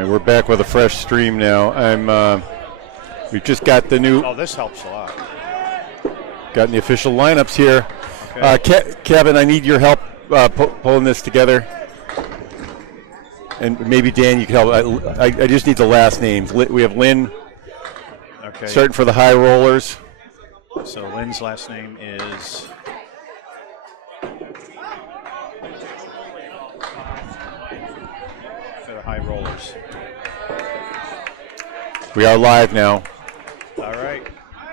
right, we're back with a fresh stream now. We've just got the new. Oh, this helps a lot. Gotten the official lineups here. Okay. Kevin, I need your help pulling this together. And maybe Dan, you can help. I just need the last names. We have Lynn. Okay. Starting for the high rollers. So Lynn's last name is. For the high rollers. We are live now. All right.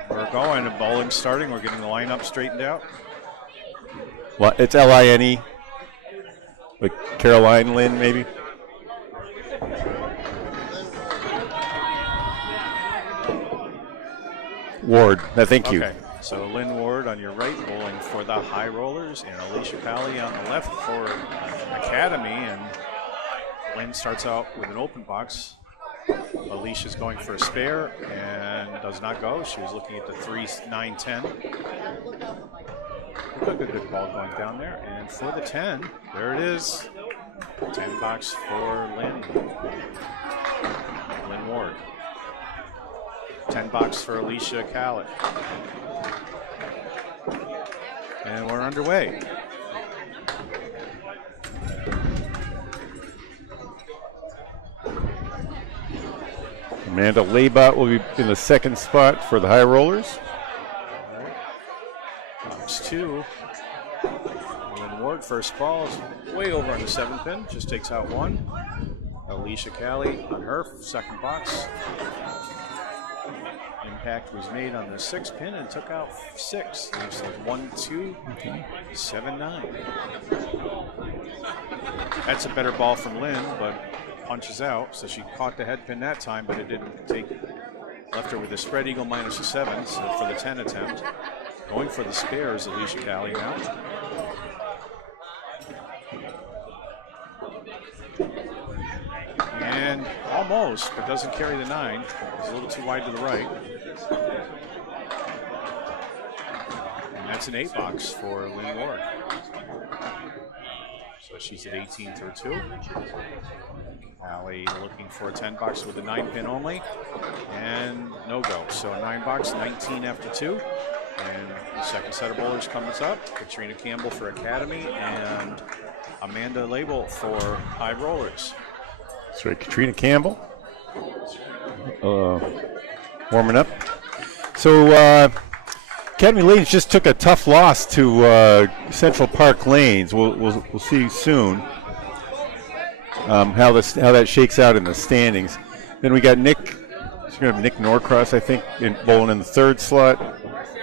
We're going. Bowling's starting. We're getting the lineup straightened out. Well, it's Line. Like Caroline Lynn, maybe. Ward. Thank you. Okay. So Lynn Ward on your right, bowling for the high rollers, and Alicia Pally on the left for Academy. And Lynn starts out with an open box. Alicia's going for a spare and does not go. She was looking at the 3, 9, 10. Good ball going down there. And for the 10, there it is. 10 box for Lynn Ward. 10 box for Alicia Callett. And we're underway. Amanda Laybot will be in the second spot for the high rollers. Box 2. Lynn Ward, first ball, is way over on the 7 pin, just takes out 1. Alicia Callie on her second box. Impact was made on the 6 pin and took out 6. Leaves 1, 2, 7, 9. That's a better ball from Lynn, but punches out. So she caught the head pin that time, but it didn't take. Left her with a spread eagle minus a 7 so for the 10 attempt. Going for the spares, Alicia Callie now. And almost, but doesn't carry the 9. It's a little too wide to the right. And that's an 8 box for Lynn Ward. So she's at 18-2. Allie looking for a 10 box with a 9 pin only. And no go. So a 9 box, 19 after 2. And the second set of bowlers comes up. Katrina Campbell for Academy and Amanda Label for high rollers. That's right, Katrina Campbell. Warming up. So Academy Lanes just took a tough loss to Central Park Lanes. We'll see soon how that shakes out in the standings. Then we got Nick. She's gonna have Nick Norcross, I think, bowling in the 3rd slot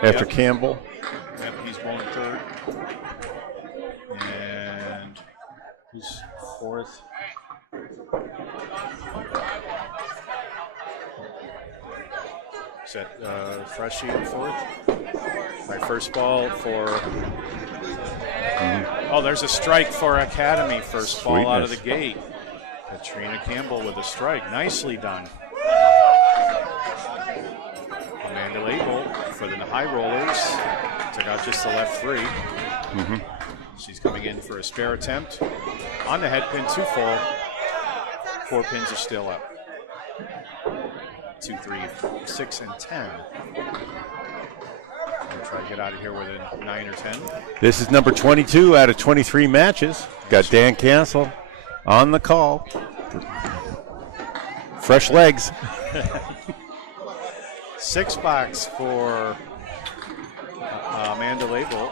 after Campbell. Yep, he's bowling 3rd. And who's 4th? Is that Freshie in 4th? My first ball for. Oh, there's a strike for Academy. First ball out of the gate. Katrina Campbell with a strike. Nicely done. Amanda Label for the high rollers. Took out just the left 3. She's coming in for a spare attempt. On the head pin, 2 full. 4 pins are still up. 2, 3, 6, and 10. We'll try to get out of here with a 9 or 10. This is number 22 out of 23 matches. Got Dan Castle on the call. Fresh legs. 6 box for Amanda Label.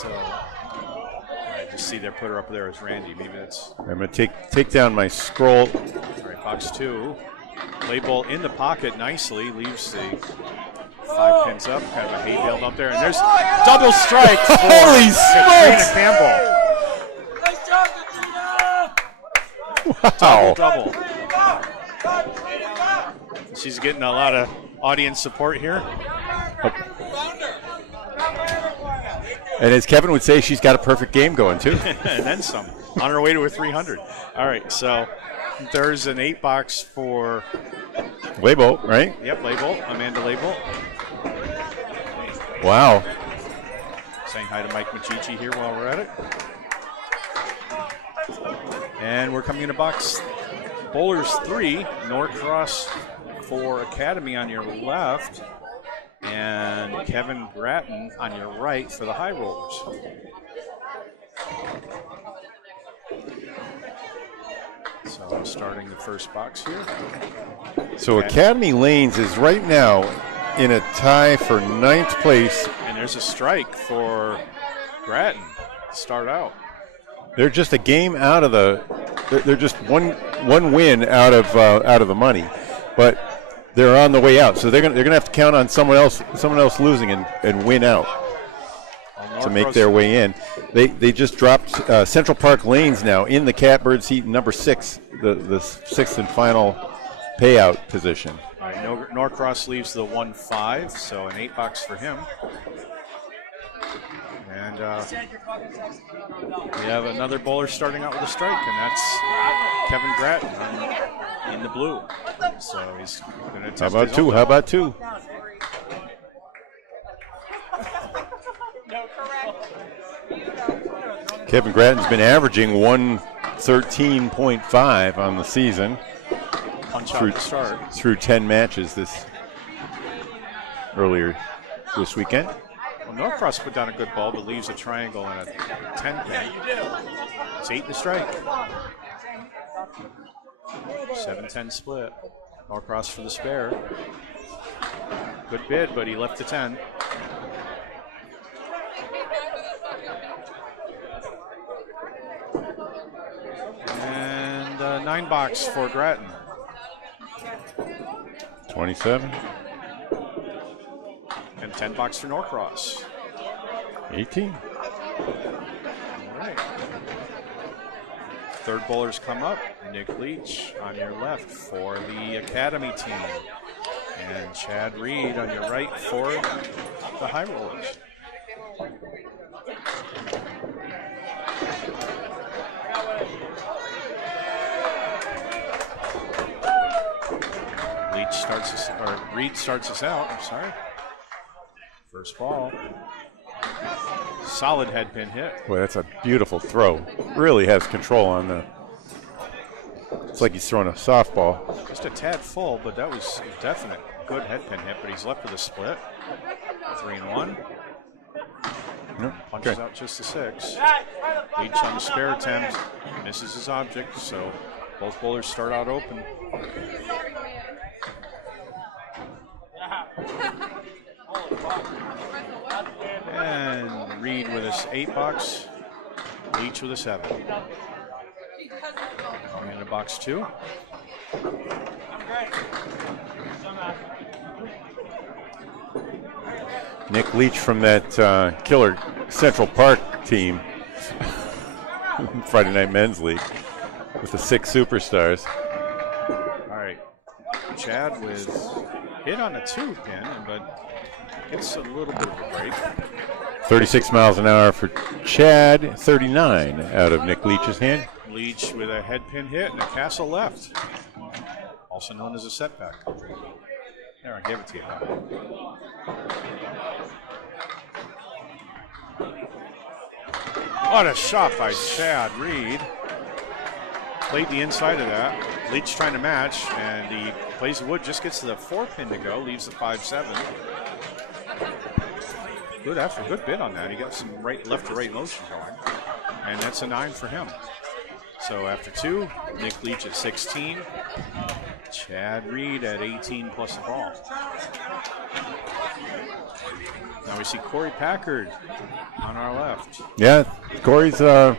So I just see they put her up there as Randy. Maybe that's. I'm going to take down my scroll. All right, box 2. Label in the pocket nicely. Leaves the 5 pins up. Kind of a hay bale up there. And there's double strike for Holy Katrina smokes! Campbell. Nice job, Katrina! Wow. Double. She's getting a lot of audience support here. And as Kevin would say, she's got a perfect game going, too. And then some. On her way to a 300. All right, so there's an 8 box for. Label, right? Yep, Label. Amanda Label. Wow. Saying hi to Mike Machichi here while we're at it. And we're coming into box bowlers 3, Norcross for Academy on your left, and Kevin Gratton on your right for the high rollers. So I'm starting the first box here. So Academy Lanes is right now in a tie for 9th place. And there's a strike for Gratton to start out. They're just a game out of the. They're just one win out of the money, but they're on the way out. So they're gonna have to count on someone else losing and win out to make their way in. They just dropped Central Park Lanes now in the Catbird seat, number 6, the 6th and final payout position. All right, Norcross leaves the 1-5, so an 8 box for him. And we have another bowler starting out with a strike, and that's Kevin Gratton in the blue. So he's going to test. How about two? Kevin Gratton's been averaging 113.5 on the season through 10 matches earlier this weekend. Well, Norcross put down a good ball, but leaves a triangle and a 10 pin. It's 8 to strike. 7-10 split. Norcross for the spare. Good bid, but he left the 10. And 9 box for Gratton. 27. And 10 box for Norcross. 18. All right. Third bowlers come up. Nick Leach on your left for the Academy team. And Chad Reed on your right for the high rollers. Reed starts us out. I'm sorry. First ball. Solid head pin hit. Boy, that's a beautiful throw. Really has control on the. It's like he's throwing a softball. Just a tad full, but that was a definite good head pin hit. But he's left with a split. 3-1. Yep. Punches out just a 6. Leach on the spare attempt. Misses his object, so both bowlers start out open. And Reed with his 8 box, Leach with a 7. Going into box 2. Nick Leach from that killer Central Park team, Friday Night Men's League, with the 6 superstars. All right, Chad with hit on the 2 pin, but gets a little bit of a break. 36 miles an hour for Chad, 39 out of Nick Leach's hand. Leach with a head pin hit and a castle left, also known as a setback. There, I gave it to you. What a shot by Chad Reed. Played the inside of that. Leach trying to match, and he plays the wood, just gets to the 4 pin to go, leaves the 5-7. Good effort, good bid on that. He got some left to right motion going, and that's a 9 for him. So after 2, Nick Leach at 16, Chad Reed at 18 plus the ball. Now we see Corey Packard on our left. Yeah, Corey's. And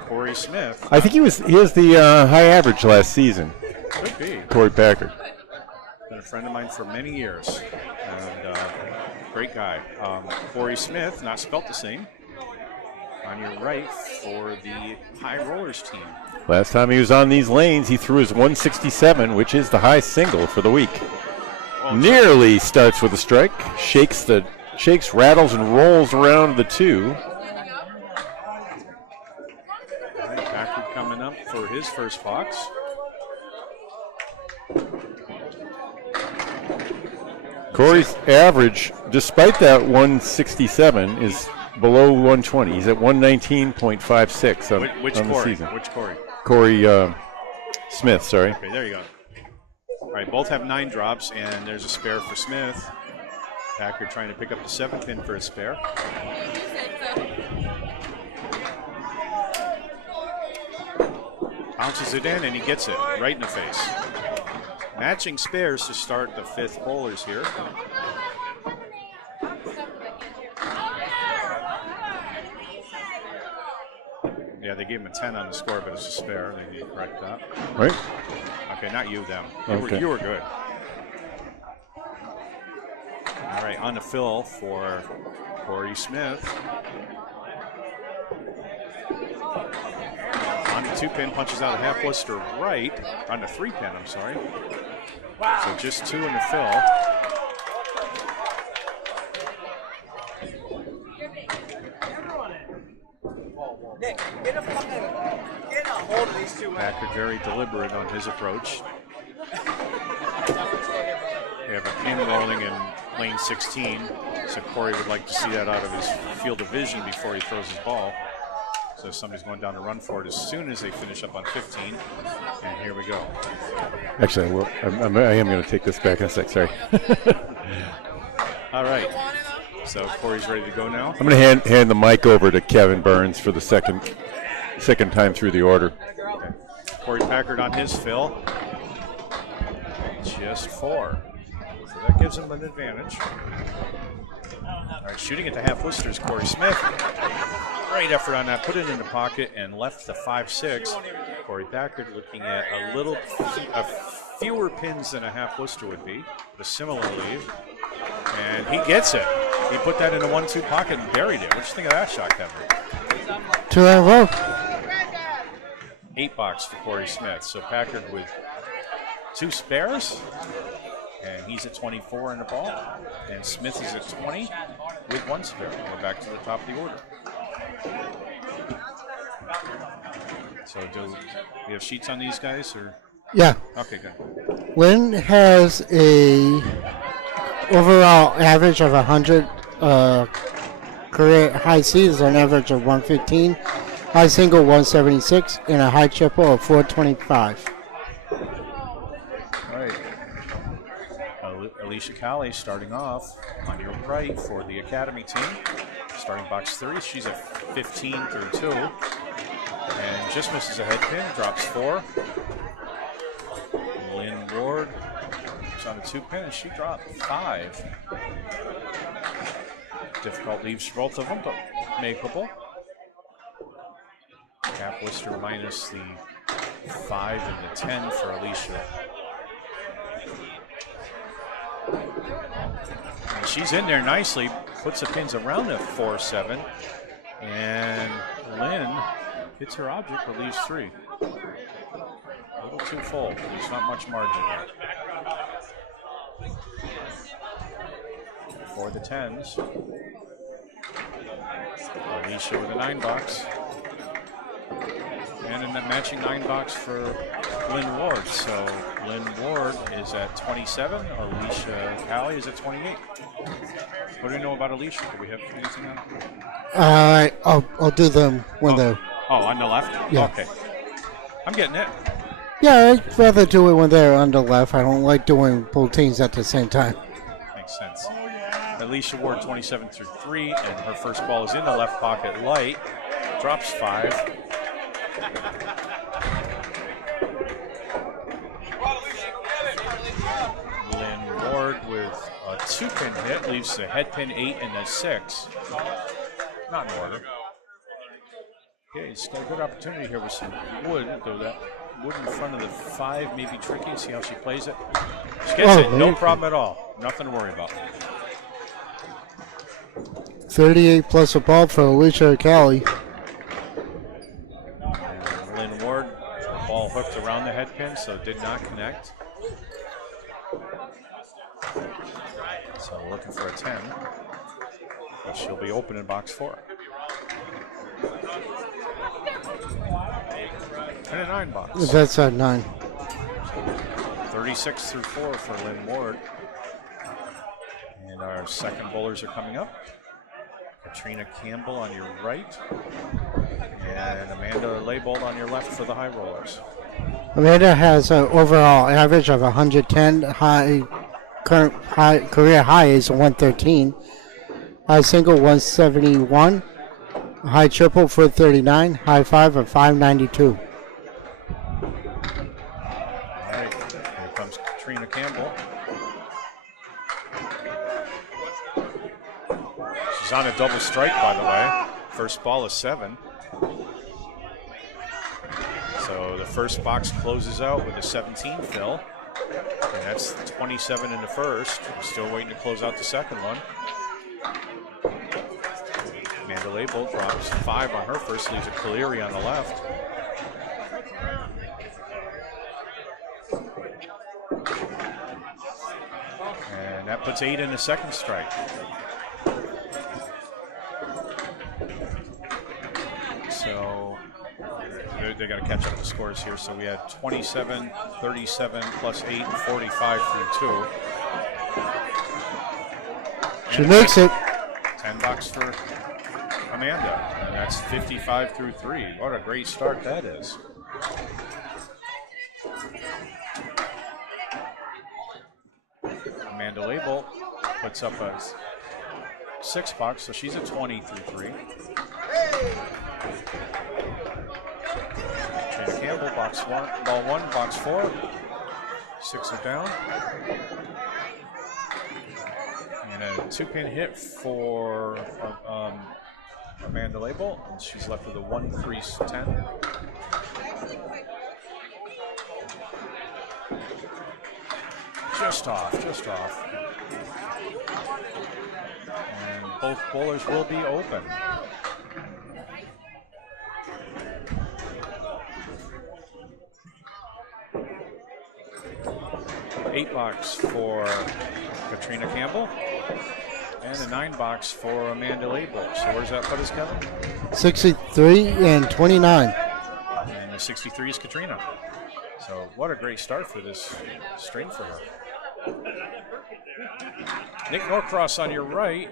Corey Smith. I think he has the high average last season. Could be. Corey Packard. Been a friend of mine for many years, and great guy. Corey Smith, not spelt the same. On your right for the high rollers team. Last time he was on these lanes, he threw his 167, which is the high single for the week. Oh, Nearly starts with a strike, shakes, rattles, and rolls around the 2. All right, Packard coming up for his first box. Corey's average, despite that 167, is below 120. He's at 119.56 Which on the Corey? season. Which Corey? Corey Smith, sorry. Okay, there you go. All right, both have 9 drops, and there's a spare for Smith. Packard trying to pick up the 7 pin for a spare. Bounces it in, and he gets it right in the face. Matching spares to start the 5th bowlers here. Yeah, they gave him a 10 on the score, but it's a spare. They need to correct that. Right. Okay, not you, them. Okay. You were good. All right, on the fill for Corey Smith. On the 2 pin, punches out a half blister right. On the 3 pin, I'm sorry. So just 2 in the fill. Nick, get a hold of these 2. Packard very deliberate on his approach. They have a pin rolling in lane 16, so Corey would like to see that out of his field of vision before he throws his ball. So somebody's going down to run for it as soon as they finish up on 15. And here we go. Actually, I am going to take this back in a sec. Sorry. All right. So Corey's ready to go now. I'm going to hand the mic over to Kevin Burns for the second time through the order. Okay. Corey Packard on his fill. Just 4. So that gives him an advantage. All right, shooting at the half blisters, Corey Smith. Great effort on that. Put it in the pocket and left the 5-6. Corey Packard looking at a fewer pins than a half blister would be, but a similar lead. And he gets it. He put that in a 1-2 pocket and buried it. What do you think of that shot, Kevin? 2 in a row. 8 box for Corey Smith. So Packard with 2 spares. And he's at 24 in the ball. And Smith is at 20 with 1 spare. We're back to the top of the order. So do we have sheets on these guys? Or? Yeah. Okay, good. Lynn has a overall average of 100. Career high C is an average of 115. High single 176 and a high triple of 425. All right. Alicia Callie starting off on your right for the Academy team. Starting box 3. She's at 15 through 2. And just misses a head pin. Drops 4. Lynn Ward is on a 2 pin and she dropped 5. Difficult leaves for both of them, but makeable. Cap blister minus the 5 and the 10 for Alicia. And she's in there nicely, puts the pins around the 4-7, and Lynn hits her object but leaves 3. A little too full. There's not much margin there. For the 10s. Alicia with a 9 box. And in the matching 9 box for Lynn Ward. So Lynn Ward is at 27. Alicia Callie is at 28. What do we know about Alicia? Do we have anything on? I'll do them when they're. Oh, on the left? Yeah. Okay. I'm getting it. Yeah, I'd rather do it when they're on the left. I don't like doing both teams at the same time. Makes sense. Alicia Ward 27 through 3, and her first ball is in the left pocket light. Drops 5. Lynn Ward with a 2-pin hit, leaves the head pin 8 and the 6. Not in order. Okay, it's got a good opportunity here with some wood, though that wood in front of the 5 may be tricky. See how she plays it. She gets it, no problem at all. Nothing to worry about. 38 plus a ball for Alicia Callie. Lynn Ward, ball hooked around the head pin, so did not connect. So we're looking for a 10, but she'll be open in box 4. And a 9 box. That's at 9. 36 through 4 for Lynn Ward. And our second bowlers are coming up. Katrina Campbell on your right. And Amanda Leibold on your left for the high rollers. Amanda has an overall average of 110. Career high is 113. High single 171. High triple 439. High five of 592. All right, here comes Katrina Campbell. She's on a double strike, by the way. First ball is 7. So the first box closes out with a 17 fill. And that's 27 in the first. We're still waiting to close out the second one. Amanda Leibold drops 5 on her first, leaves a Caleri on the left. And that puts 8 in the second strike. So they got to catch up the scores here. So we had 27, 37 plus 8, 45 through 2. She makes it. $10 for Amanda. And that's 55 through 3. What a great start that is. Amanda Leibold puts up a $6, so she's at 20 through 3. Trina Campbell, box 1, ball 1, box 4. 6 are down. And a 2-pin hit for Amanda Leibold, and she's left with a 1-3-10. Just off. And both bowlers will be open. $8 for Katrina Campbell and a $9 for Amanda Leibold. So where's that put us, Kevin? 63 and 29. And the 63 is Katrina. So what a great start for this string for her. Nick Norcross on your right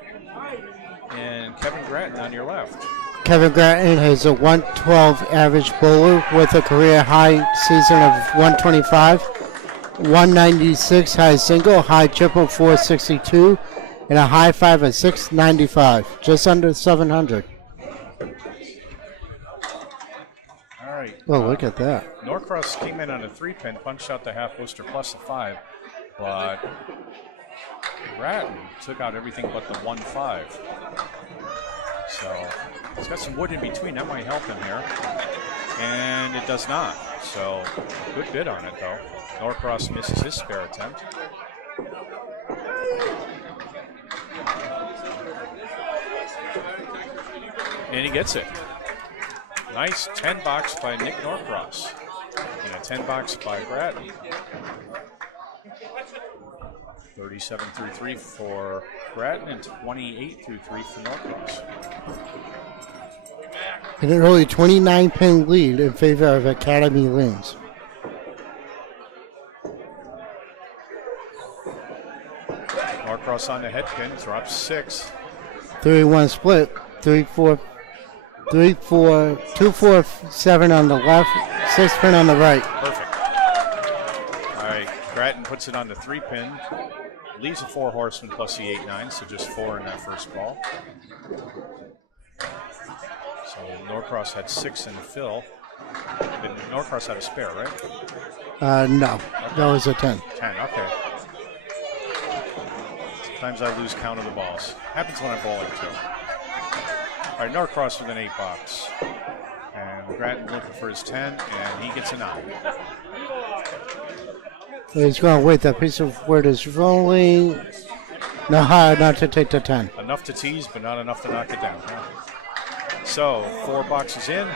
and Kevin Gratton on your left. Kevin Gratton has a 112 average bowler with a career high season of 125, 196 high single, high triple 462, and a high five of 695, just under 700. All right. Oh, look at that. Norcross came in on a 3-pin, punched out the half booster plus a 5, but Gratton took out everything but the 1-5. So it's got some wood in between. That might help him here. And it does not. So good bid on it, though. Norcross misses his spare attempt. And he gets it. Nice 10 box by Nick Norcross. And a 10 box by Gratton. 37 through 3 for Gratton and 28 through 3 for Norcross. And an early 29-pin lead in favor of Academy Linz. Norcross on the head pin, drops 6. 3-1 split, 3-4, 3-4, 2-4-7 on the left, 6-pin on the right. Perfect. All right, Gratton puts it on the 3-pin. Leaves a 4 horseman plus the 8-9, so just 4 in that first ball. So Norcross had 6 in the fill. Norcross had a spare, right? No, Okay. that was a 10. 10, okay. Sometimes I lose count of the balls. Happens when I'm bowling too. All right, Norcross with an 8 box. And Gratton looking for his 10, and he gets a 9. He's going to wait. That piece of wood is rolling. No, not to take the 10. Enough to tease, but not enough to knock it down. Huh? So 4 boxes in.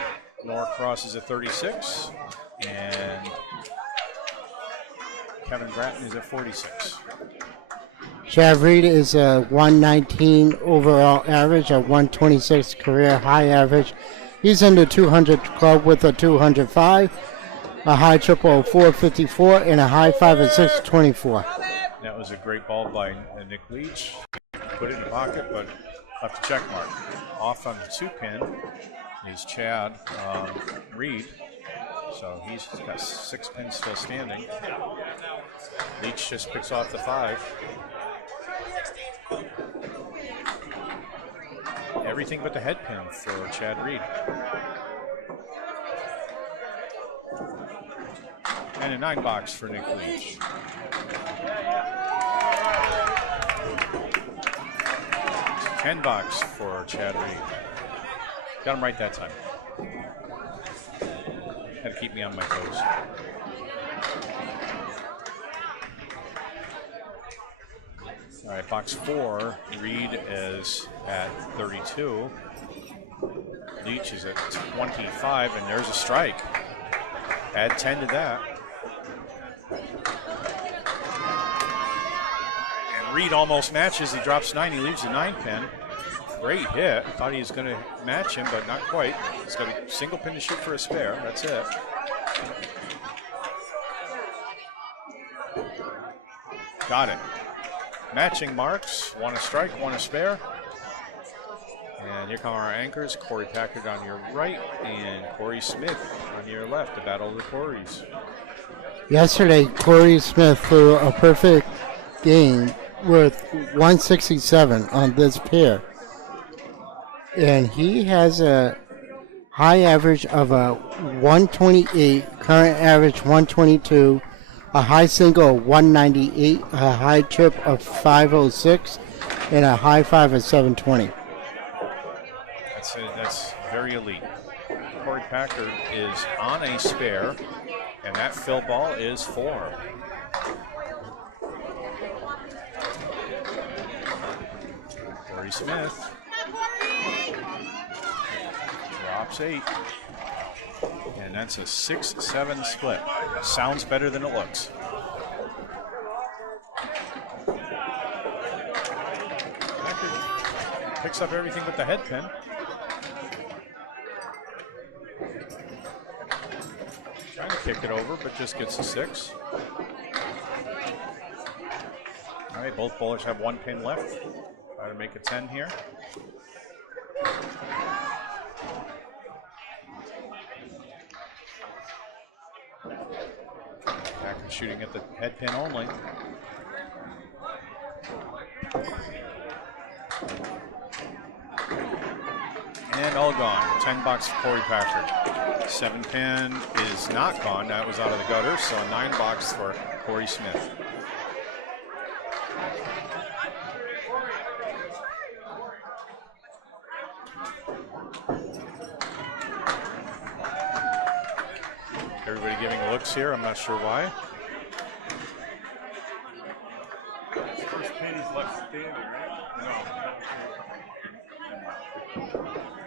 Norcross is at 36, and Kevin Gratton is at 46. Chad Reed is a 119 overall average, a 126 career high average. He's in the 200 club with a 205, a high triple of 454, and a high 5 of 624. That was a great ball by Nick Leach. Put it in the pocket, but left to check mark. Off on the 2-pin is Chad Reed. So he's got 6 pins still standing. Leach just picks off the 5. Everything but the head pin for Chad Reed. And a 9 box for Nick Leach. $10 for Chad Reed. Got him right that time. Had to keep me on my toes. All right, box 4. Reed is at 32. Leach is at 25, and there's a strike. Add 10 to that. And Reed almost matches. He drops 9. He leaves the 9 pin. Great hit. Thought he was going to match him, but not quite. He's got a single pin to shoot for a spare. That's it. Got it. Matching marks. 1 a strike, 1 a spare. And here come our anchors. Corey Packard on your right and Corey Smith on your left. The battle of the Corys. Yesterday, Corey Smith threw a perfect game with 167 on this pair. And he has a high average of a 128, current average 122, a high single of 198, a high chip of 506, and a high 5 of 720. That's very elite. Corey Packard is on a spare, and that fill ball is 4. Corey Smith drops 8. And that's a 6-7 split. Sounds better than it looks. Packard picks up everything but the head pin. Trying to kick it over, but just gets a 6. All right, both bowlers have 1 pin left. Try to make a 10 here. Packard shooting at the head pin only. And all gone. 10 bucks for Corey Packard. 7 pin is not gone. That was out of the gutter. So a 9 box for Corey Smith. Everybody giving looks here. I'm not sure why. First pin is left standing, right?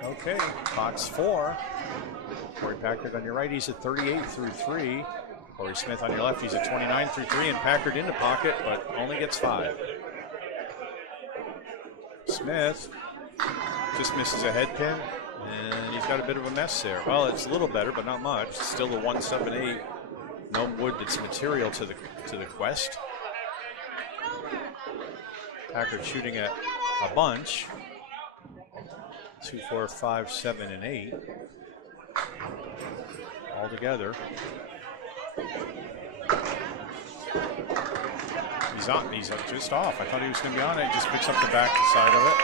No. Okay, box 4. Corey Packard on your right, he's at 38 through 3. Corey Smith on your left, he's at 29 through 3, and Packard in the pocket, but only gets 5. Smith just misses a head pin, and he's got a bit of a mess there. Well, it's a little better, but not much. Still the 178. No wood that's material to the quest. Packard shooting at a bunch. 2, 4, 5, 7, and 8. All together. He's just off. I thought he was going to be on it. He just picks up the back side of it.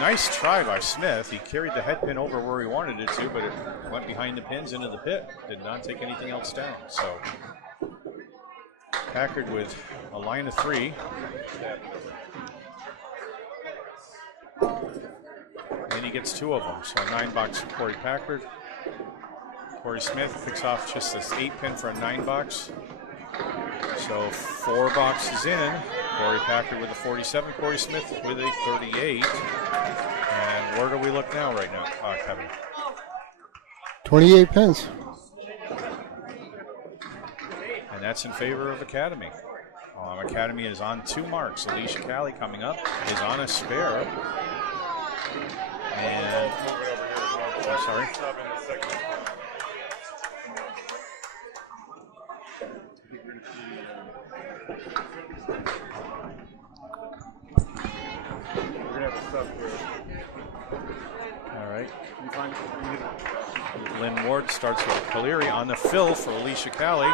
Nice try by Smith. He carried the head pin over where he wanted it to, but it went behind the pins into the pit. Did not take anything else down. So Packard with a line of 3. And he gets 2 of them. So a 9 box for Corey Packard. Corey Smith picks off just this 8 pin for a 9 box. So 4 boxes in. Corey Packard with a 47. Corey Smith with a 38. And where do we look now right now, Kevin? 28 pins. And that's in favor of Academy. Academy is on 2 marks. Alicia Callie coming up is on a spare. And I'm sorry. All right. Lynn Ward starts with Caleri on the fill for Alicia Callie.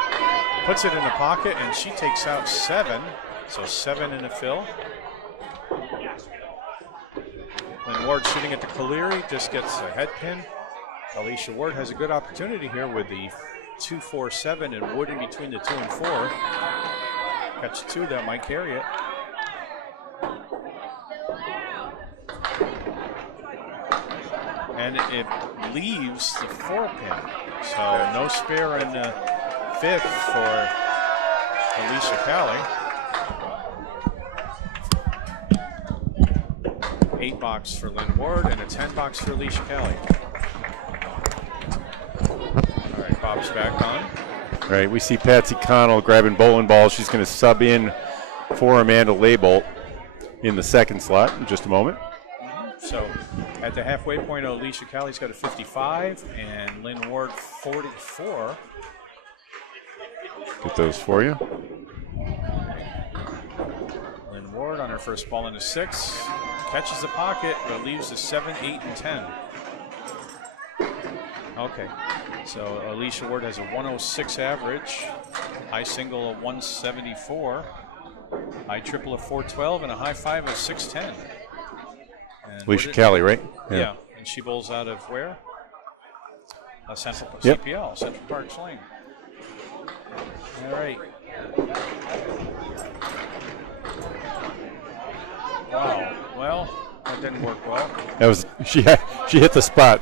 Puts it in the pocket, and she takes out 7. So 7 in the fill. Lynn Ward shooting it to Caleri, just gets a head pin. Alicia Ward has a good opportunity here with the 2-4-7 and Wood in between the 2 and 4. Catch 2, that might carry it. And it leaves the 4 pin. So no spare in the 5th for Alicia Callie. 8 box for Lynn Ward and a 10 box for Alicia Callie. All right, Bob's back on. All right, we see Patsy Connell grabbing bowling balls. She's going to sub in for Amanda Laybolt in the second slot in just a moment. So at the halfway point, Alicia Callie's got a 55 and Lynn Ward 44. Get those for you. Lynn Ward on her first ball in the 6. Catches the pocket, but leaves the 7, 8, and 10. Okay, so Alicia Ward has a 106 average, high single of 174, high triple of 412, and a high 5 of 610. Alicia Callie, right? Yeah, and she bowls out of where? Central Yep. CPL, Central Parks Lane. All right. Wow. Well, that didn't work well. That was she hit the spot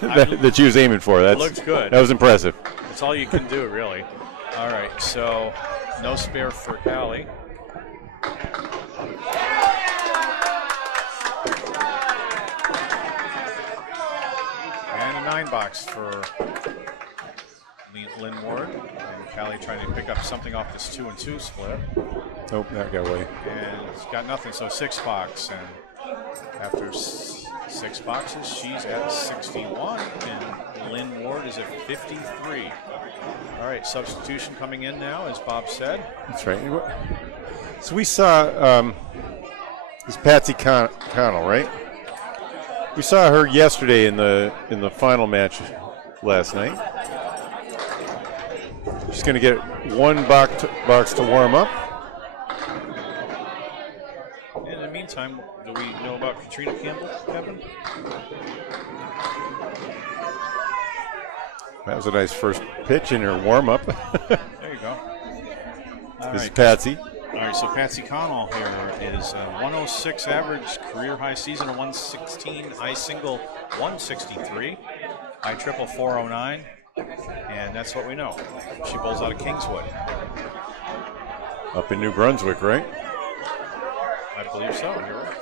that she was aiming for. That looked good. That was impressive. That's all you can do, really. All right, so no spare for Callie. And a 9 box for Lynn Ward. And Callie trying to pick up something off this 2 and 2 split. Nope, that got away. And it's got nothing, so 6 box. And after 6 boxes, she's at 61, and Lynn Ward is at 53. All right, substitution coming in now, as Bob said. That's right. So we saw this Patsy Connell, right? We saw her yesterday in the final match last night. She's going to get 1 box to warm up. In the meantime, do we know about Katrina Campbell, Kevin? That was a nice first pitch in her warm up. There you go. This is Patsy. All right, so Patsy Connell here is a 106 average, career high season of 116, high single 163, high triple 409, and that's what we know. She bowls out of Kingswood. Up in New Brunswick, right? I believe so, you're right.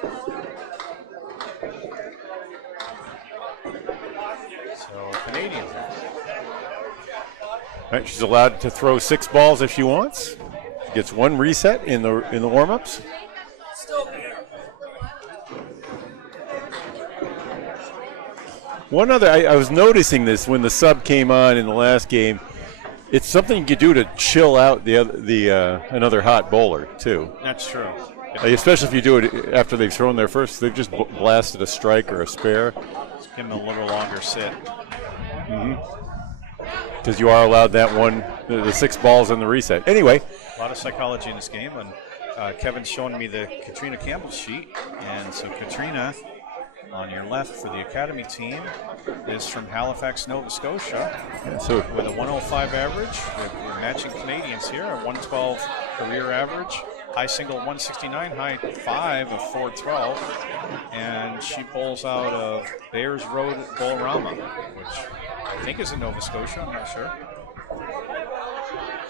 So, Canadian. All right, she's allowed to throw 6 balls if she wants. Gets 1 reset in the warm-ups. One other, I was noticing this when the sub came on in the last game. It's something you could do to chill out another hot bowler too. That's true. Yeah. Especially if you do it after they've thrown their first. They've just blasted a strike or a spare. Let's give them a little longer sit. Because you are allowed that one, the 6 balls and the reset. Anyway. A lot of psychology in this game, and Kevin's showing me the Katrina Campbell sheet. And so Katrina, on your left for the Academy team, is from Halifax, Nova Scotia, with a 105 average. We're matching Canadians here, a 112 career average, high single 169, high 5 of 412, and she bowls out of Bears Road Bolrama, which I think is in Nova Scotia, I'm not sure.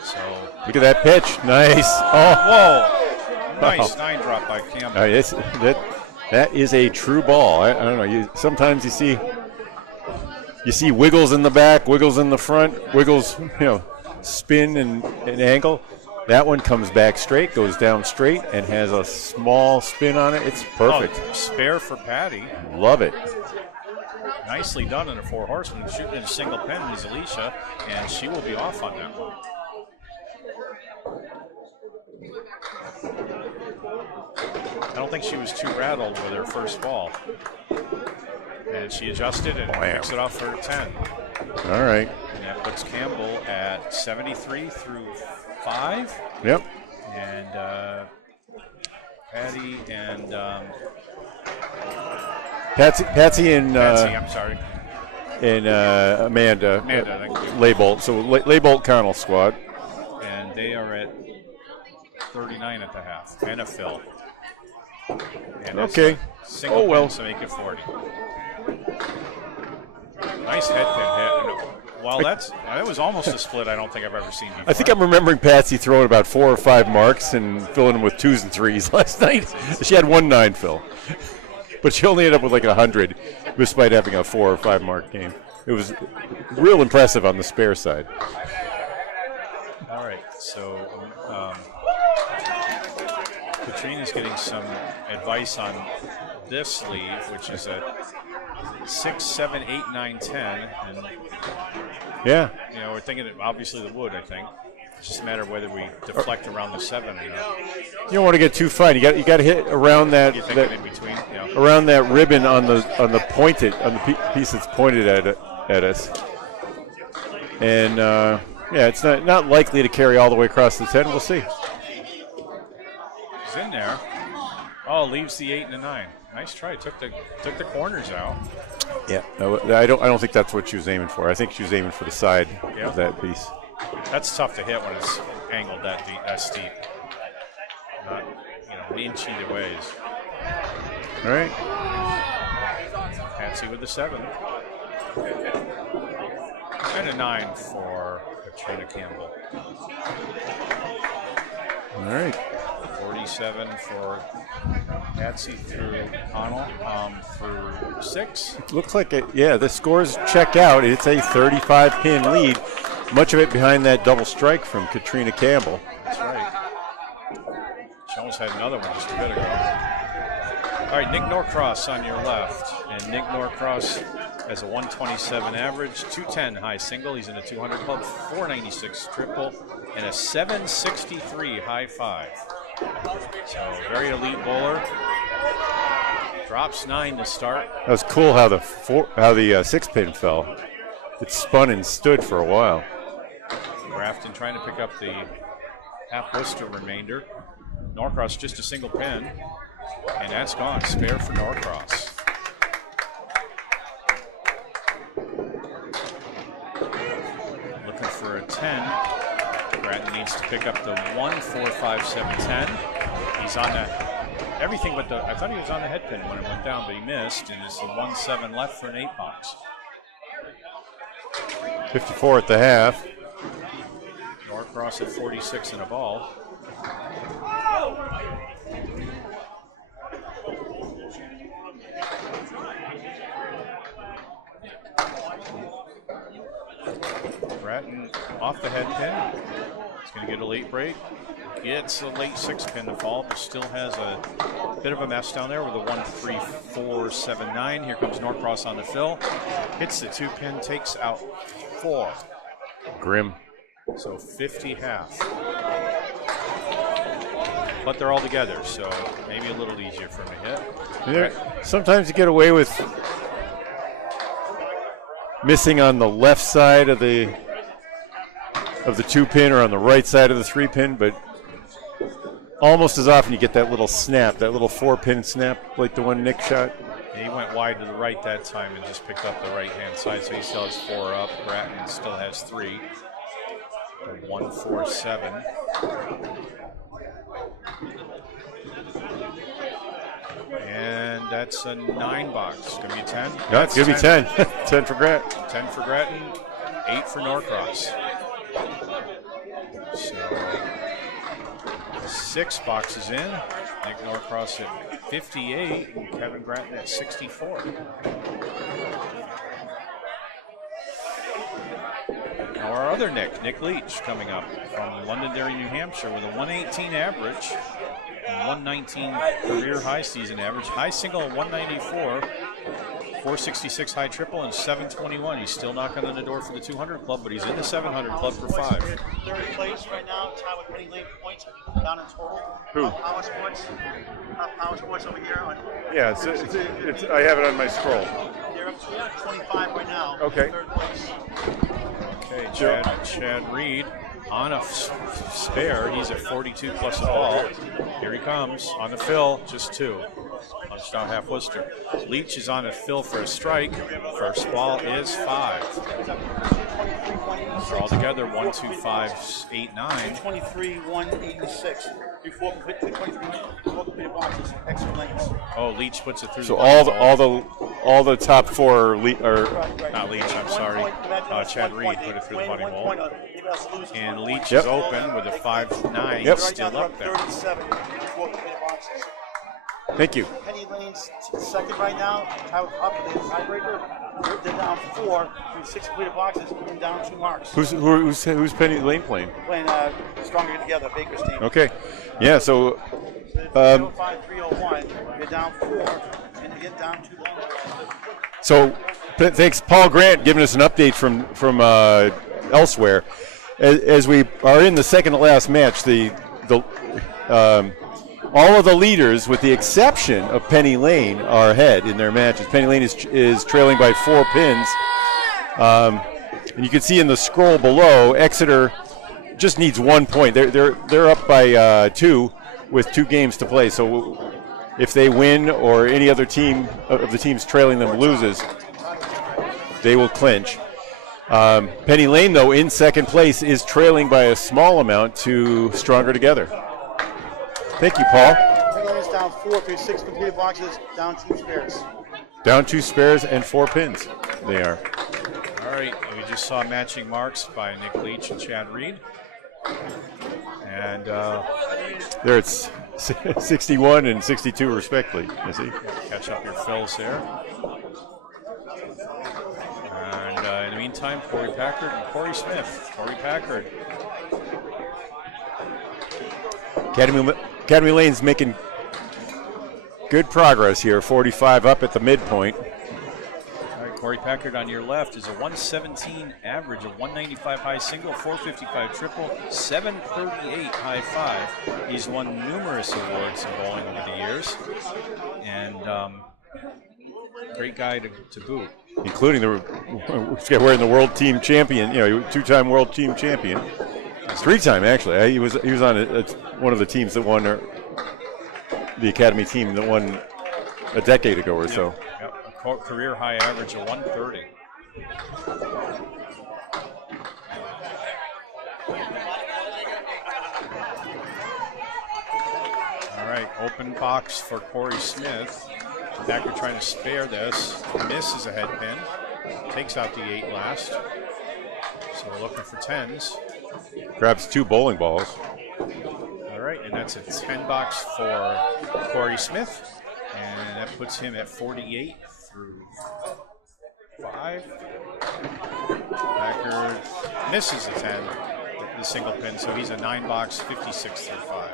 So look at that pitch. Nice. Oh, whoa. Nice 9 drop by Campbell. That is a true ball. I don't know. Sometimes you see wiggles in the back, wiggles in the front, wiggles, spin and angle. That one comes back straight, goes down straight, and has a small spin on it. It's perfect. Oh, spare for Patty. Love it. Nicely done in a 4 horseman. Shooting in a single pin is Alicia, and she will be off on that one. I don't think she was too rattled with her first ball. And she adjusted and picks it off for 10. All right. And that puts Campbell at 73 through 5. Yep. And Patty and Patsy and Patsy, I'm sorry. and Amanda Thank you. Laybolt. So Laybolt Connell squad. And they are at 39 at the half. And a fill. And that's Okay. a single Oh, well. pin, so make it 40. Nice head pin hit. Well, that was almost a split I don't think I've ever seen before. I think I'm remembering Patsy throwing about 4 or 5 marks and filling them with 2s and 3s last night. She had 1-9 fill, but she only ended up with like 100, despite having a 4 or 5 mark game. It was real impressive on the spare side. All right, so Katrina's getting some advice on this sleeve, which is at 6, 7, 8, 9, 10, and Yeah. you know we're thinking obviously the wood. I think it's just a matter of whether we deflect around the 7 or not. You don't want to get too fine. You got to hit around that, You think in between? Yeah. around that ribbon on the pointed on the piece that's pointed at us. And yeah, it's not likely to carry all the way across the 10. We'll see. He's in there. Oh, leaves the 8 and the 9. Nice try. Took the corners out. Yeah. No, I don't think that's what she was aiming for. I think she was aiming for the side Yeah. of that piece. That's tough to hit when it's angled that deep, that steep. Not an inch either ways. All right. Patsy with the 7. And a 9 for Katrina Campbell. All right. 47 for Patsy through Connell through 6. Looks like the scores check out. It's a 35-pin lead. Much of it behind that double strike from Katrina Campbell. That's right. She almost had another one just a bit ago. All right, Nick Norcross on your left. And Nick Norcross has a 127 average, 210 high single. He's in a 200 club, 496 triple, and a 763 high 5. So very elite bowler. Drops 9 to start. That was cool how the 6-pin fell. It spun and stood for a while. Grafton trying to pick up the half Worcester remainder. Norcross just a single pin, and that's gone. Spare for Norcross. Looking for a 10. Grafton needs to pick up the 1, 4, 5, 7, 10. He's on the everything but the. I thought he was on the head pin when it went down, but he missed, and it's the 1, 7 left for an 8 box. 54 at the half. Norcross at 46 and a ball. Bratton off the head pin. He's going to get a late break. Gets a late 6-pin to fall, but still has a bit of a mess down there with a 1, 3, 4, 7, 9. Here comes Norcross on the fill. Hits the 2-pin, takes out 4. Grim. So 50 half. But they're all together, so maybe a little easier for him to hit. Sometimes you get away with missing on the left side of the 2-pin or on the right side of the 3-pin, but almost as often you get that little snap, that little 4-pin snap like the one Nick shot. He went wide to the right that time and just picked up the right-hand side, so he still has 4 up. Bratton still has 3. 1, 4, 7. And that's a 9 box. Gonna be a 10. Yeah, it's gonna be 10. 10 for Grat. 10 for Grattan, 8 for Norcross. So 6 boxes in. Nick Norcross at 58 and Kevin Grattan at 64. Now our other Nick Leach, coming up from Londonderry, New Hampshire, with a 118 average, and 119 career high season average. High single 194, 466 high triple and 721. He's still knocking on the door for the 200 club, but he's in the 700 club for 5. Third place right now, tied with Penny Lane points down in total. Who? Power Sports. Power Sports over here. Yeah, I have it on my scroll. They're up to 25 right now. Okay. Third place. Okay, Chad Reed on a spare. He's at 42 plus a ball. Here he comes on the fill, just 2. Punched out half Worcester. Leach is on a fill for a strike. First ball is 5. So all together, 1, 2, 5, 8, 9. 23, 186. Before completed boxes, extra lanes. Oh, Leach puts it through. So the all the top 4 are not Leach. I'm sorry. Chad Reed put it through the bunny hole. And Leach is open with a 5-9 still up there. 37 before completed boxes. Thank you. Penny Lane's second right now. Up the tiebreaker. They're down 4 through 6 completed boxes and down 2 marks. Who's Penny Lane playing? Playing Stronger Together, Baker's team. Okay. Yeah, so 305-301. They're down 4 and they get down 2 marks. So thanks, Paul Grant, giving us an update from elsewhere. As we are in the second to last match, all of the leaders, with the exception of Penny Lane, are ahead in their matches. Penny Lane is trailing by 4 pins. And you can see in the scroll below, Exeter just needs 1 point. They're up by 2 with 2 games to play. So if they win or any other team of the teams trailing them loses, they will clinch. Penny Lane, though, in second place, is trailing by a small amount to Stronger Together. Thank you, Paul. Penny Lane's down 4 through 6 completed boxes, down 2 spares. Down 2 spares and 4 pins. They are. All right, we just saw matching marks by Nick Leach and Chad Reed. And there it's 61 and 62 respectively, you see. Catch up your fills there. And in the meantime, Corey Packard and Corey Smith. Corey Packard. Academy Lane's making good progress here, 45 up at the midpoint. All right, Corey Packard on your left is a 117 average, a 195 high single, 455 triple, 738 high 5. He's won numerous awards in bowling over the years, and great guy to boot. Including wearing the world team champion, 2-time world team champion. 3-time actually. He was on one of the teams that won, the Academy team that won a decade ago or so. Yep. A career high average of 130. All right, open box for Corey Smith. Packer trying to spare this. Misses a head pin. Takes out the 8 last. So we're looking for 10s. Grabs 2 bowling balls. All right, and that's a 10 box for Corey Smith. And that puts him at 48 through 5. Packard misses a 10, the single pin, so he's a 9 box, 56 through 5.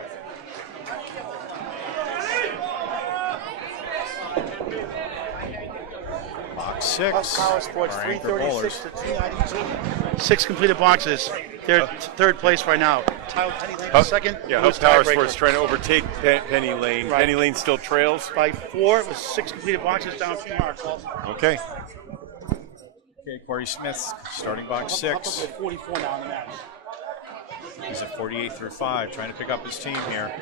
Box 6. Power Sports, our anchor 336 bowlers. to 292. 6 completed boxes. They're third place right now. Tyler Penny Lane second. Yeah, Who's Power tiebreaker? Sports trying to overtake Penny Lane. Right. Penny Lane still trails. By 4 with 6 completed boxes, down 2 marks. Okay. Okay, Corey Smith, starting box Up 6. to 44 now in the match. He's at 48 through 5, trying to pick up his team here.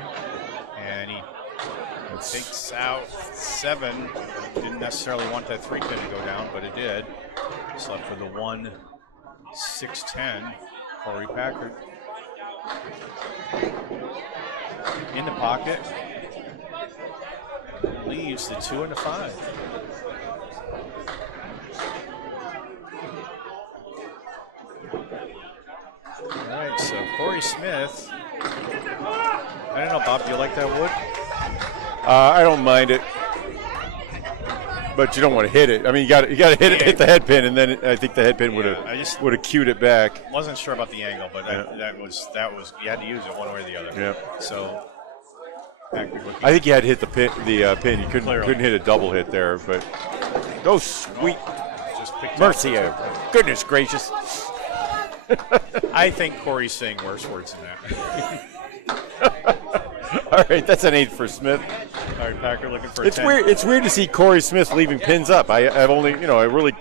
And he takes out 7. Didn't necessarily want that 3 pin to go down, but it did. Slept for the 1, 6, 10. Corey Packard. In the pocket. Leaves the 2 and the 5. All right, so Corey Smith. I don't know, Bob, do you like that wood? I don't mind it, but you don't want to hit it. I mean, you got to hit the head pin, and then I think the head pin would have cued it back. Wasn't sure about the angle, but that was you had to use it one way or the other. Yeah. So I think you had to hit the pin. You couldn't hit a double hit there, but Oh, sweet Just picked mercy. up. Goodness gracious. I think Corey's saying worse words than that. All right, that's an 8 for Smith. All right, Packer looking for a It's 10. weird. It's weird to see Corey Smith leaving pins up. I've only, I really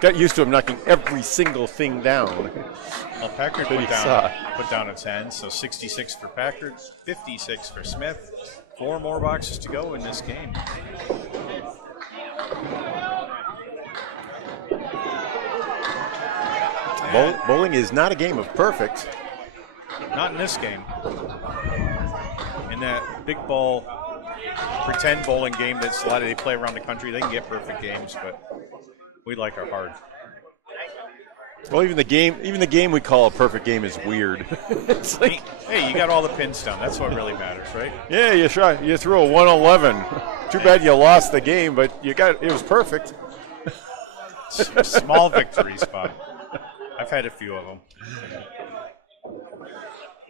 got used to him knocking every single thing down. Well, Packard That he put down a 10, so 66 for Packard, 56 for Smith. 4 more boxes to go in this game. Bowling is not a game of perfect. Not in this game. In that big ball pretend bowling game that's a lot of they play around the country, they can get perfect games, but we like our hard. Well, even the game we call a perfect game is weird. It's like, Hey, you got all the pins down. That's what really matters, right? yeah, you threw a 111. Too bad you lost the game, but it was perfect. Small victories, Bob. I've had a few of them.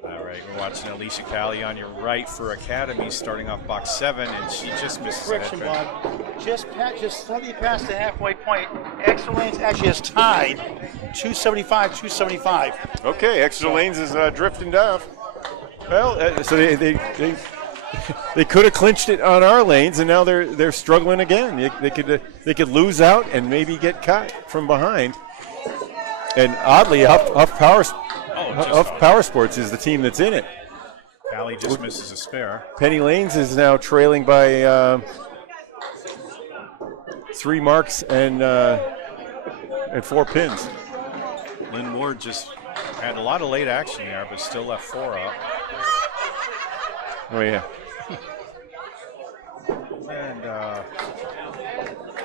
All right, we're watching Alicia Callie on your right for Academy, starting off box 7, and she just misses Correction, that. Bob. Just slightly past the halfway point. Extra Lanes actually has tied 275. Okay, Exeter Lanes is drifting down. Well, so they could have clinched it on our lanes, and now they're struggling again. They could lose out and maybe get caught from behind. And oddly, Huff Power Sports is the team that's in it. Callie just misses a spare. Penny Lanes is now trailing by 3 marks and 4 pins. Lynn Ward just had a lot of late action there, but still left 4 up. Oh yeah. And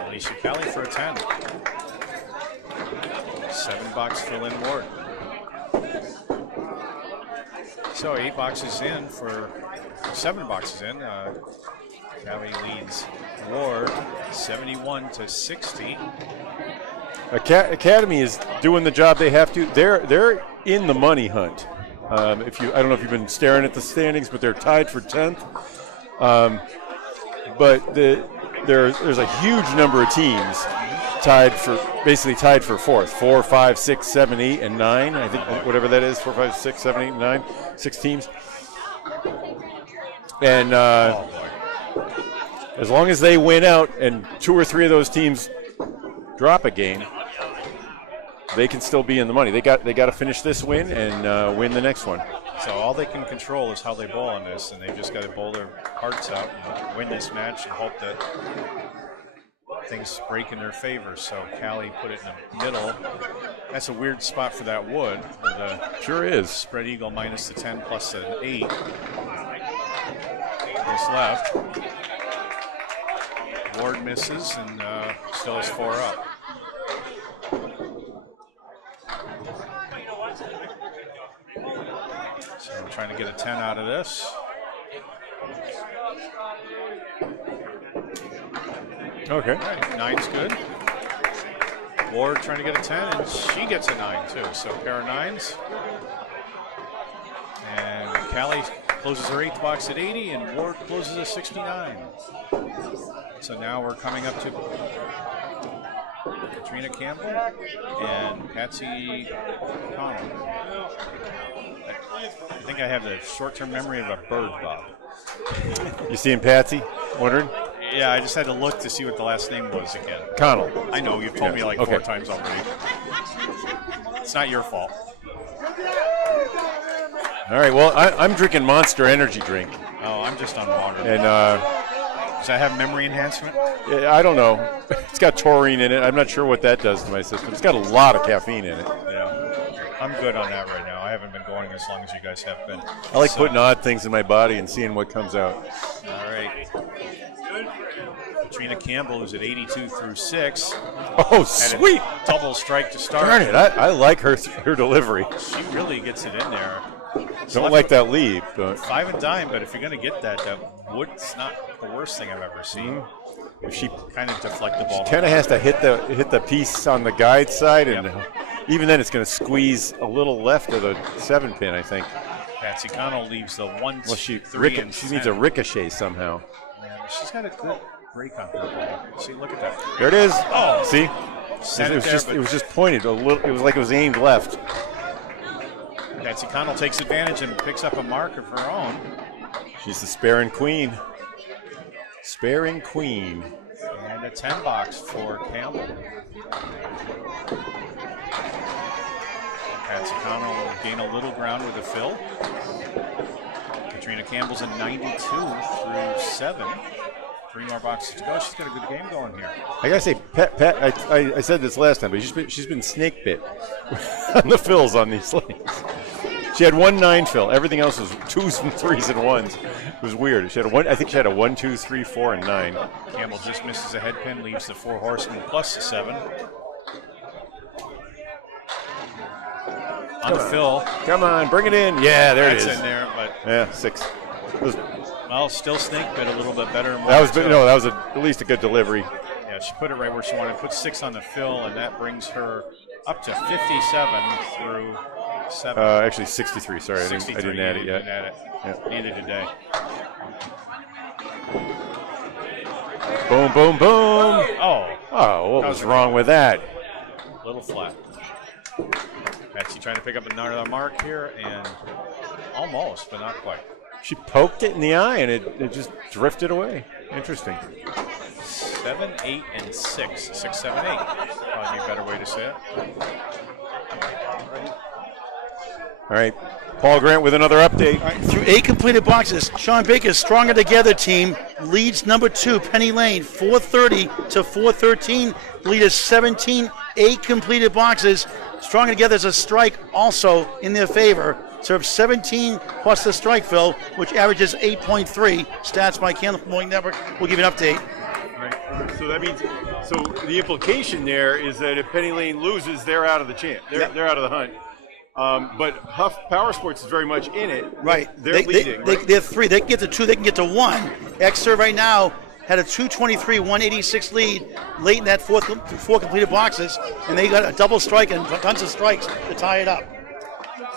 Alicia Callie for a 10. $7 for Lynn Ward. So 8 boxes in for 7 boxes in. Callie leads Ward 71-60. Academy is doing the job they have to. They're in the money hunt. I don't know if you've been staring at the standings, but they're tied for 10th. But there's a huge number of teams tied for 4th. 4, 5, 6, 7, 8, and 9. I think whatever that is. 4, 5, 6, 7, 8, 9. 6 teams. And as long as they win out and 2 or 3 of those teams drop a game, they can still be in the money. They got to finish this win and win the next one. So all they can control is how they bowl in this, and they've just got to bowl their hearts out and win this match and hope that things break in their favor. So Callie put it in the middle. That's a weird spot for that wood. Sure is. Spread eagle minus the 10 plus an 8. What's left? Ward misses and still has 4 up. So we're trying to get a 10 out of this. Okay. All right, 9's good. Ward trying to get a 10, and she gets a 9 too. So pair of 9s. And Callie closes her 8th box at 80, and Ward closes at 69. So now we're coming up to Katrina Campbell and Patsy Connell. I think I have the short-term memory of a bird, Bob. You seeing Patsy? Wondering? Yeah, I just had to look to see what the last name was again. Connell. I know, you've told me like 4 times already. It's not your fault. All right, well, I'm drinking Monster Energy drink. Oh, I'm just on water. And does that have memory enhancement? I don't know. It's got taurine in it. I'm not sure what that does to my system. It's got a lot of caffeine in it. Yeah. I'm good on that right now. I haven't been going as long as you guys have been. I like putting odd things in my body and seeing what comes out. All right. Katrina Campbell is at 82 through 6. Oh, sweet. Double strike to start. Darn it. I like her delivery. She really gets it in there. Don't like that lead. But 5 and dime, but if you're going to get that wood's not the worst thing I've ever seen. If she kind of deflect the ball. Kind of has to hit the piece on the guide side, and even then it's going to squeeze a little left of the 7 pin, I think. Patsy Connell leaves the 1, Well, 2, 3, and she needs a ricochet somehow. Yeah, she's got a break on her. See, look at that. There it is. Oh. See? Set It was there, just but it was just pointed a little. It was like it was aimed left. Betsy Connell takes advantage and picks up a mark of her own. She's the sparing queen. Sparing queen. And a 10 box for Campbell. Patsy Connell will gain a little ground with a fill. Katrina Campbell's in 92 through 7. 3 more boxes to go. She's got a good game going here. I gotta say, Pat, I said this last time, but she's been snake bit on the fills on these lanes. She had 1-9 fill. Everything else was 2s and 3s and 1s. It was weird. She had I think she had a 1, 2, 3, 4, and 9. Campbell just misses a head pin, leaves the 4 horsemen plus the 7. On the fill. Come on, bring it in. Yeah, there it is. That's in there, but Yeah, 6. well, still snake bit a little bit better. That was at least a good delivery. Yeah, she put it right where she wanted. Put 6 on the fill, and that brings her up to 57 through 7. Actually, 63. Sorry, I 63, didn't add it yet. Didn't add it. Yeah. Neither today. Boom, boom, boom. Oh, Oh, what was wrong with that? little flat. Betsy trying to pick up another mark here, and almost, but not quite. She poked it in the eye, and it just drifted away. Interesting. 7, 8, and 6. 6, 7, 8. Probably a better way to say it. All right, Paul Grant with another update. All right, through 8 completed boxes, Sean Baker's Stronger Together team leads number 2, Penny Lane, 430 to 413. The lead is 17, 8 completed boxes. Stronger Together is a strike also in their favor. Serve 17 plus the strike fill, which averages 8.3. Stats by Candle Morning Network. We'll give you an update. Right. So that means, the implication there is that if Penny Lane loses, they're out of the chance. They're out of the hunt. But Huff Power Sports is very much in it. Right. They're leading. Right? They're 3. They can get to 2. They can get to 1. Exeter right now had a 223, 186 lead late in that 4 completed boxes, and they got a double strike and tons of strikes to tie it up.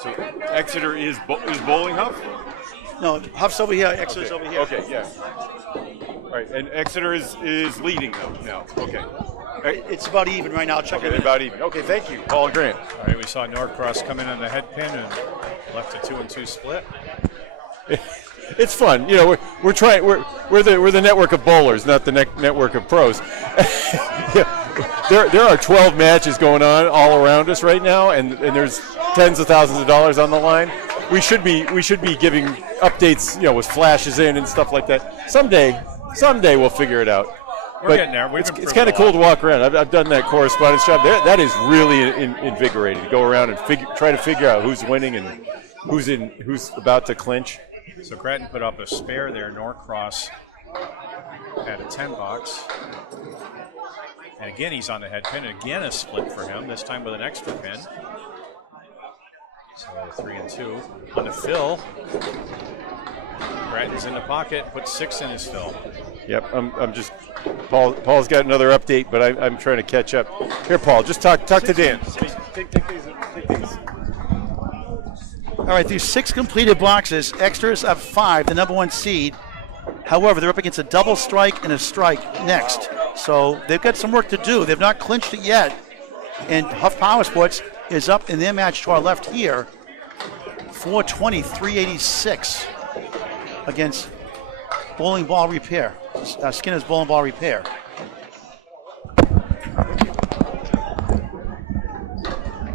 So Exeter is bowling Huff? No, Huff's over here. Exeter's over here. Okay, yeah. All right, and Exeter is leading though now. Okay. It's about even right now. Check Okay, it they're in. about even. Okay, thank you, Paul Grant. All right, we saw Norcross come in on the head pin and left a 2-2 split. It's fun, you know. We're trying. We're the network of bowlers, not the network of pros. Yeah, there are 12 matches going on all around us right now, and there's tens of thousands of dollars on the line. We should be giving updates, you know, with flashes in and stuff like that. Someday we'll figure it out. We're getting there. It's kind of cool to walk around. I've done that correspondence job. That is really invigorating to go around and try to figure out who's winning and who's about to clinch. So Creighton put up a spare there. Norcross had a 10 box. And again, he's on the head pin. Again, a split for him, this time with an extra pin. So 3 and 2. On the fill, Creighton's in the pocket, put 6 in his fill. Yep, I'm just Paul's got another update, but I'm trying to catch up. Here, Paul, just talk to Dan. Take these. All right, these 6 completed boxes. Exeter's up 5, the number 1 seed. However, they're up against a double strike and a strike next. So they've got some work to do. They've not clinched it yet. And Huff Power Sports is up in their match to our left here, 420, 386 against Bowling Ball Repair. Skinner's Bowling Ball Repair. All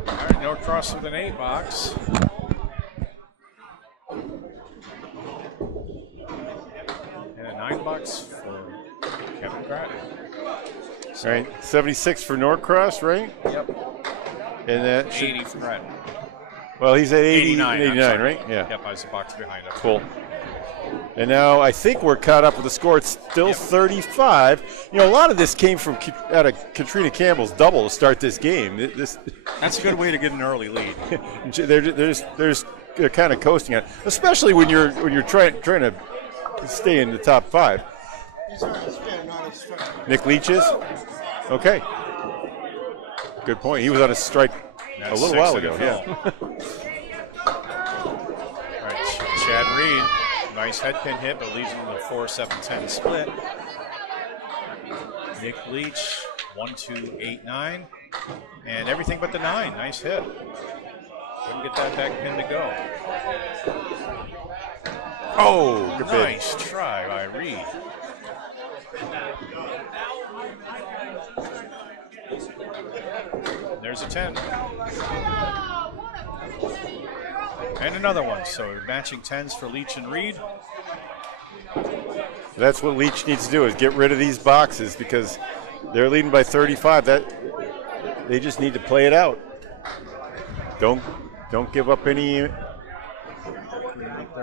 right, Norcross with an 8 box. And a 9 box for Kevin Creighton. All right, 76 for Norcross, right? Yep. And that 80 for Creighton. well, he's at 89, 89, right? Yeah. Yep, I was a box behind him. Cool. And now I think we're caught up with the score. It's still 35. You know, a lot of this came from out of Katrina Campbell's double to start this game. That's a good way to get an early lead. they're kind of coasting on it, especially when you're trying to stay in the top 5. Nick Leach's? Okay. Good point. He was on a strike a little while ago. Yeah. All right, Chad Reed, nice head pin hit, but leaves him in the 4-7-10 split. Nick Leach, 1, 2, 8, 9. And everything but the 9. Nice hit. Couldn't get that back pin to go. Oh, good bid. Nice try by Reed. There's a 10. And another one. So matching 10s for Leach and Reed. That's what Leach needs to do, is get rid of these boxes because they're leading by 35. That they just need to play it out. Don't give up any.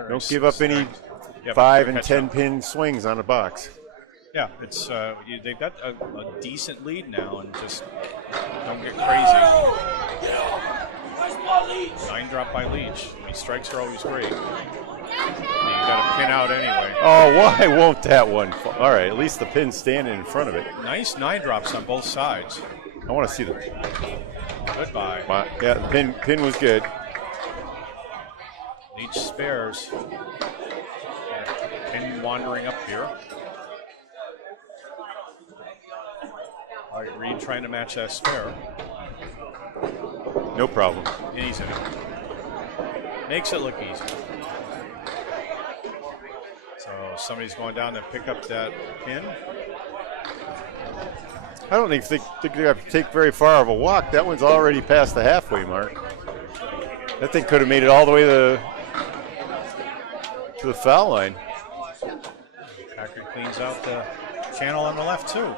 Don't give up any 5 and 10 pin swings on a box. Yeah, it's they've got a decent lead now, and just don't get crazy. 9 drop by Leach. I mean, strikes are always great. You got to pin out anyway. Oh, why won't that one fall? All right, at least the pin's standing in front of it. Nice 9 drops on both sides. I want to see the. Goodbye. Yeah, the pin was good. Leach spares. Pin wandering up here. All right, Reed trying to match that spare. No problem. Easy. Makes it look easy. So somebody's going down to pick up that pin. I don't think they have to take very far of a walk. That one's already past the halfway mark. That thing could have made it all the way to the foul line. Packard cleans out the channel on the left too.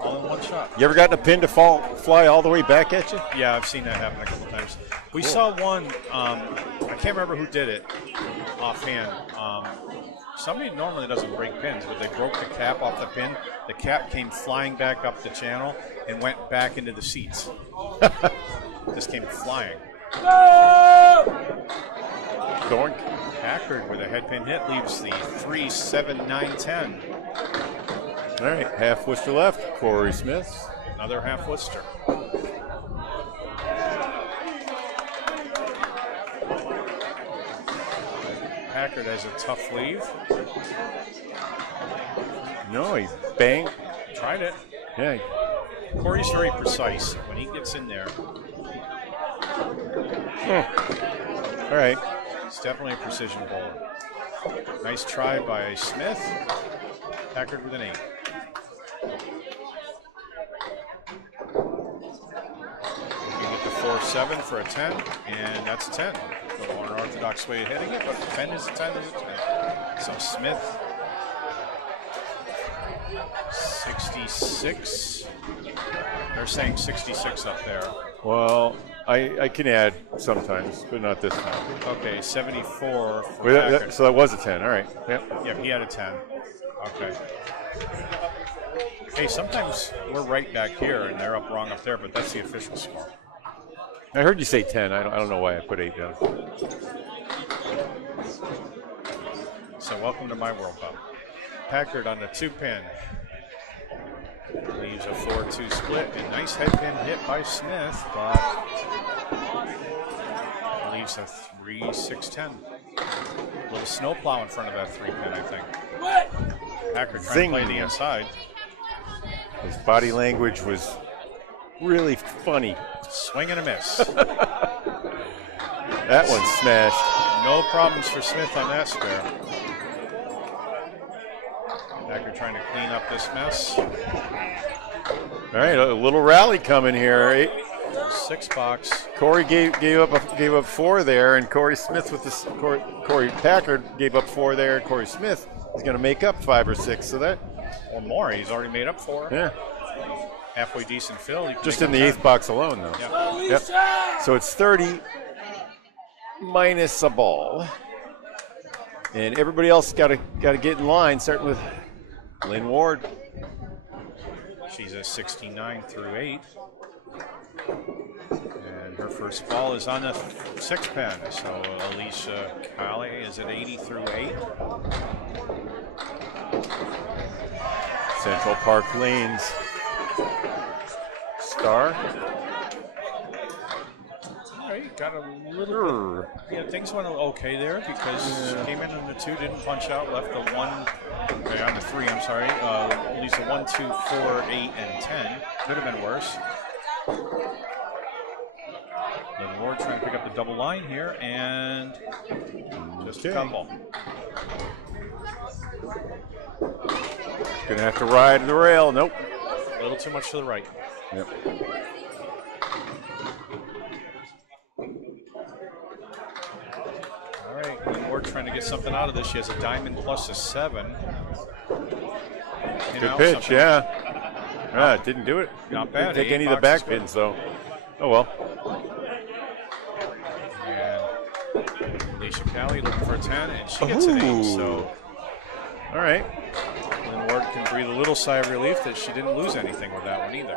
All in one shot. You ever gotten a pin to fly all the way back at you? Yeah, I've seen that happen a couple times. We saw one, I can't remember who did it offhand. Somebody normally doesn't break pins, but they broke the cap off the pin. The cap came flying back up the channel and went back into the seats. Just came flying. Dorn. Packard with a head pin hit leaves the 3, 7, 9, 10. All right, half Worcester left. Corey Smith. Another half Worcester. Packard has a tough leave. No, he banged. Tried it. Yeah. Corey's very precise when he gets in there. All right. It's definitely a precision bowler. Nice try by Smith. Packard with an 8. You get the 4-7 for a 10, and that's a 10. The more unorthodox way of hitting it, but 10 is a 10 is a 10. So Smith, 66. They're saying 66 up there. Well, I can add sometimes, but not this time. Okay, 74 for Well, Packard. so that was a 10. All right. Yep. Yeah, he had a 10. Okay. Hey, sometimes we're right back here and they're up wrong up there, but that's the official score. I heard you say 10. I don't know why I put 8 down. So welcome to my World Cup. Packard on the 2-pin. Leaves a 4-2 split, and nice head pin hit by Smith, but leaves a 3-6-10. A little snowplow in front of that 3-pin, I think. Packard trying to play the inside. His body language was really funny. Swing and a miss. That one smashed. No problems for Smith on that spare. Packard trying to clean up this mess. All right, a little rally coming here. 6 box. Corey gave up 4 there, and Corey Smith with this. Corey Packard gave up 4 there. And Corey Smith is going to make up 5 or 6. So that Or more. He's already made up 4. Yeah. Halfway decent fill. Just in the 8th box alone, though. Yeah. Yep. So it's 30 minus a ball, and everybody else got to get in line, starting with Lynn Ward. She's a 69 through 8. And her first ball is on the 6-pin. So Alicia Cali is at 80 through 8. Central Park Lanes star. All right, got a little bit. Yeah, things went okay there because she came in on the 2, didn't punch out, left the 1, on the 3, I'm sorry. Leaves the 1, 2, 4, 8, and 10. Could have been worse. Then Ward trying to pick up the double line here, and just a couple. Gonna have to ride the rail. Nope. A little too much to the right. Yep. All right, and Ward trying to get something out of this. She has a diamond plus a 7. Good pitch, yeah. It didn't do it. Not bad. Didn't take 8 any of the back boxes good. pins, though. Oh, well. And Alicia Callie looking for a 10, and she gets an 8. So, all right. and Ward can breathe a little sigh of relief that she didn't lose anything with that one either.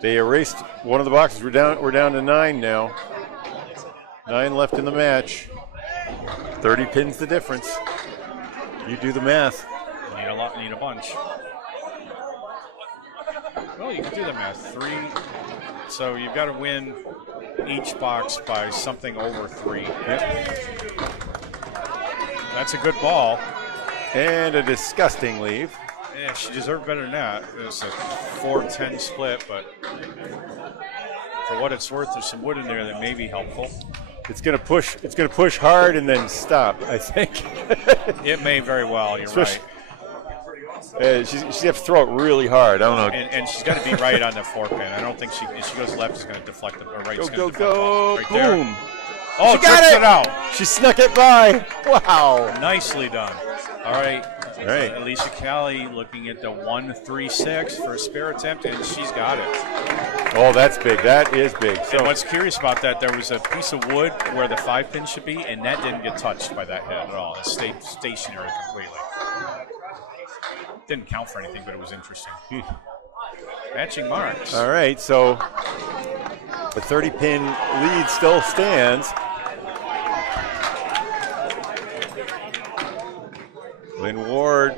They erased one of the boxes. We're down to 9 now. 9 left in the match. 30 pins the difference. You do the math. Need a bunch. Well, you can do the math. 3. So you've got to win each box by something over 3. Yep. That's a good ball. And a disgusting leave. Yeah, she deserved better than that. It's a 4-10 split, but for what it's worth, there's some wood in there that may be helpful. It's gonna push. It's gonna push hard and then stop, I think. It may very well. You're right. She's have to throw it really hard. I don't know. And she's got to be right on the 4 pin. I don't think if she goes left, it's going to deflect the right. Go! Right Boom! there. Oh, she got it out. She snuck it by. Wow! Nicely done. All right. Right. Alicia Callie looking at the 1-3-6 for a spare attempt, and she's got it. Oh, that's big. That is big. So And what's curious about that, there was a piece of wood where the 5 pin should be, and that didn't get touched by that head at all. It stayed stationary completely. Didn't count for anything, but it was interesting. Matching marks. all right. So the 30-pin lead still stands. Lynn Ward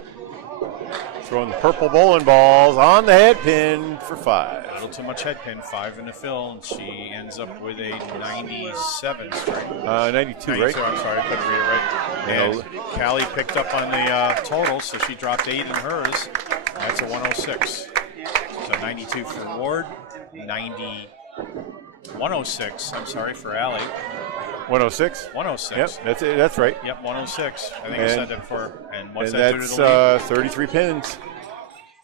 throwing the purple bowling balls on the head pin for 5. A little too much head pin, 5 in the fill, and she ends up with a 97 straight. 92, right? I'm sorry, I couldn't read it right. And Callie picked up on the total, so she dropped 8 in hers. That's a 106. So 92 for Ward, 106, I'm sorry, for Allie. 106? 106. Yep, that's it. That's right. Yep, 106. I think I said that before. And what's And that do to that's the lead? 33 pins.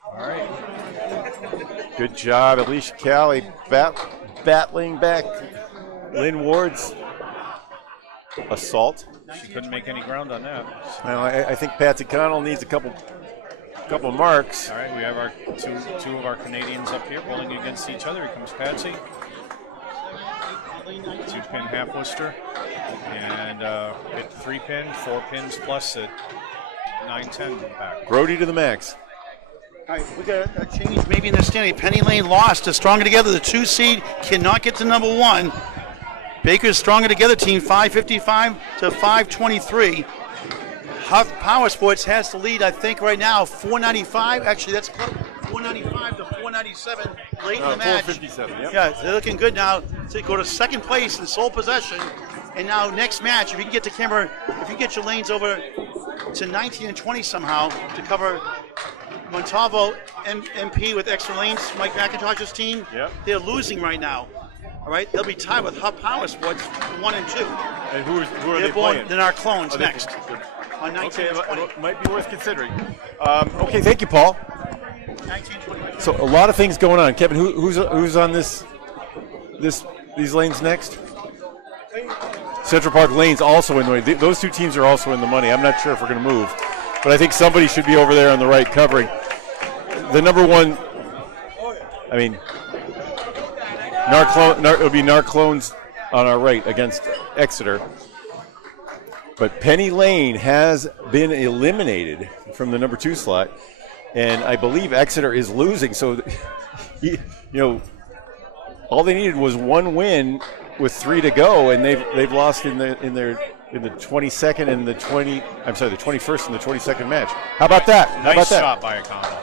All right. Good job, Alicia Callie, battling back Lynn Ward's assault. She couldn't make any ground on that. Now, I think Patsy Connell needs a couple marks. All right, we have our two of our Canadians up here bowling against each other. Here comes Patsy. 2-pin half Worcester. And hit 3-pin, 4 pins plus at 9-10 back. Brody to the max. All right, we got a change maybe in the standing. Penny Lane lost to Stronger Together. The 2 seed cannot get to number 1. Baker's Stronger Together team 555 to 523. Huff Power Sports has the lead, I think, right now, 495. Actually, that's 495 to 497 late in the match. 457, yep. Yeah, they're looking good now to go to second place in sole possession. And now next match, if you can get to Kimber, if you get your lanes over to 19 and 20 somehow to cover Montalvo MP with extra lanes, Mike McIntosh's team, Yep. they're losing right now. All right, they'll be tied with Huff Power Sports 1 and 2. And who are They're they playing? the Narclones Oh, they- next on 19 Okay, and 20. might be worth considering. Okay, thank you, Paul. 19 and 20. So a lot of things going on. Kevin, who's on these lanes next? Central Park Lane's also in the money. Those 2 teams are also in the money. I'm not sure if we're going to move, but I think somebody should be over there on the right covering. The number 1, I mean, it'll be Narclones on our right against Exeter. But Penny Lane has been eliminated from the number 2 slot, and I believe Exeter is losing. So, all they needed was 1 win with 3 to go, and they've lost in the 22nd and the 21st and the 22nd match. How about that? How Nice about that? shot by O'Connell.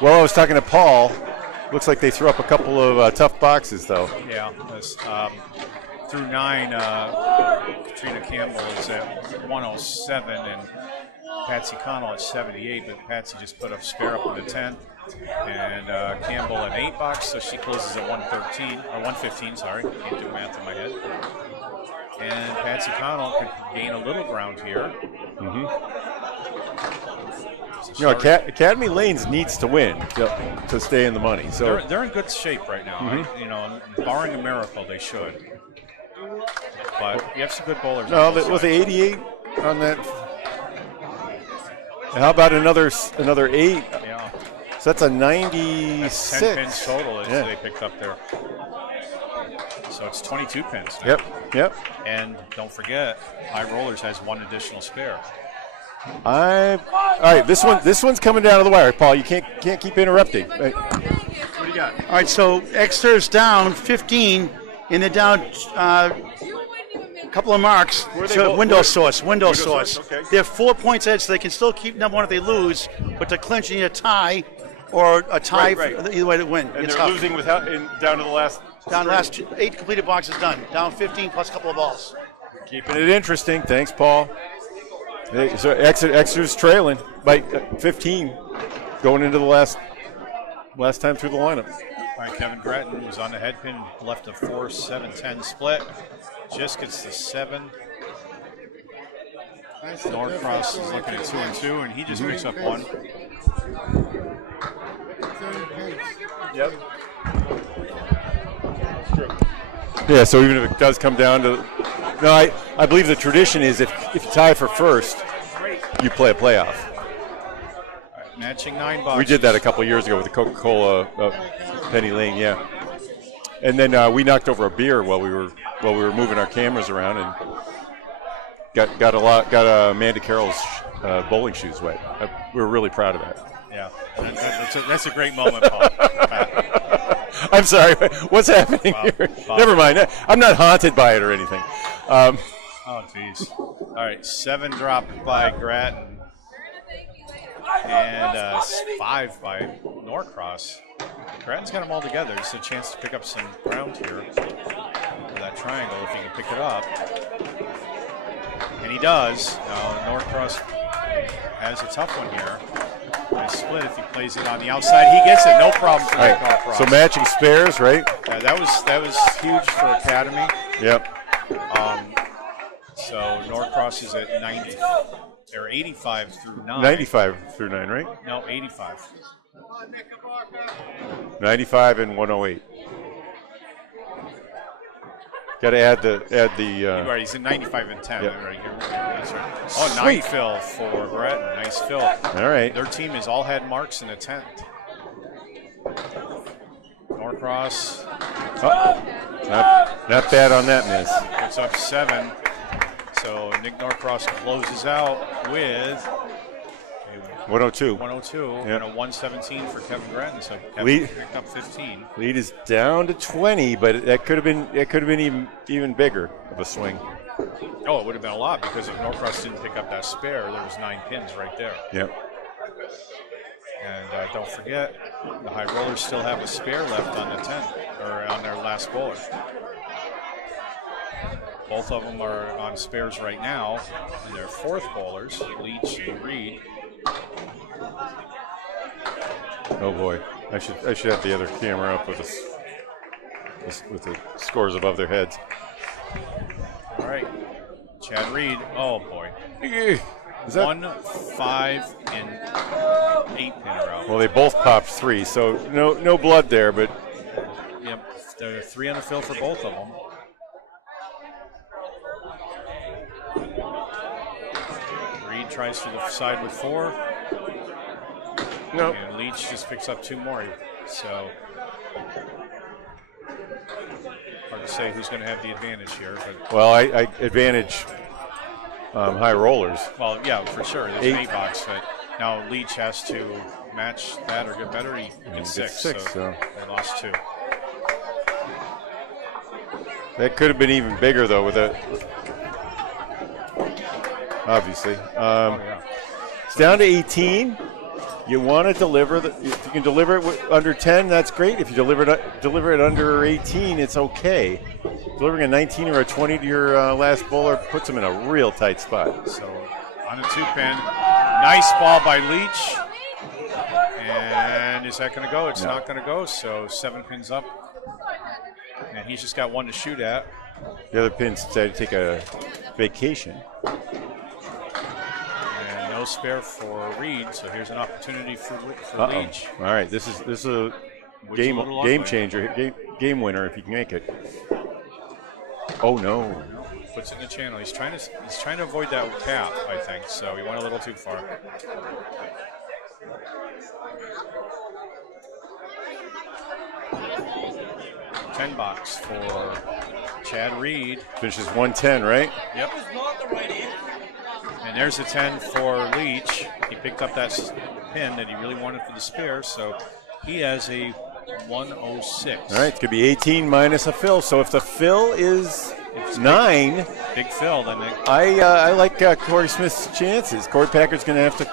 Well, I was talking to Paul, Looks like they threw up a couple of tough boxes, though. Yeah, through 9, Katrina Campbell is at 107 and Patsy Connell at 78, but Patsy just put a spare up on the 10. And Campbell an 8 box, so she closes at 115, sorry. Can't do math in my head. And Patsy Connell could gain a little ground here. You know, Academy Lanes needs to win to stay in the money. So they're in good shape right now. You know, barring a miracle, they should. But you have some good bowlers. No, with the 88 on that. How about another 8? Yeah. So that's a 96. That's 10 pins total they picked up there. So it's 22 pins now. Yep. And don't forget, High Rollers has 1 additional spare. All right, this one's coming down to the wire, Paul. You can't keep interrupting. Right. What do you got? All right, so Exeter's down 15, and they're down a couple of marks. So window source. Okay. They're 4 points ahead, so they can still keep number 1 if they lose, but to clinch, you need a tie or a tie either way to win. And it's they're tough. losing down to the last. Down last 8 completed boxes done. Down 15 plus a couple of balls. Keeping it interesting. Thanks, Paul. So Exeter's trailing by 15 going into the last time through the lineup. All right, Kevin Gratton was on the head pin, left a 4-7-10 split. Just gets the 7. Norcross is looking at 2 and 2, and he just picks up 1. Yep. Yeah, so even if it does come down to, I believe the tradition is if you tie for first, you play a playoff. All right, matching 9 boxes. We did that a couple years ago with the Coca-Cola Penny Lane, yeah. And then we knocked over a beer while we were moving our cameras around and got Amanda Carroll's bowling shoes wet. We were really proud of that. Yeah, that's a great moment, Paul. I'm sorry. What's happening here? Never mind. I'm not haunted by it or anything. Oh, jeez. All right, 7 dropped by Gratton and 5 by Norcross. Gratton's got them all together. Just a chance to pick up some ground here with that triangle if he can pick it up. And he does. Norcross has a tough one here. Nice split if he plays it on the outside. He gets it, no problem for Norcross. So matching spares, right? Yeah, that was huge for Academy. Yep. So Norcross is at 90 or 85 through 9. 95 through 9, right? No, 85. 95 and 108. Got to add the. Right, he's in 95 and 10 Yep. right here. That's right. Oh, nice fill for Gratton. Nice fill. All right. Their team has all had marks in the 10th. Norcross. Not bad on that miss. It's up 7. So Nick Norcross closes out with 102. 102 Yep. and a 117 for Kevin Gratton. So Kevin picked up 15. Lead is down to 20, but that could have been even bigger of a swing. Oh, it would have been a lot because if Norcross didn't pick up that spare, there was 9 pins right there. Yep. And don't forget, the High Rollers still have a spare left on the 10, or on their last bowler. Both of them are on spares right now, and they're 4th bowlers, Leach and Reed. Oh boy, I should have the other camera up with the scores above their heads. All right, Chad Reed. Oh boy, Is that, 1, 5, and 8 pin are out. well, they both popped 3, so no blood there, but Yep, there are 3 on the fill for both of them. Reed tries to the side with 4. no. And Leach just picks up 2 more. So hard to say who's going to have the advantage here. But Well, I advantage High Rollers. well, yeah, for sure. There's 8. an 8 box, but now Leach has to match that or get better. He gets 6, so they lost 2. that could have been even bigger though with that. Obviously, Yeah. it's down to 18. You want to deliver if you can deliver it under 10, that's great. If you deliver it under 18, it's okay. Delivering a 19 or a 20 to your last bowler puts them in a real tight spot. So on a 2-pin, nice ball by Leach. And is that going to go? It's not going to go. So 7 pins up. And he's just got one to shoot at. The other pins decided to take a vacation. And no spare for Reed. So here's an opportunity for Leach. All right, this is a game changer, game winner if you can make it. Oh no! Puts it in the channel. He's trying to avoid that tap, I think. So he went a little too far. $10 for Chad Reed. Finishes 110, right? Yep. And there's a 10 for Leach. He picked up that pin that he really wanted for the spare, so he has a 106. All right, it's going to be 18 minus a fill. So if the fill is 9, big fill, then I like Corey Smith's chances. Corey Packard's going to have to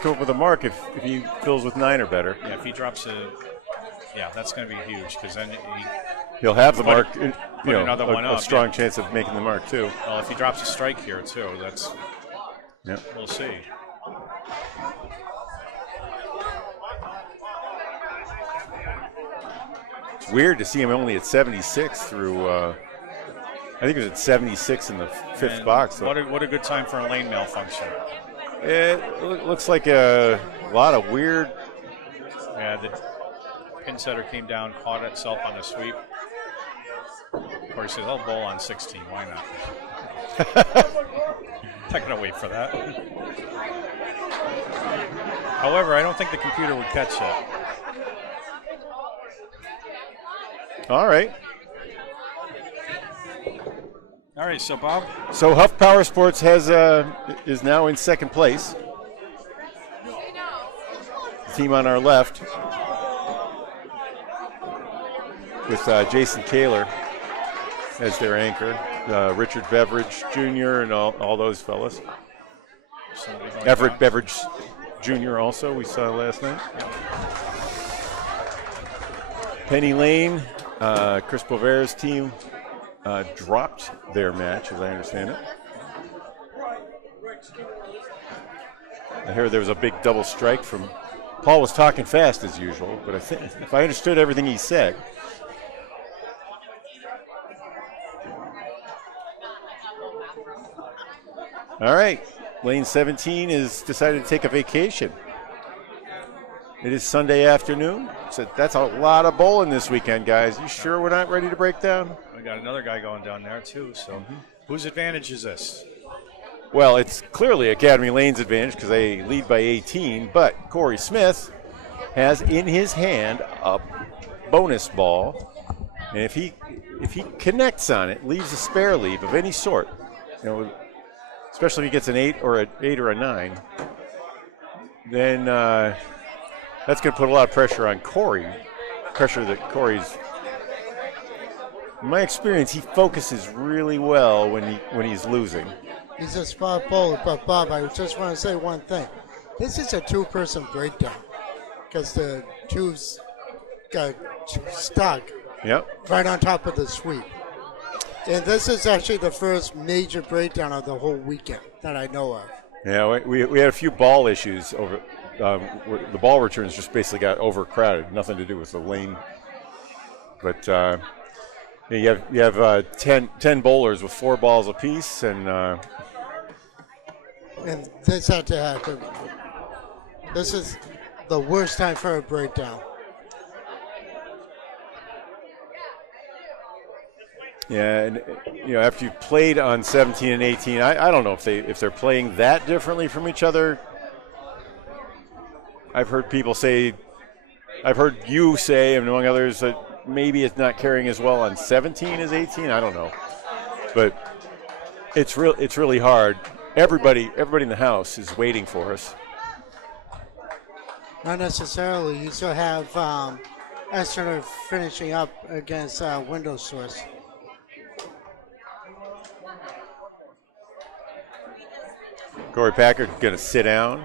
come up with a mark if he fills with 9 or better. Yeah, if he drops that's going to be huge because then he'll have the mark. Another one up, a strong chance of making the mark too. Well, if he drops a strike here too, we'll see. It's weird to see him only at 76 through. I think it was at 76 in the 5th box. So. What a good time for a lane malfunction. It looks like a lot of weird. Yeah, the pin setter came down, caught itself on the sweep. Of course, he says, "I'll bowl on 16. Why not?" Not gonna wait for that. However, I don't think the computer would catch that. All right. All right, so Bob. So Huff Power Sports is now in 2nd place. The team on our left with Jason Kaler as their anchor, Richard Beveridge Jr. and all those fellas. Everett Beveridge Jr. also we saw last night. Penny Lane, Chris Bovair's team dropped their match, as I understand it. I heard there was a big double strike from Paul. Was talking fast as usual, but I think if I understood everything he said. All right, lane 17 is decided to take a vacation. It is Sunday afternoon. So that's a lot of bowling this weekend, guys. You sure we're not ready to break down? We got another guy going down there too. So, whose advantage is this? Well, it's clearly Academy Lane's advantage because they lead by 18. But Corey Smith has in his hand a bonus ball, and if he connects on it, leaves a spare leave of any sort, especially if he gets an 8 or a 9, then that's going to put a lot of pressure on Corey. Pressure that Corey's. In my experience, he focuses really well when he's losing. He's a spot bowler, but Bob, I just want to say one thing. This is a 2-person breakdown because the twos got stuck right on top of the sweep. And this is actually the first major breakdown of the whole weekend that I know of. Yeah, we had a few ball issues over. The ball returns just basically got overcrowded. Nothing to do with the lane. But you have 10 bowlers with 4 balls apiece, and this had to happen. This is the worst time for a breakdown. Yeah, and after you've played on 17 and 18, I don't know if they're playing that differently from each other. I've heard you say, and among others, that maybe it's not carrying as well on 17 as 18. I don't know, but it's really hard. Everybody in the house is waiting for us. Not necessarily. You still have Exeter finishing up against Windows Source. Corey Packard going to sit down.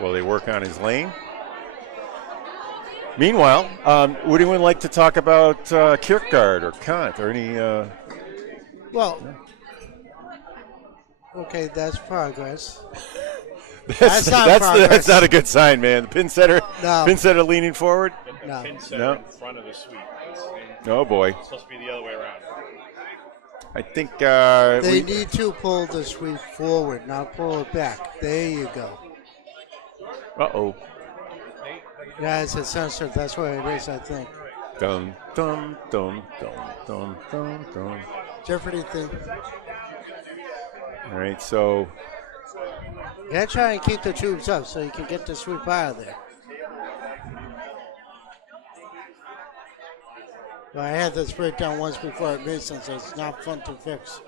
while they work on his lane. Meanwhile, would anyone like to talk about Kierkegaard or Kant or any? Well, okay, that's progress. That's progress. not a good sign, man. The pin setter leaning forward. No. Pin center No. in front of the sweep. Oh boy. It's supposed to be the other way around. I think They need to pull the sweep forward, not pull it back. There you go. Uh-oh. Yeah, it's a sensor. That's what it is, I think. Dum dum dum dum dum dum dum. Jeopardy thing. All right, so You gotta try and keep the tubes up so you can get the sweep out of there. Well, I had this breakdown once before at Mason, so it's not fun to fix.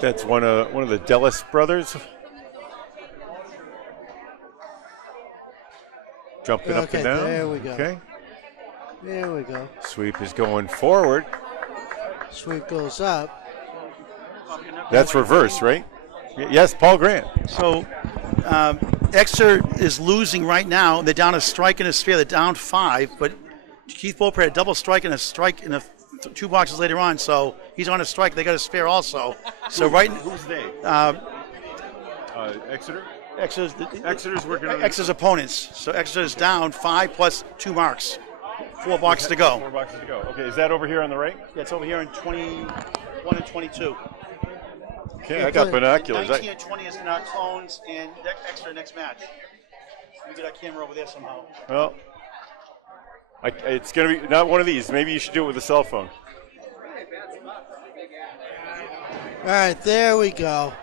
that's one of the Dellis brothers. Jumping up Okay, and down. there we go. Okay. There we go. Sweep is going forward. Sweep goes up. That's reverse, right? Yes, Paul Grant. So Exeter is losing right now. They're down a strike and a spare. They're down 5, but Keith Beaupre had a double strike and a strike in 2 boxes later on, so he's on a strike. They got a spare also. So Who's they? Exeter? Exeter's working on Exeter's opponents. So Exeter's down 5 plus 2 marks. 4 boxes to go. 4 boxes to go. Okay, is that over here on the right? Yeah, it's over here in 21 and 22. Okay, I got binoculars. 19 and 20 is Narclones and Exeter next match. We get our camera over there somehow. Well, it's going to be not one of these. Maybe you should do it with a cell phone. All right, there we go.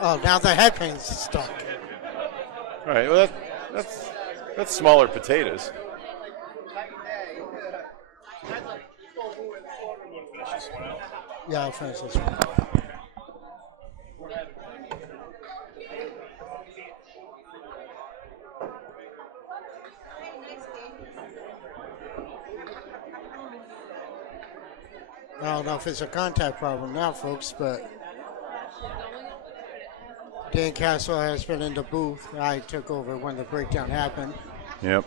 Oh, now the headpin's stuck. All right, well, that's smaller potatoes. Yeah, I'll finish this one. I don't know if it's a contact problem now, folks, but Dan Castle has been in the booth. I took over when the breakdown happened. Yep.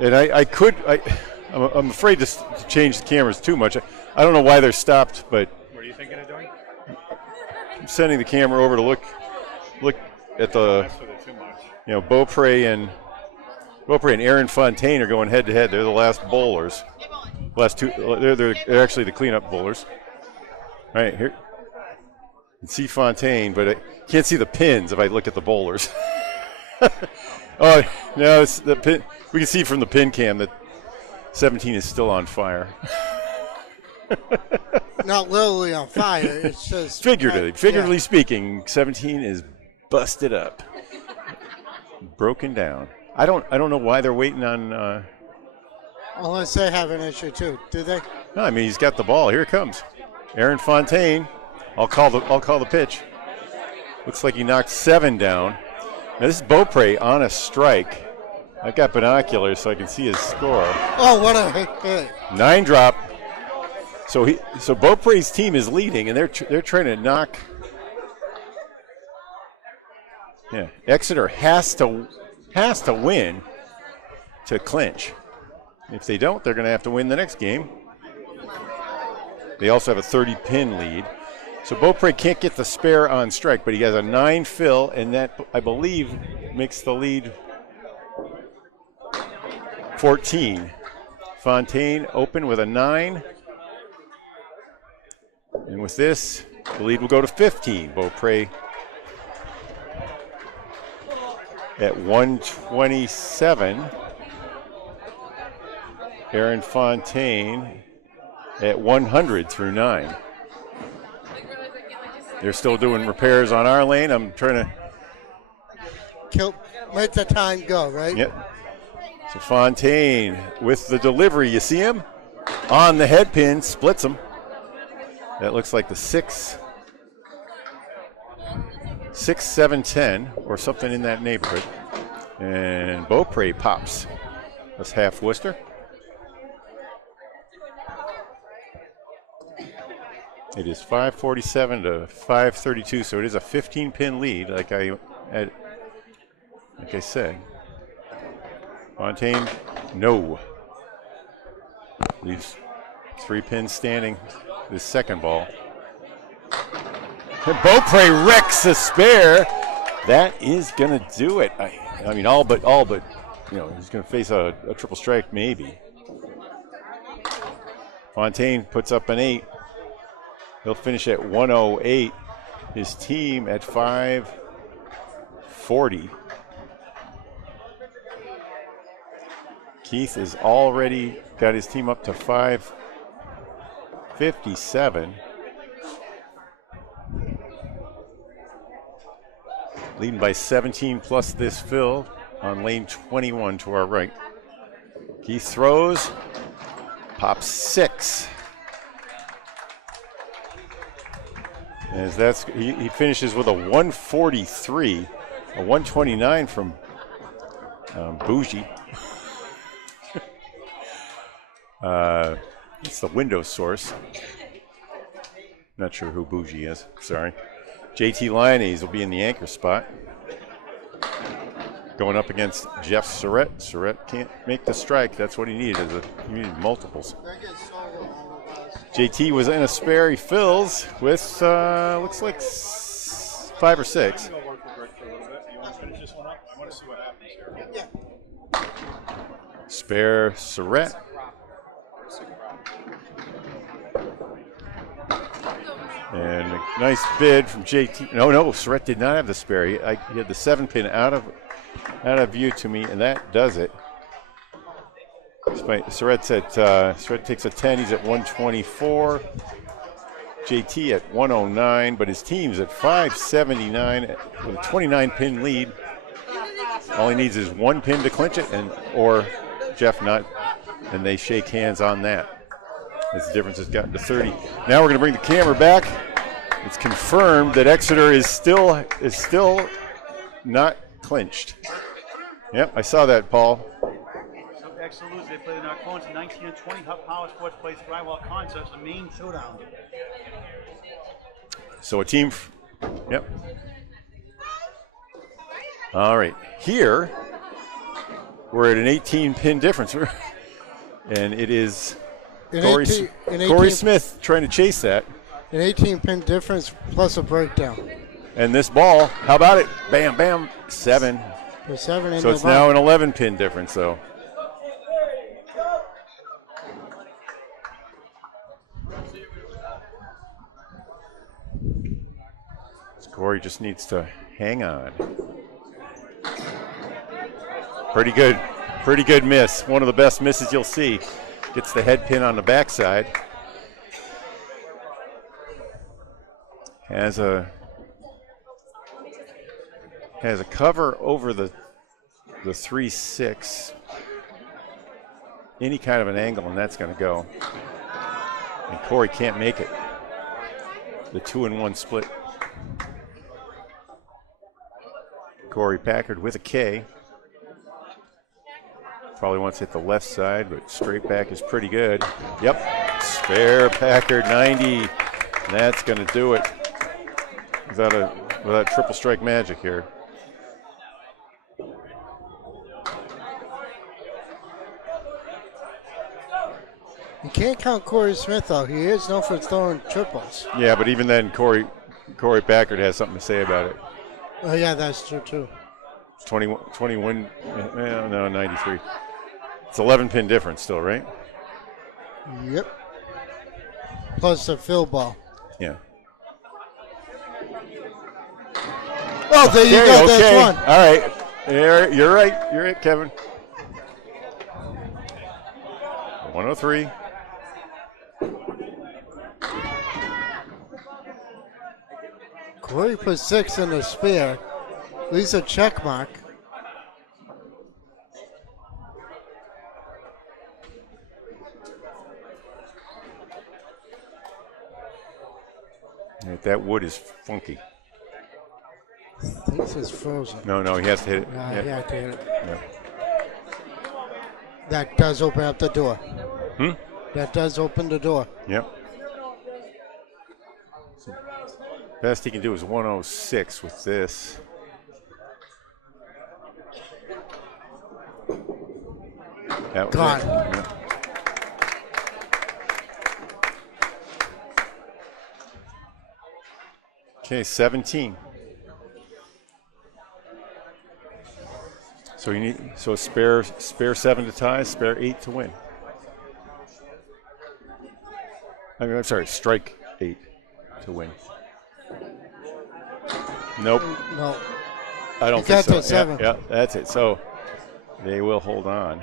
And I'm afraid to change the cameras too much. I don't know why they're stopped, but What are you thinking of doing? I'm sending the camera over to look at the, Mess with it too much. Beaupre and Aaron Fontaine are going head to head. They're the last bowlers. Last two, they're actually the cleanup bowlers. All right, here. You can see Fontaine, but I can't see the pins if I look at the bowlers. Oh, no, it's the pin. We can see from the pin cam that 17 is still on fire. Not literally on fire. It's just Figuratively speaking, 17 is busted up, broken down. I don't know why they're waiting on. Unless they have an issue too, do they? No, I mean he's got the ball. Here it comes, Aaron Fontaine. I'll call the pitch. Looks like he knocked 7 down. Now this is Beaupre on a strike. I've got binoculars so I can see his score. Oh, what a hit! 9 drop. So Beaupre's team is leading, and they're trying to knock. Yeah, Exeter has to win to clinch. If they don't, they're going to have to win the next game. They also have a 30-pin lead. So Beaupre can't get the spare on strike, but he has a 9 fill, and that, I believe, makes the lead 14. Fontaine open with a 9. And with this, the lead will go to 15. Beaupre at 127. Aaron Fontaine at 100 through 9. They're still doing repairs on our lane. I'm trying to Make the time go, right? Yep. So Fontaine with the delivery. You see him on the head pin, splits him. That looks like the 6, 7, 10, or something in that neighborhood. And Beaupre pops. That's half Worcester. It is 547 to 532, so it is a 15-pin lead, like I said. Fontaine, no. Leaves 3 pins standing. This second ball. And Beaupre wrecks a spare. That is gonna do it. I mean, all but. He's gonna face a triple strike maybe. Fontaine puts up an 8. He'll finish at 108. His team at 540. Keith has already got his team up to 557. Leading by 17 plus this fill on lane 21 to our right. Keith throws, pops 6. As he finishes with a 143, a 129 from Bougie. It's the window source. Not sure who Bougie is. Sorry. JT Lyonese will be in the anchor spot. Going up against Jeff Surratt. Surratt can't make the strike. That's what he needed. He needed multiples. JT was in a spare. He fills with looks like 5 or 6. Spare Surratt. And a nice bid from JT. No, Surratt did not have the spare. He had the 7-pin out of view to me, and that does it. Surratt takes a 10. He's at 124. JT at 109, but his team's at 579 with a 29-pin lead. All he needs is 1 pin to clinch it, or Jeff not, and they shake hands on that. As the difference has gotten to 30. Now we're going to bring the camera back. It's confirmed that Exeter is still not clinched. Yep, I saw that, Paul. So Exeter lose. They play the Narclones in 19 and 20. Hub Power Sports plays Drywall Concepts, the main showdown. So a team. Yep. All right. Here we're at an 18-pin difference, and it is. Corey Smith trying to chase that. An 18-pin difference plus a breakdown. And this ball, how about it? Bam, bam, 7. For 7 so it's now an 11-pin difference, though. Corey just needs to hang on. Pretty good miss. One of the best misses you'll see. Gets the head pin on the backside. Has a cover over the 3-6. Any kind of an angle, and that's going to go. And Corey can't make it. The 2-1 split. Corey Packard with a K. Probably wants to hit the left side, but straight back is pretty good. Yep, spare Packard 90. That's going to do it without triple strike magic here. You can't count Corey Smith out. He is known for throwing triples. Yeah, but even then, Corey Packard has something to say about it. Oh, yeah, that's true, too. 21, no, 93. It's 11-pin difference still, right? Yep. Plus the fill ball. Yeah. Oh, there you go. Okay. That's one. All right. You're right. You're right, Kevin. 103. Corey put 6 in the spare. Leaves a check mark. That wood is funky. I think this is frozen. No, he has to hit it. Yeah, he had to hit it. Yeah. That does open up the door. Hmm? That does open the door. Yep. Best he can do is 106 with this. That was Gone. it. Yeah. Okay, 17. So you need spare 7 to tie, spare 8 to win. I'm sorry, strike 8 to win. Nope, No. I don't You think got so. to 7. Yeah, that's it. So they will hold on.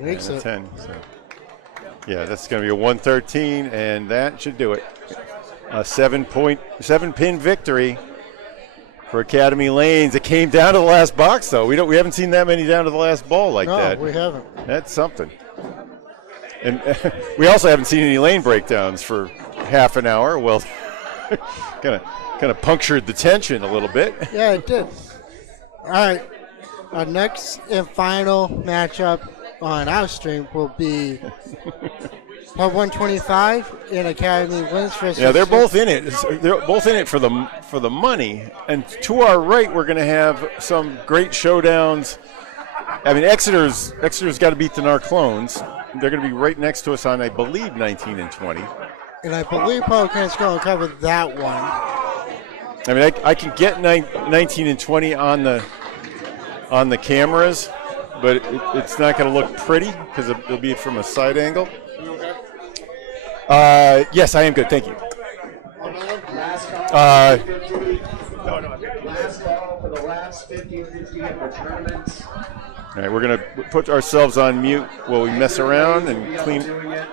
Makes And a it. 10. So. Yeah, that's going to be a 113, and that should do it. A 7-pin victory for Academy Lanes. It came down to the last box, though. We haven't seen that many down to the last ball like No, that. we haven't. That's something. And we also haven't seen any lane breakdowns for half an hour. Well, kind of punctured the tension a little bit. Yeah, it did. All right. Our next and final matchup on our stream will be Pub 125 in Academy Wins versus. Yeah, they're both in it. They're both in it for the money. And to our right, we're going to have some great showdowns. I mean, Exeter's got to beat the Narclones. They're going to be right next to us on, I believe, 19 and 20. And I believe Pelican's going to cover that one. I mean, I can get 19 and 20 on the cameras, but it's not going to look pretty because it'll be from a side angle. Yes, I am good. Thank you. Last call for the last 50-50 of the tournaments. All right, we're going to put ourselves on mute while we mess around and clean. Doing it.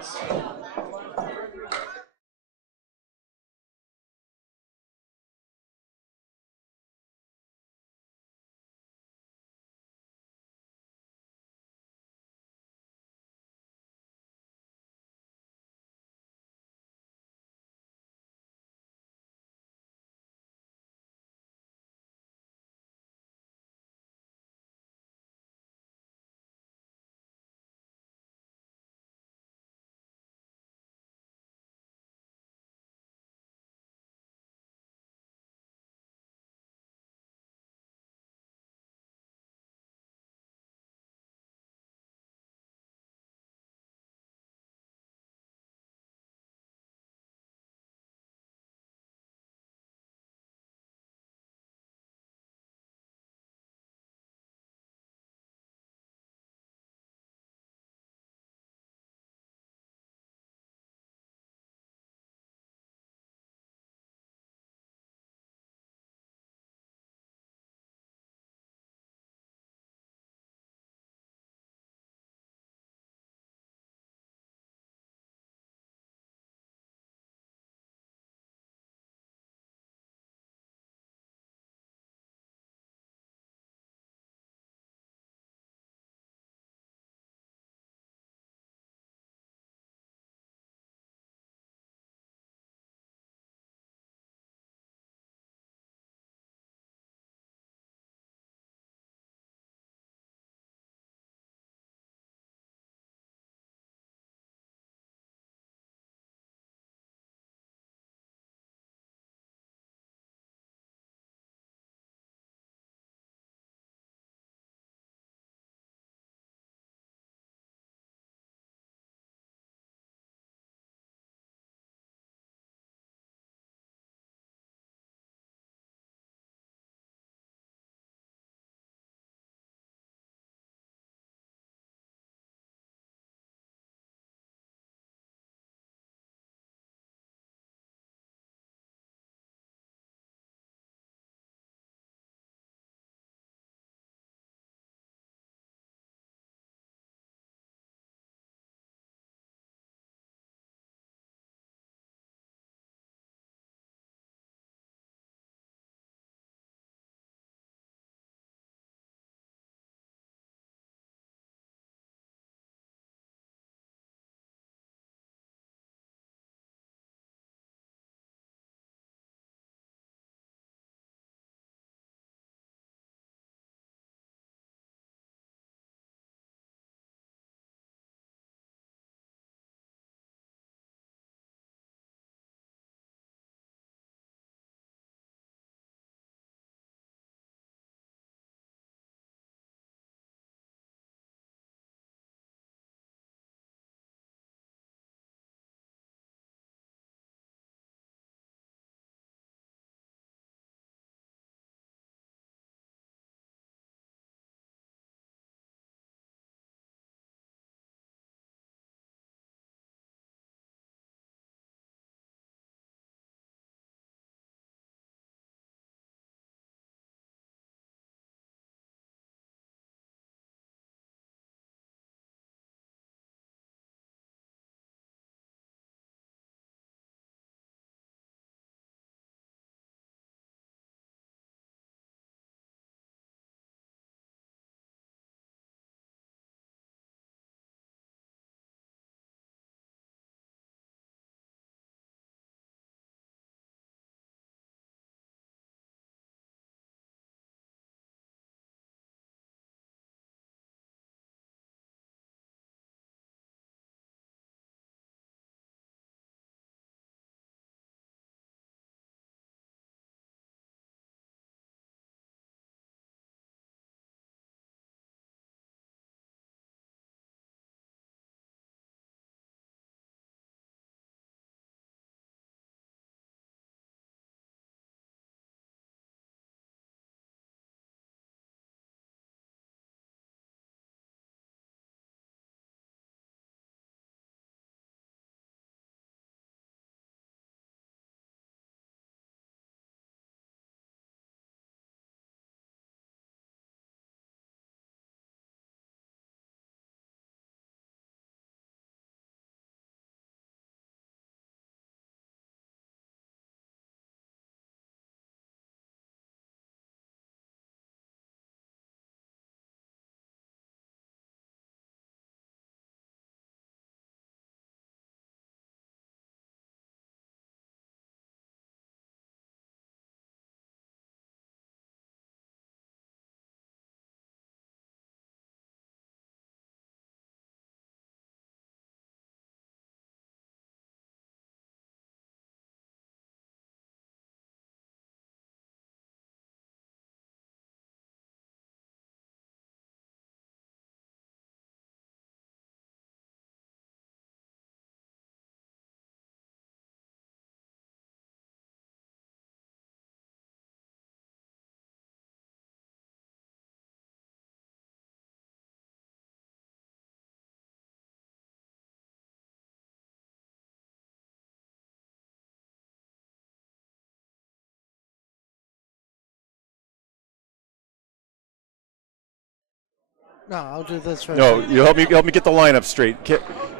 No, I'll do this right No, now. you help me get the lineup straight.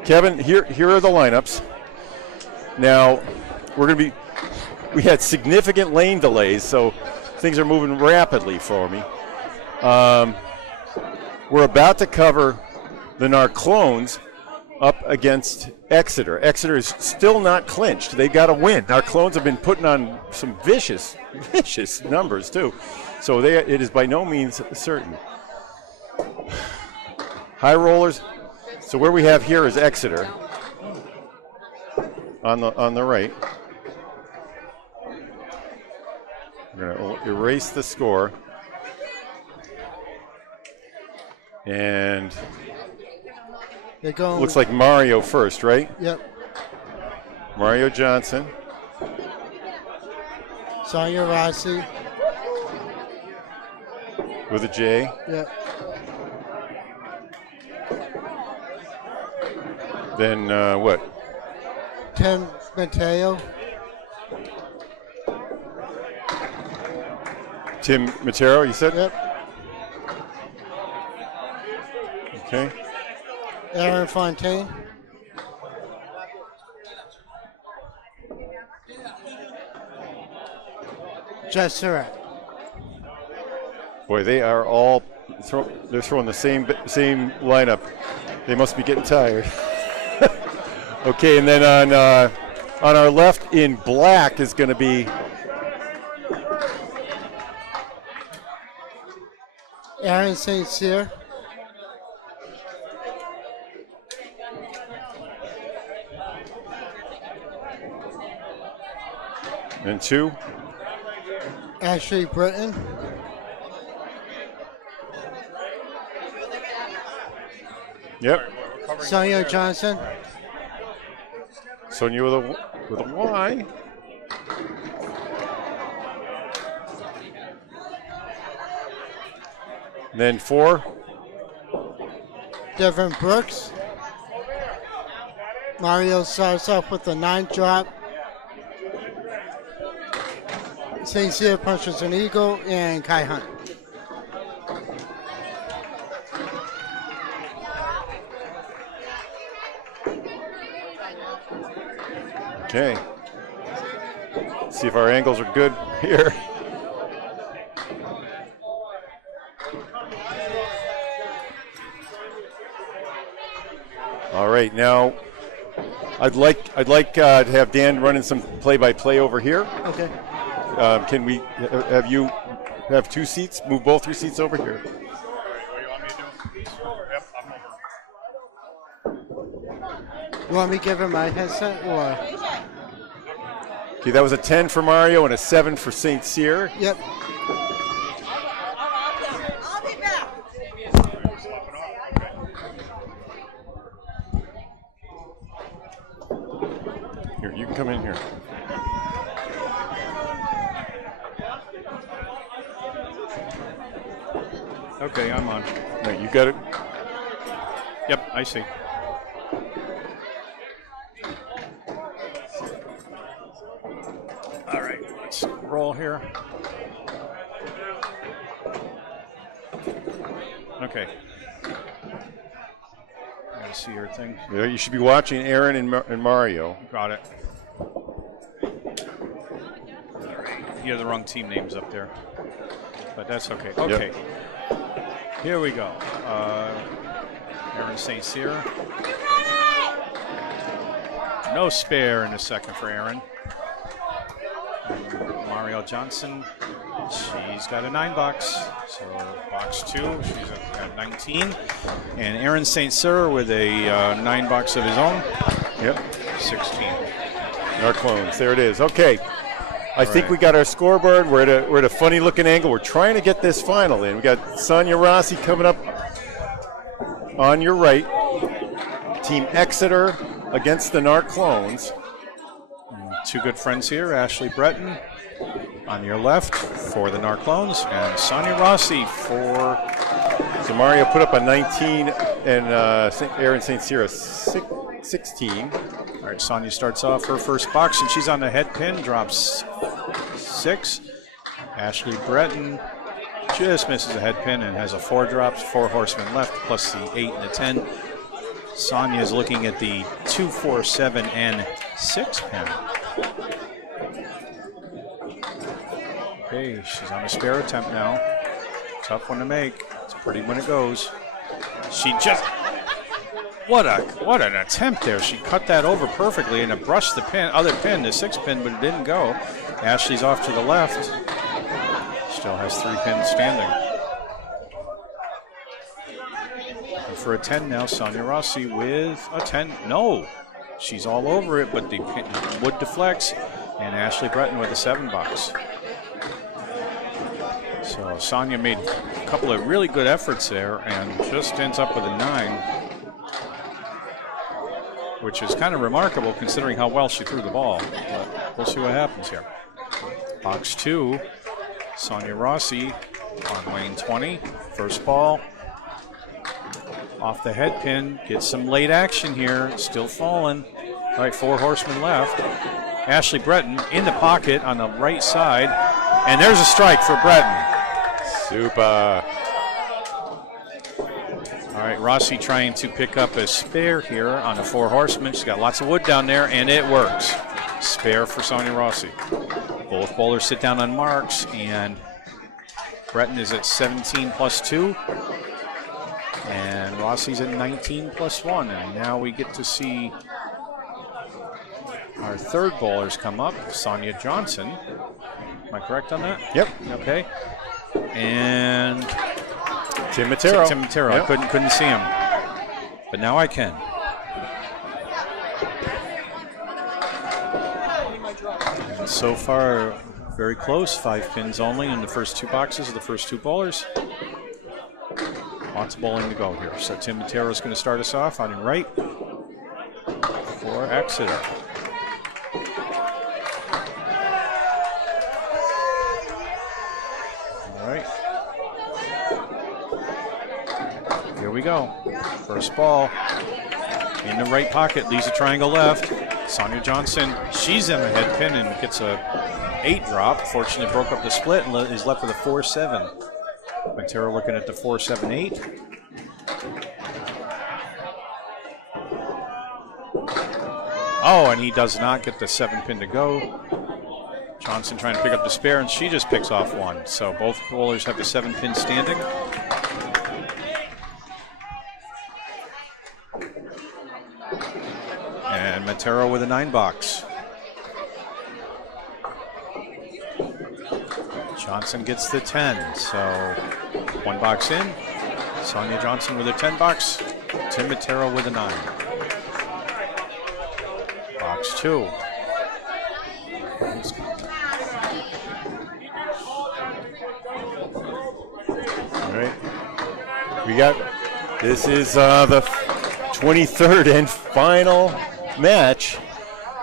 Kevin, here are the lineups. Now, we had significant lane delays, so things are moving rapidly for me. We're about to cover the Narclones up against Exeter. Exeter is still not clinched. They've got to win. Narclones have been putting on some vicious numbers too. So it is by no means certain. High rollers. So where we have here is Exeter on the right. We're going to erase the score. And They're going. looks like Mario first, right? Yep. Mario Johnson. Sonia Rossi. With a J. Yep. Then what? Tim Mateo. Tim Matero, you said? Yep. Okay. Aaron Fontaine. Jeff Surratt. Boy, they are all they're throwing the same lineup. They must be getting tired. Okay, and then on our left in black is going to be Aaron St. Cyr. and 2. Ashley Britton. Yep. Sonia Johnson. Sonia with a Y. And then 4. Devin Brooks. Mario starts off with a 9 drop. St. Cyr punches an eagle, and Kai Hunt. Okay. See if our angles are good here. All right, now I'd like to have Dan running some play-by-play over here. Okay. Can we have you have 2 seats? Move both your seats over here. What do you want me to do? Yep, I'm over. You want me to give him my headset, or? Okay, that was a 10 for Mario and a 7 for St. Cyr. Yep. I'll be back. Here, you can come in here. Okay, I'm on. No, you got it. Yep, I see. All right, let's roll here. Okay. I see your thing. Yeah, you should be watching Aaron and Mario. Got it. You have the wrong team names up there, but that's okay. Okay. Here we go. Aaron St. Cyr. No spare in a second for Aaron. Mario Johnson. She's got a 9 box. So box 2, she's got 19. And Aaron St. Cyr with a 9 box of his own. Yep. 16. Narclones. There it is. Okay. I think right. we got our scoreboard. We're at a funny looking angle. We're trying to get this final in. We got Sonia Rossi coming up on your right. Team Exeter against the Narclones. 2 good friends here, Ashley Breton on your left for the Narclones, and Sonia Rossi for... So Mario put up a 19 and Aaron St. Cyr a 16. All right, Sonia starts off her first box, and she's on the head pin, drops 6. Ashley Breton, just misses a head pin and has a 4 drops, 4 horsemen left, plus the 8 and the 10. Sonia is looking at the 2, 4, 7, and 6 pin. Okay, she's on a spare attempt now. Tough one to make. It's pretty when it goes. She just, what an attempt there. She cut that over perfectly and it brushed the other pin, the 6 pin, but it didn't go. Ashley's off to the left. Still has 3 pins standing. And for a 10 now, Sonia Rossi with a 10. No, she's all over it, but the wood deflects, and Ashley Breton with a 7 box. So Sonia made a couple of really good efforts there and just ends up with a 9, which is kind of remarkable considering how well she threw the ball. But we'll see what happens here. Box 2, Sonia Rossi on lane 20. First ball off the head pin. Gets some late action here. Still falling. All right, 4 horsemen left. Ashley Breton in the pocket on the right side. And there's a strike for Breton. Super. All right, Rossi trying to pick up a spare here on the 4 horsemen. She's got lots of wood down there, and it works. Spare for Sonia Rossi. Both bowlers sit down on marks, and Breton is at 17 plus 2. And Rossi's at 19 plus 1. And now we get to see our third bowlers come up, Sonia Johnson. Am I correct on that? Yep. Okay. And Tim Matero. Tim Matero. Yep. I couldn't see him, but now I can. And so far, very close. 5 pins only in the first 2 boxes of the first 2 bowlers. Lots of bowling to go here. So Tim Matero is going to start us off on your right for Exeter. All right. Here we go. First ball in the right pocket, leaves a triangle left. Sonia Johnson, she's in the head pin and gets a 8 drop. Fortunately broke up the split and is left with a 4-7. Matero looking at the 4-7-8. Oh, and he does not get the 7 pin to go. Johnson trying to pick up the spare, and she just picks off 1. So both bowlers have the 7 pin standing. And Matero with a 9 box. Johnson gets the 10, so 1 box in. Sonia Johnson with a 10 box. Tim Matero with a 9. Box 2. All right. We got, this is the 23rd and final match.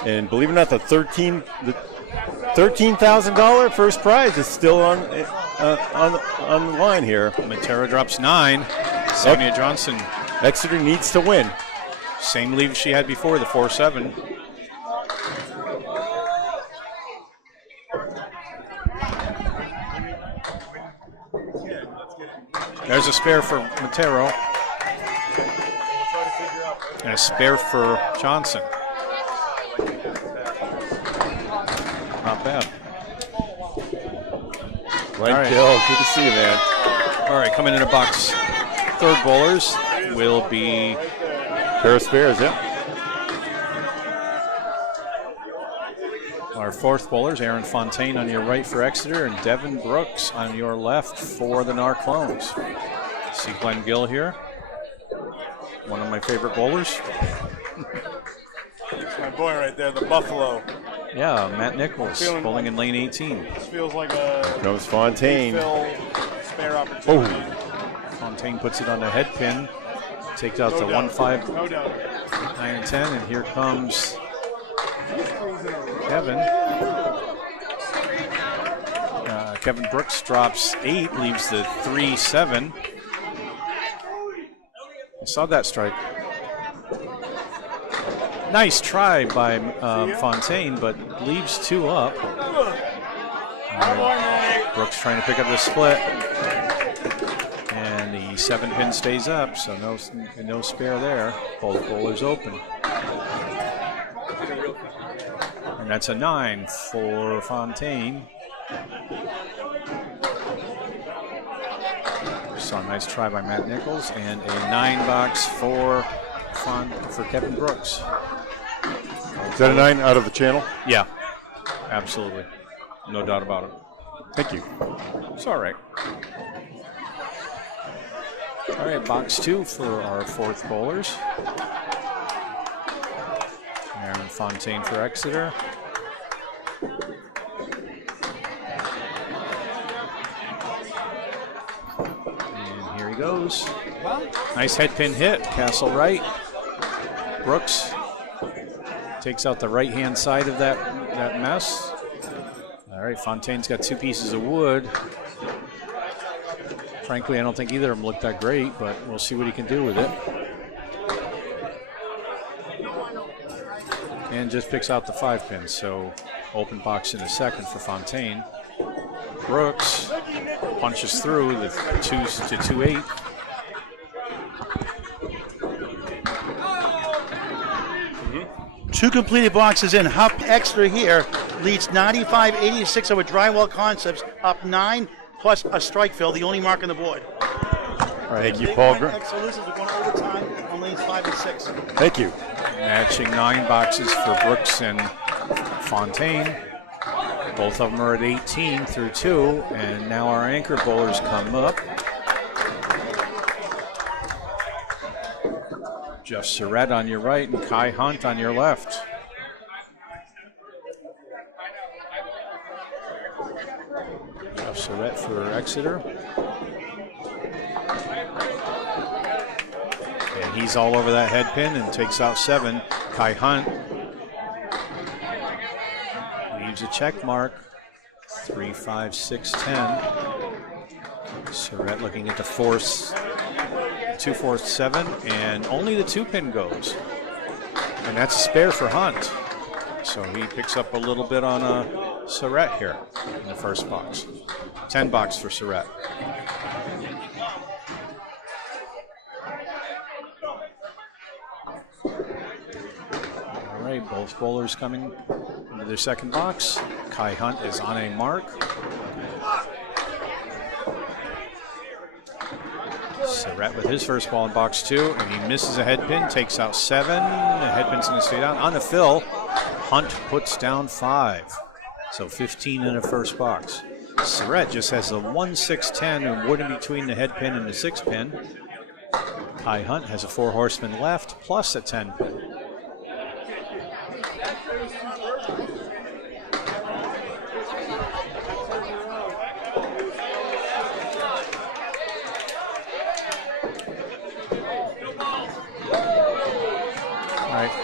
And believe it or not, the $13,000 first prize is still on the line here. Matero drops 9. Sonia Johnson. Exeter needs to win. Same lead she had before, the 4-7. There's a spare for Matero. And a spare for Johnson. Not bad. Right, Bill. Good to see you, man. All right, coming in a box. Third bowlers will be Pair of spares, yeah. our fourth bowlers, Aaron Fontaine on your right for Exeter and Devin Brooks on your left for the Narclones. See Glenn Gill here, one of my favorite bowlers. That's my boy right there, the Buffalo. Yeah, Matt Nichols bowling in lane 18. This feels like a Comes Fontaine. spare opportunity. Oh, Fontaine puts it on the head pin, takes out the 1-5, No doubt. 9 and 10, and here comes Kevin. Kevin Brooks drops 8, leaves the 3-7. I saw that strike. Nice try by Fontaine, but leaves 2 up. Brooks trying to pick up the split. The 7-pin stays up, so no spare there. Both bowlers open. And that's a 9 for Fontaine. So a nice try by Matt Nichols, and a 9-box for Kevin Brooks. Is that a 9 out of the channel? Yeah, absolutely. No doubt about it. Thank you. It's all right. All right, box 2 for our 4th bowlers. Aaron Fontaine for Exeter. And here he goes. Nice head pin hit, Castle right. Brooks takes out the right-hand side of that mess. All right, Fontaine's got 2 pieces of wood. Frankly, I don't think either of them look that great, but we'll see what he can do with it. And just picks out the 5-pin, so open box in a second for Fontaine. Brooks punches through the 2s to 2-8. Two completed boxes in. Hup Exeter here leads 95-86 over Drywall Concepts, up 9 plus a strike fill, the only mark on the board. All right, thank you, Paul. Exeter loses, we're going overtime on lanes 5 and 6. Thank you. Matching 9 boxes for Brooks and Fontaine. Both of them are at 18 through 2, and now our anchor bowlers come up. Jeff Surratt on your right and Kai Hunt on your left. Jeff Surratt for Exeter. And he's all over that head pin and takes out 7. Kai Hunt leaves a check mark. 3, 5, 6, 10. Surratt looking at the force. 2, 4, 7, and only the 2-pin goes. And that's a spare for Hunt. So he picks up a little bit on Surratt here in the first box. 10 box for Surratt. All right, both bowlers coming into their second box. Kai Hunt is on a mark. Surratt with his first ball in box 2, and he misses a head pin, takes out 7. The head pin's going to stay down. On the fill, Hunt puts down 5. So 15 in the first box. Surratt just has a 1, 6, 10 and wood in between the head pin and the 6-pin. Kai Hunt has a 4 horseman left plus a 10-pin.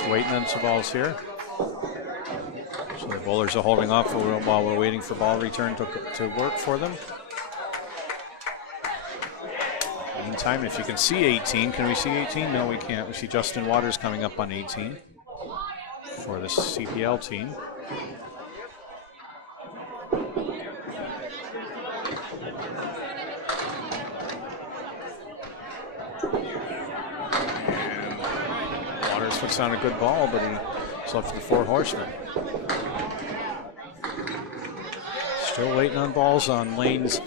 Waiting on some balls here. So the bowlers are holding off while we're waiting for ball return to work for them. Meantime, if you can see 18, can we see 18? No, we can't. We see Justin Waters coming up on 18 for the CPL team. Puts on a good ball, but he's left for the 4 horsemen. Still waiting on balls on lanes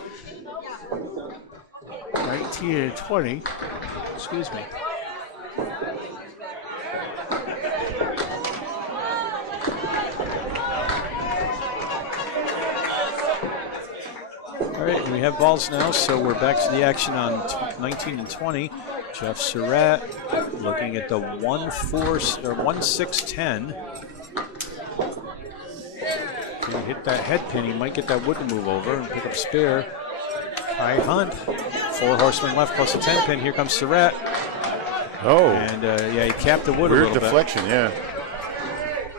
19 and 20. Excuse me. All right, we have balls now, so we're back to the action on 19 and 20. Jeff Surratt looking at the 1, 4, or 1, 6, 10. If he hit that head pin, he might get that wood to move over and pick up spare. Kai Hunt, 4 horsemen left plus a 10 pin. Here comes Surratt. Oh. And yeah, he capped the wood a Weird little deflection, bit. yeah.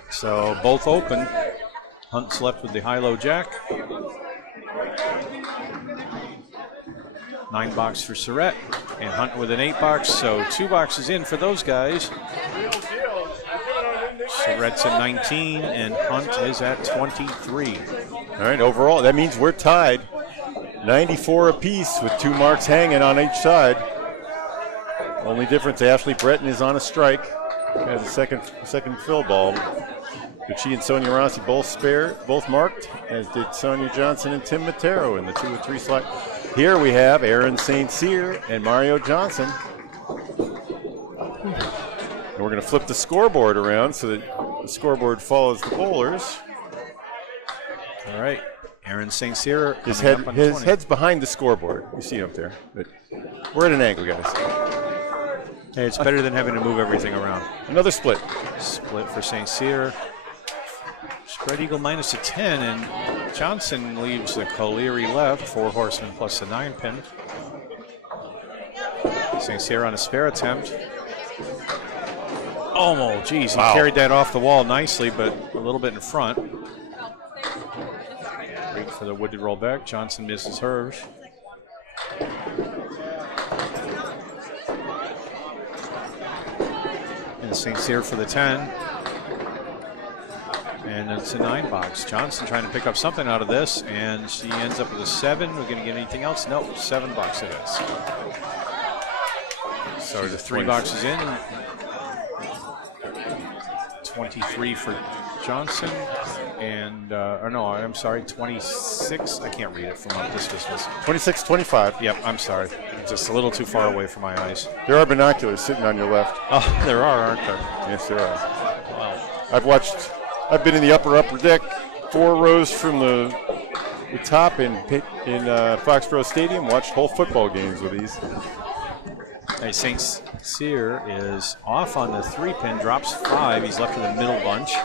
So both open. Hunt's left with the high-low jack. 9 box for Surratt, and Hunt with an 8 box, so 2 boxes in for those guys. Surratt's at 19, and Hunt is at 23. All right, overall, that means we're tied. 94 apiece with 2 marks hanging on each side. Only difference, Ashley Breton is on a strike. Has a second fill ball. But she and Sonia Rossi both marked, as did Sonia Johnson and Tim Matero in the 2 and 3 slot. Here we have Aaron St. Cyr and Mario Johnson. And we're going to flip the scoreboard around so that the scoreboard follows the bowlers. All right. Aaron St. Cyr. His head's behind the scoreboard. You see him up there. But we're at an angle, guys. Hey, it's better than having to move everything around. Another split. Split for St. Cyr. Spread eagle minus a 10, and Johnson leaves the Colery left, 4 horsemen plus the 9 pin. St. Cyr on a spare attempt. Oh, geez, he carried that off the wall nicely, but a little bit in front. Great for the wooded roll back. Johnson misses hers. And St. Cyr for the 10. And it's a 9 box. Johnson trying to pick up something out of this, and she ends up with a 7. We're going to get anything else? No, 7 bucks it is. So the 3 boxes in. 23 for Johnson, and, or no, I'm sorry, 26. I can't read it from this distance. 26-25. Yep, I'm sorry. Just a little too far away from my eyes. There are binoculars sitting on your left. Oh, there are, aren't there? Yes, there are. Wow. I've been in the upper deck, 4 rows from the top in Foxborough Stadium, watched whole football games with these. Hey, St. Cyr is off on the 3 pin, drops 5. He's left in the middle bunch.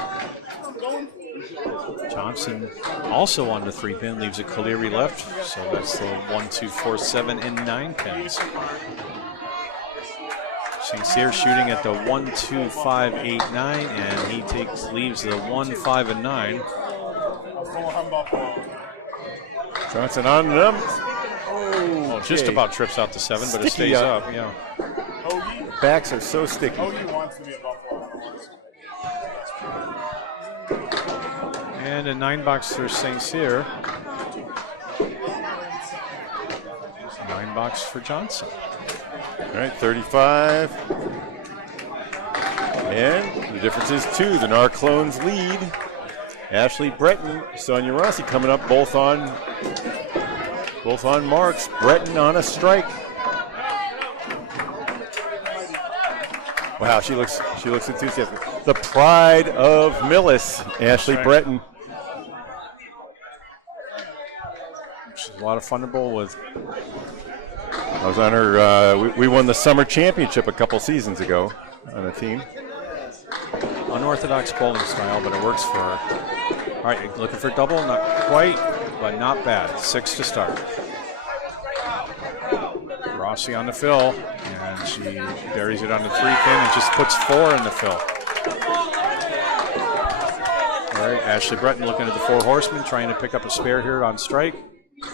Johnson also on the 3 pin, leaves a Colery left. So that's the 1, 2, 4, 7, and 9 pins. St. Cyr shooting at the 1, 2, 5, 8, 9, and he leaves the 1, 5, and 9. Johnson on them. Oh, just about trips out to 7, but it stays up. Yeah. Backs are so sticky. And a 9 box for St. Cyr. 9 box for Johnson. All right, 35. And the difference is 2. The Narclones lead. Ashley Breton, Sonia Rossi coming up both on marks. Breton on a strike. Wow, she looks enthusiastic. The pride of Millis, Ashley Breton. She's a lot of fun to bowl with. I was on her. We won the summer championship a couple seasons ago on a team. Unorthodox bowling style, but it works for her. All right, looking for double, not quite, but not bad. 6 to start. Rossi on the fill, and she buries it on the 3 pin and just puts 4 in the fill. All right, Ashley Breton looking at the 4 horsemen, trying to pick up a spare here on strike,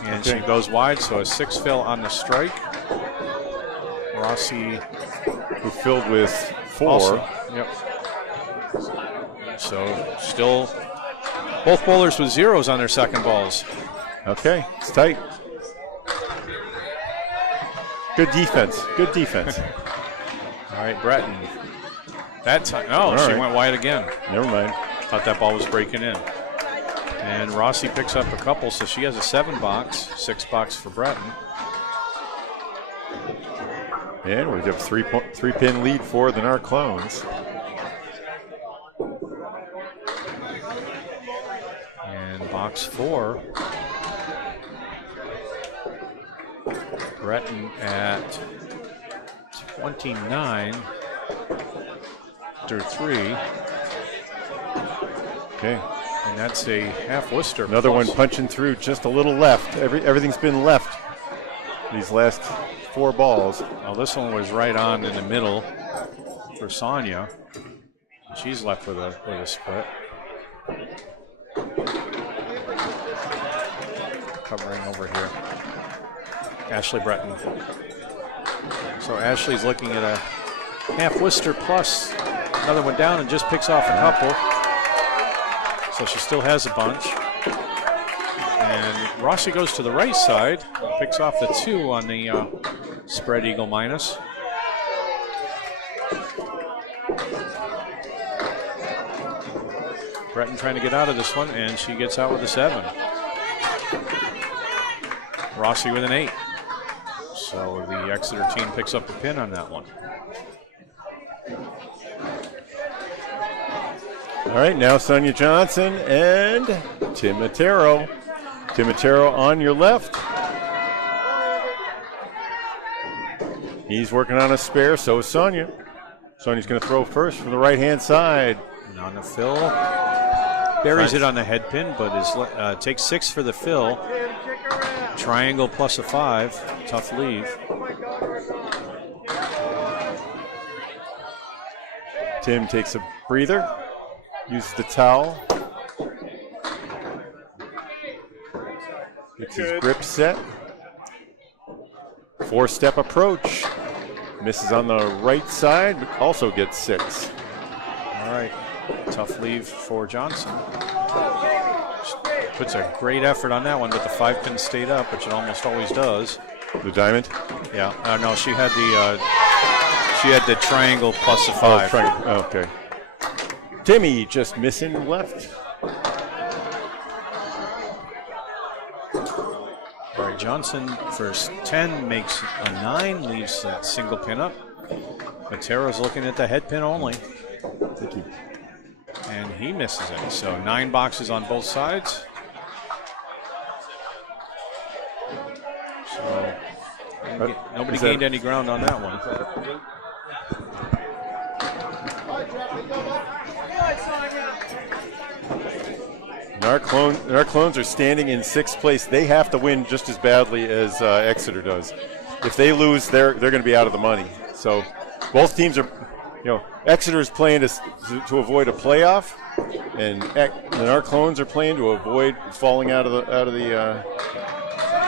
and she goes wide, so a 6 fill on the strike. Rossi, who filled with 4. Also, yep. So still both bowlers with 0s on their second balls. Okay, it's tight. Good defense. Good defense. All right, Breton. That time, went wide again. Never mind. Thought that ball was breaking in. And Rossi picks up a couple, so she has a 7 box, 6 box for Breton. And we have 3 pin lead for the Narclones. And box 4. Breton at 29 through 3. Okay. And that's a half Worcester. Another one punching through just a little left. Everything's been left these last 4 balls. Well, this one was right on in the middle for Sonia. She's left with a split. Covering over here. Ashley Breton. So Ashley's looking at a half Worcester plus another one down and just picks off a couple. So she still has a bunch. And Rossi goes to the right side, picks off the 2 on the spread eagle minus. Breton trying to get out of this one, and she gets out with a 7. Rossi with an 8. So the Exeter team picks up the pin on that one. All right, now Sonia Johnson and Tim Matero. Tim Matero on your left. He's working on a spare, so is Sonia. Sonia's going to throw first from the right-hand side. And on the fill, buries it on the head pin, but takes 6 for the fill. Triangle plus a 5, tough leave. Tim takes a breather, uses the towel. Gets his grip set. 4-step approach. Misses on the right side, but also gets 6. All right, tough leave for Johnson. Puts a great effort on that one, but the 5-pin stayed up, which it almost always does. The diamond? Yeah. No, she had the triangle plus a 5. Oh, okay. Timmy just missing left. All right, Johnson first 10 makes a 9, leaves that single pin up. Matero's looking at the head pin only. And he misses it. So 9 boxes on both sides. So nobody gained any ground on that one. Narclones are standing in 6th place. They have to win just as badly as Exeter does. If they lose, they're going to be out of the money. So both teams are, Exeter is playing to avoid a playoff, and the Narclones are playing to avoid falling out of the.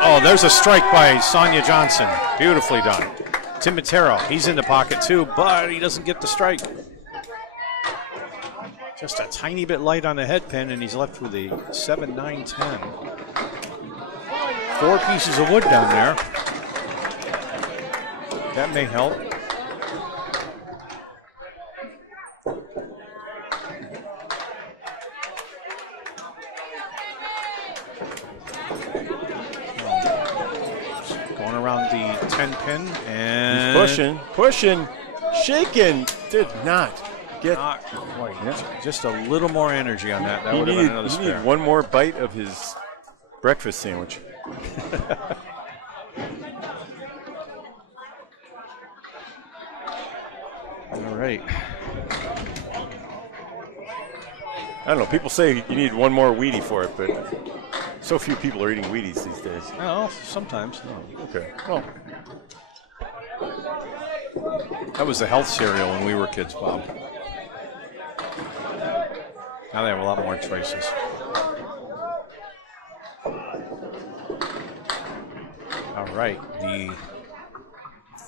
Oh, there's a strike by Sonia Johnson. Beautifully done. Tim Matero, he's in the pocket too, but he doesn't get the strike. Just a tiny bit light on the head pin, and he's left with a 7, 9, 10. 4 pieces of wood down there. That may help. Going around the 10 pin, and He's pushing, shaking. Did not get. Not quite. Just a little more energy on that. That would have been another He spare. needed one more bite of his breakfast sandwich. All right. I don't know. People say you need one more Wheatie for it, but so few people are eating Wheaties these days. Well, sometimes. Okay. Well, That was the health cereal when we were kids, Bob. Now they have a lot more choices. All right, the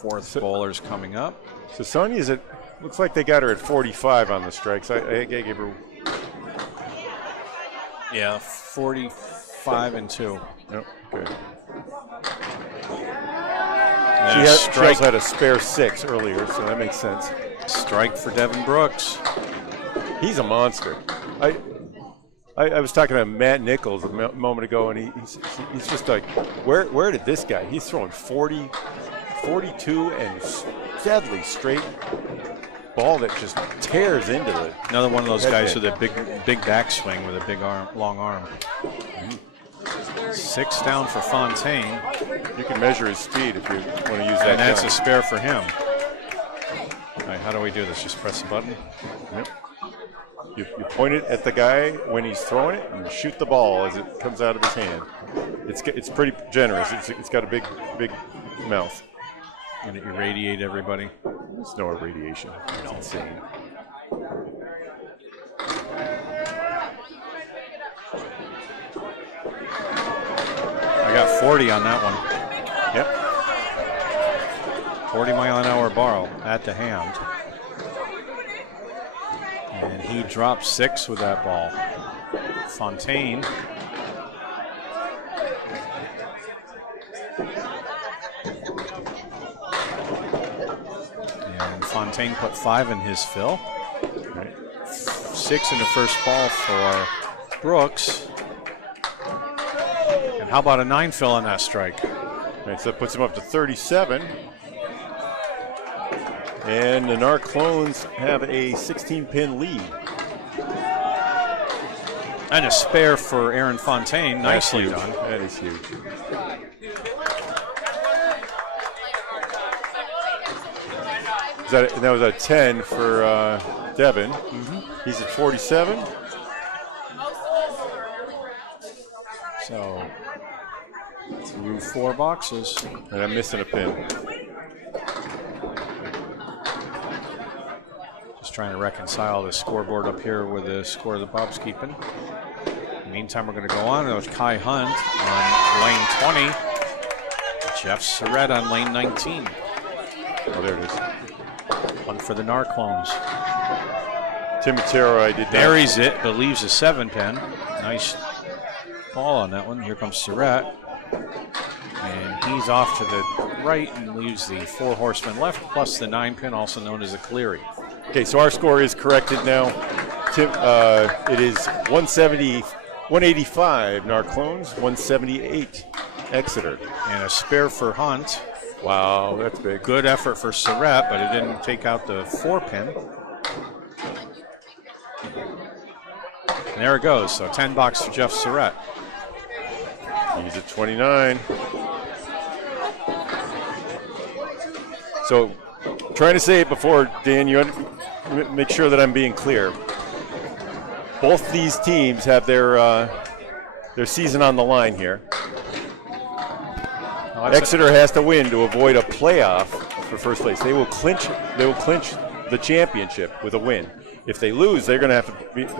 4th bowler's coming up. so Sonia's at. Looks like they got her at 45 on the strikes. I gave her. Yeah, 45 and 2. Nope. Okay. And She a also had a spare 6 earlier, so that makes sense. strike for Devin Brooks. He's a monster. I was talking to Matt Nichols a moment ago, and he's just like, where did this guy? He's throwing 40, 42, and deadly straight ball that just tears into it. Another one of those guys Headband. with a big backswing with a big arm, long arm. 6 down for Fontaine. You can measure his speed if you want to use that. And that's gun. a spare for him. All right, how do we do this? Just press the button? Yep. You point it at the guy when he's throwing it, and shoot the ball as it comes out of his hand. It's pretty generous. It's got a big mouth. Going to irradiate everybody. There's no irradiation. It's insane. I got 40 on that one. Yep. 40 mile-an-hour ball at the hand. And he dropped 6 with that ball. Fontaine. And Fontaine put 5 in his fill. 6 in the first ball for Brooks. And how about a 9 fill on that strike? Right, so that puts him up to 37. And the Narclones have a 16-pin lead. And a spare for Aaron Fontaine. Nicely That's done. huge. That is huge. That was a 10 for Devin. He's at 47. So through 4 boxes. And I'm missing a pin. Just trying to reconcile the scoreboard up here with the score that Bob's keeping. Meantime, we're going to go on with Kai Hunt on lane 20. Jeff Surratt on lane 19. Oh, there it is. One for the Narclones. Timotero, I did Buries it, but leaves a 7-pin. Nice ball on that one. Here comes Surratt. And he's off to the right and leaves the 4 horsemen left, plus the 9-pin, also known as a Cleary. Okay, so our score is corrected now. It is 185 Narclones, 178 Exeter. And a spare for Hunt. Wow, that's big. Good effort for Surratt, but it didn't take out the 4-pin. And there it goes. So 10 bucks for Jeff Surratt. He's at 29. So, trying to say it before, Dan, make sure that I'm being clear. Both these teams have their season on the line here. Exeter has to win to avoid a playoff for first place. They will clinch the championship with a win. If they lose, they're going to have to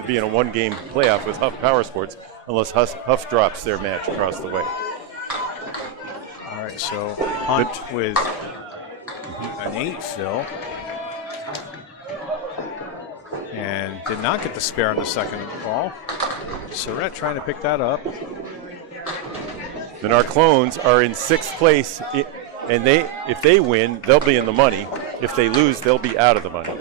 be in a 1-game playoff with Huff Power Sports, unless Huff drops their match across the way. All right, so Hunt with an 8 fill. And did not get the spare on the second ball. Surratt trying to pick that up. The Narclones are in 6th place, and if they win, they'll be in the money. If they lose, they'll be out of the money.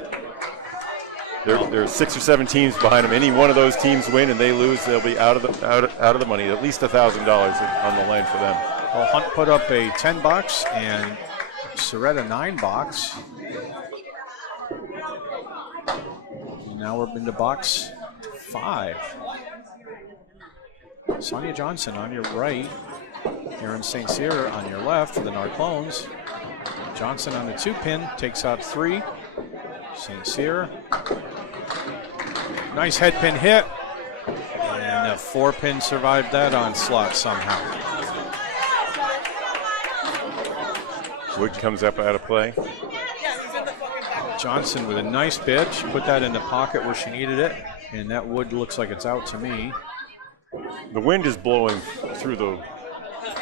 There are 6 or 7 teams behind them. Any one of those teams win and they lose, they'll be out of the money. At least $1,000 on the line for them. Well, Hunt put up a 10 bucks and Surratt a 9 box. Now we're into box 5. Sonia Johnson on your right. Aaron St. Cyr on your left for the Narclones. Johnson on the 2-pin, takes out 3. St. Cyr. Nice head pin hit. And a 4-pin survived that onslaught somehow. Wood comes up out of play. Johnson with a nice pitch. Put that in the pocket where she needed it. And that wood looks like it's out to me. The wind is blowing through the,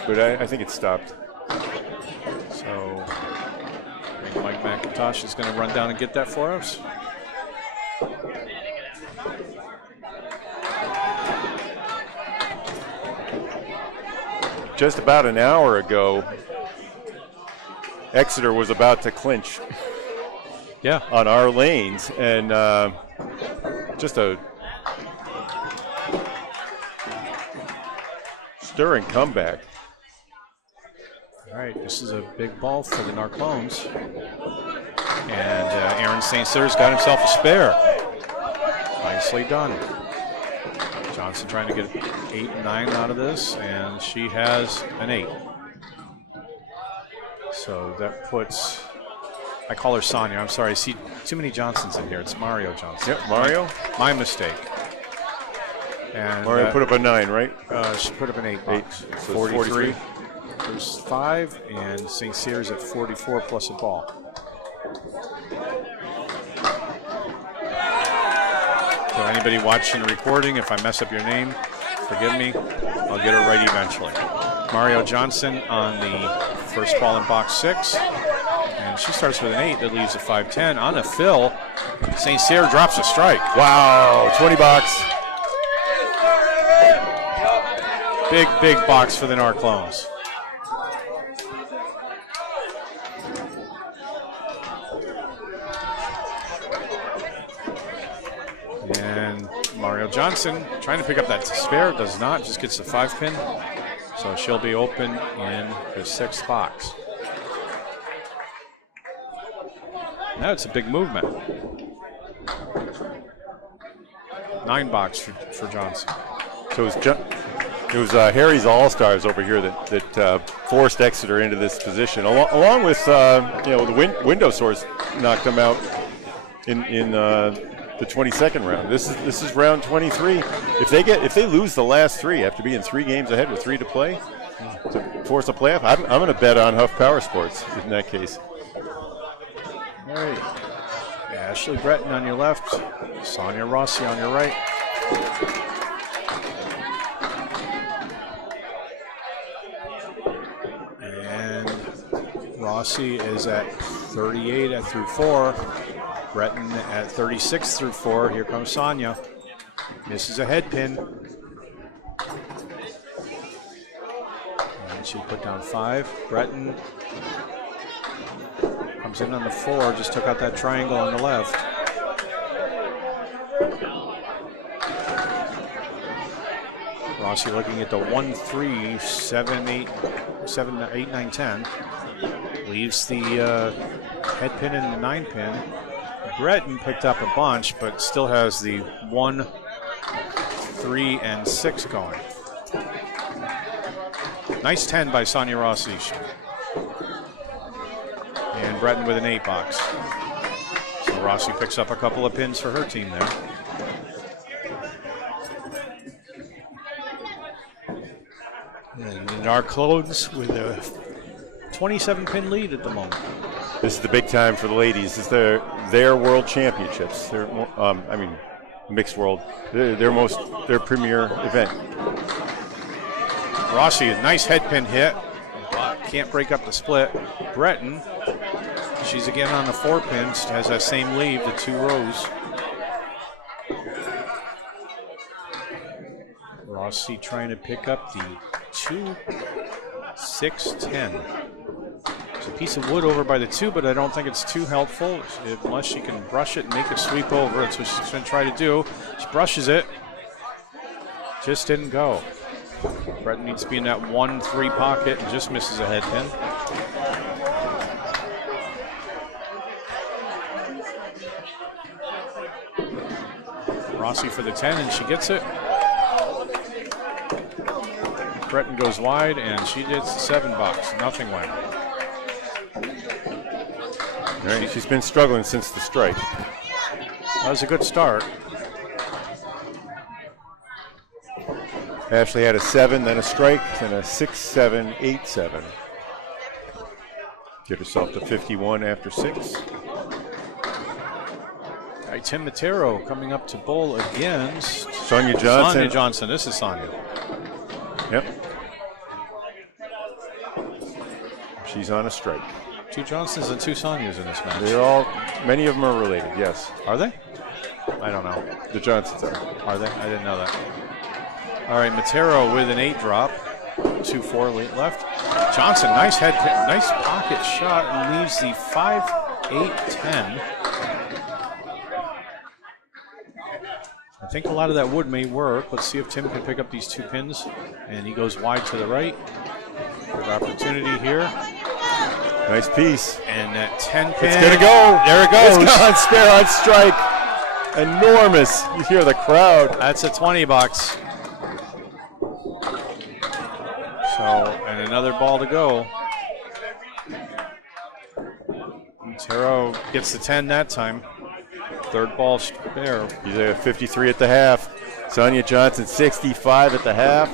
but I think it stopped. So I think Mike McIntosh is going to run down and get that for us. Just about an hour ago, Exeter was about to clinch on our lanes, and just a stirring comeback. All right, this is a big ball for the Narclones. And Aaron St. Cyr's got himself a spare. Nicely done. Johnson trying to get 8 and 9 out of this, and she has an 8. So that puts, I call her Sonia, I'm sorry, I see too many Johnsons in here. It's Mario Johnson. Yep, Mario. My mistake. And Mario put up a 9, right? She put up an 8 box. So 43. There's 5, and St. Cyr's at 44 plus a ball. So anybody watching the recording, if I mess up your name, forgive me. I'll get it right eventually. Mario Johnson on the first ball in box 6. And she starts with an 8 that leaves a 5-10. On a fill, St. Cyr drops a strike. Wow, 20 bucks. Big box for the Narclones. And Mario Johnson trying to pick up that spare, does not, just gets the 5-pin. So she'll be open in the 6th box. Now it's a big movement. 9 box for Johnson. So it was Harry's All-Stars over here that forced Exeter into this position, along with the window source knocked them out in the 22nd round. This is round 23. If they lose the last 3 after being 3 games ahead with 3 to play to force a playoff, I'm going to bet on Huff Power Sports in that case. All right. Ashley Breton on your left, Sonia Rossi on your right. And Rossi is at 38 through 4. Breton at 36 through 4. Here comes Sonia. Misses a head pin. And she put down 5. Breton comes in on the 4, just took out that triangle on the left. Rossi looking at the 1, 3, 7, 8, 9, 10. Leaves the head pin and the 9 pin. Breton picked up a bunch, but still has the 1, 3, and 6 going. Nice 10 by Sonia Rossi. And Breton with an 8 box. So Rossi picks up a couple of pins for her team there. And the Narclones with a 27-pin lead at the moment. This is the big time for the ladies. This is their world championships. Their mixed world. Their premier event. Rossi, a nice head pin hit. Can't break up the split. Breton, she's again on the 4 pins, has that same lead, the 2 rows. Rossi trying to pick up the 2, 6, 10. There's a piece of wood over by the 2, but I don't think it's too helpful unless she can brush it and make a sweep over. That's what she's going to try to do. She brushes it. Just didn't go. Breton needs to be in that 1, 3 pocket and just misses a head pin. Rossi for the 10, and she gets it. Breton goes wide, and she gets the 7 box. Nothing went. All right, she's been struggling since the strike. That was a good start. Ashley had a 7, then a strike, then a 6, 7, 8, 7. Get herself to 51 after 6. All right, Tim Matero coming up to bowl against Sonia Johnson. Sonia Johnson. This is Sonia. Yep. She's on a strike. 2 Johnsons and 2 Sonias in this match. Many of them are related, yes. Are they? I don't know. The Johnsons are. Are they? I didn't know that. All right, Matero with an 8 drop. 2-4 left. Johnson, nice head, nice pocket shot, and leaves the 5, 8, 10. I think a lot of that wood may work. Let's see if Tim can pick up these 2 pins. And he goes wide to the right. Good opportunity here. Nice piece. And that 10 pin. It's going to go. There it goes. It's gone. Spare on strike. Enormous. You hear the crowd. That's a 20 box. So, and another ball to go. Matero gets the 10 that time. 3rd ball spare. He's at 53 at the half. Sonia Johnson, 65 at the half.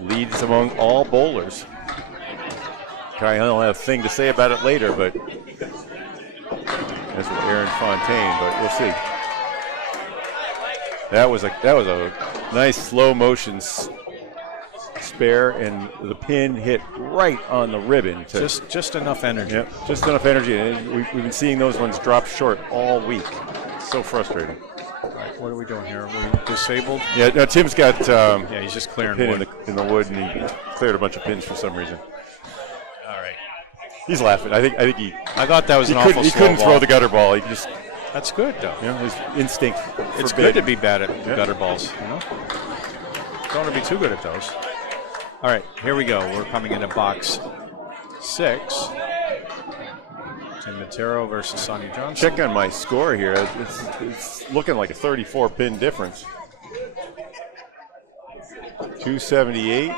Leads among all bowlers. I don't have a thing to say about it later, but that's with Aaron Fontaine, but we'll see. That was a nice slow motion spare, and the pin hit right on the ribbon. Just enough energy. Yep, just enough energy. And we've been seeing those ones drop short all week. So frustrating. All right, what are we doing here? Are we disabled? Yeah, no, Tim's got yeah, he's just clearing pin wood. in the wood, and he cleared a bunch of pins for some reason. All right. He's laughing. I think he. I thought that was an awful He slow couldn't ball. throw the gutter ball. He just That's good, though. You know, his instinct. It's forbid. good to be bad at gutter balls. You know, don't want to be too good at those. All right, here we go. We're coming into box 6. Tim Matero versus Sonny Johnson. Check on my score here. It's looking like a 34 pin difference. 278,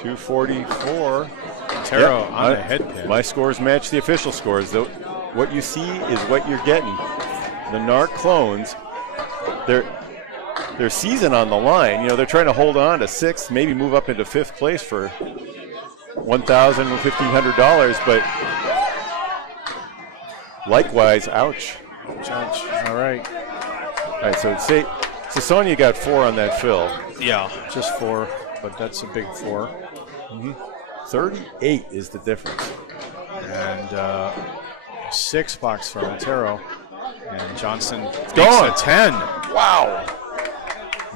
244. Matero on the head pin. My scores match the official scores. What you see is what you're getting. The Narclones, their season on the line. You know, they're trying to hold on to 6th, maybe move up into 5th place for $1,000 or $1,500, but likewise, ouch. Ouch. All right. All right, so Sonia got 4 on that fill. Yeah, just 4, but that's a big 4. 38 is the difference. And 6 box for Montero. And Johnson makes gone. a 10. Wow.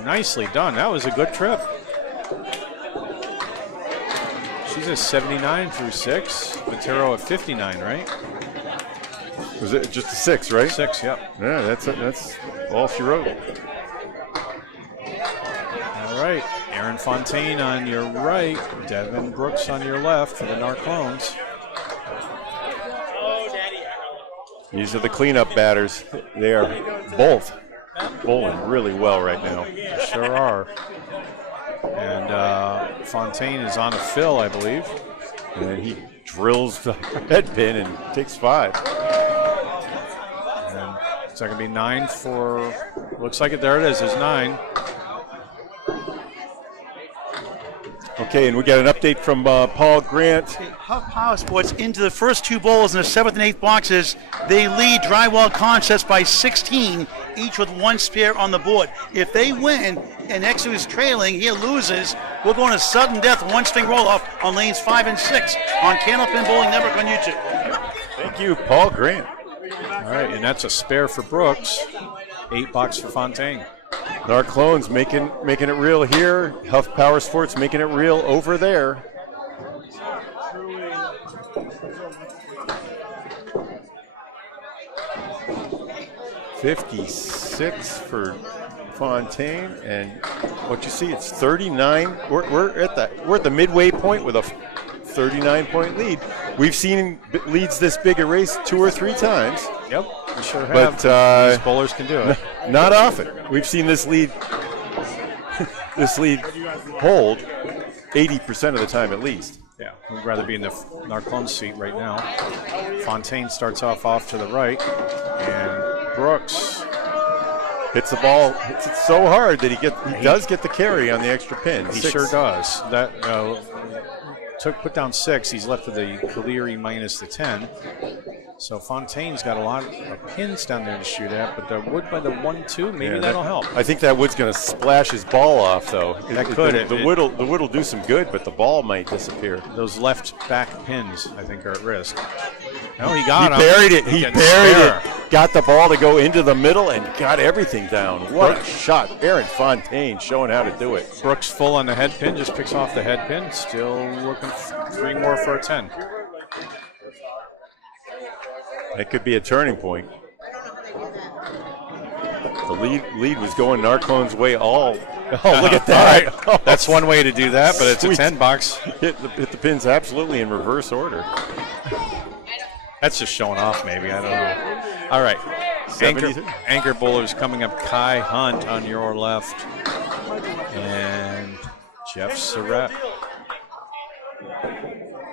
Nicely done. That was a good trip. She's a 79 through 6. Montero at 59, right? Was it just a 6, right? 6, yep. Yeah, that's all she wrote. All right. Aaron Fontaine on your right. Devin Brooks on your left for the Narclones. These are the cleanup batters. They are both bowling really well right now. Sure are. And Fontaine is on a fill, I believe. And then he drills the head pin and takes 5. And it's going to be 9 for, looks like it, there it is, there's 9. Okay, and we got an update from Paul Grant. Huff Power Sports into the first 2 bowls in the 7th and 8th boxes. They lead Drywall Concepts by 16, each with 1 spare on the board. If they win and Exeter is trailing, he loses, we're going to sudden death 1-string roll-off on lanes 5 and 6 on Candlepin Bowling Network on YouTube. Thank you, Paul Grant. All right, and that's a spare for Brooks. 8 box for Fontaine. Narclones making it real here. Huff Power Sports making it real over there. $56 for Fontaine, and what you see, it's 39. We're at the midway point with a 39-point lead. We've seen leads this big a race 2 or 3 times. Yep, we sure have. But these bowlers can do it. Not often. We've seen this lead hold 80% of the time at least. Yeah, we'd rather be in the Narclone seat right now. Fontaine starts off to the right, and Brooks hits the ball, hits it so hard that he does get the carry on the extra pin. he 6. sure does. That put down 6. He's left with the Caleri minus the 10. So Fontaine's got a lot of pins down there to shoot at, but the wood by the 1-2, maybe that'll help. I think that wood's going to splash his ball off, though. That could. The wood will do some good, but the ball might disappear. Those left back pins, I think, are at risk. No, he got him. Buried it. He Getting buried spare. it. Got the ball to go into the middle and got everything down. What a shot. Aaron Fontaine showing how to do it. Brooks full on the head pin, just picks off the head pin. Still looking 3 more for a 10. That could be a turning point. The lead was going Narclone's way all. Oh, look at that. All right. That's one way to do that, but it's Sweet. a 10 box. Hit the pins absolutely in reverse order. That's just showing off, maybe. I don't know. All right. 70. Anchor bowlers coming up. Kai Hunt on your left. And Jeff Surratt.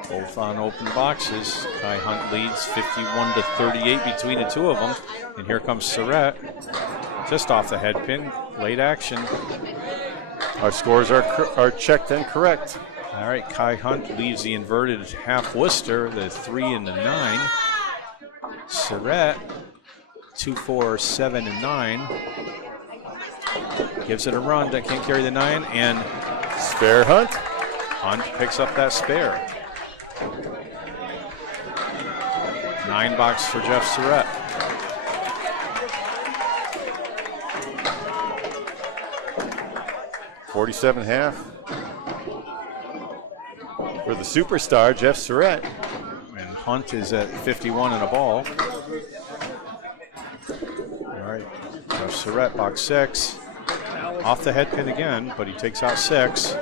Both on open boxes. Kai Hunt leads 51-38 between the 2 of them. And here comes Surratt. Just off the head pin. Late action. Our scores are checked and correct. All right, Kai Hunt leaves the inverted half Worcester, the 3 and the 9. Surratt, 2, 4, 7, and 9. Gives it a run, that can't carry the 9, and Spare Hunt. Hunt picks up that spare. 9 box for Jeff Surratt. $47.5 for the superstar, Jeff Surratt. And Hunt is at 51 and a ball. Surratt, box 6. Off the head pin again, but he takes out 6.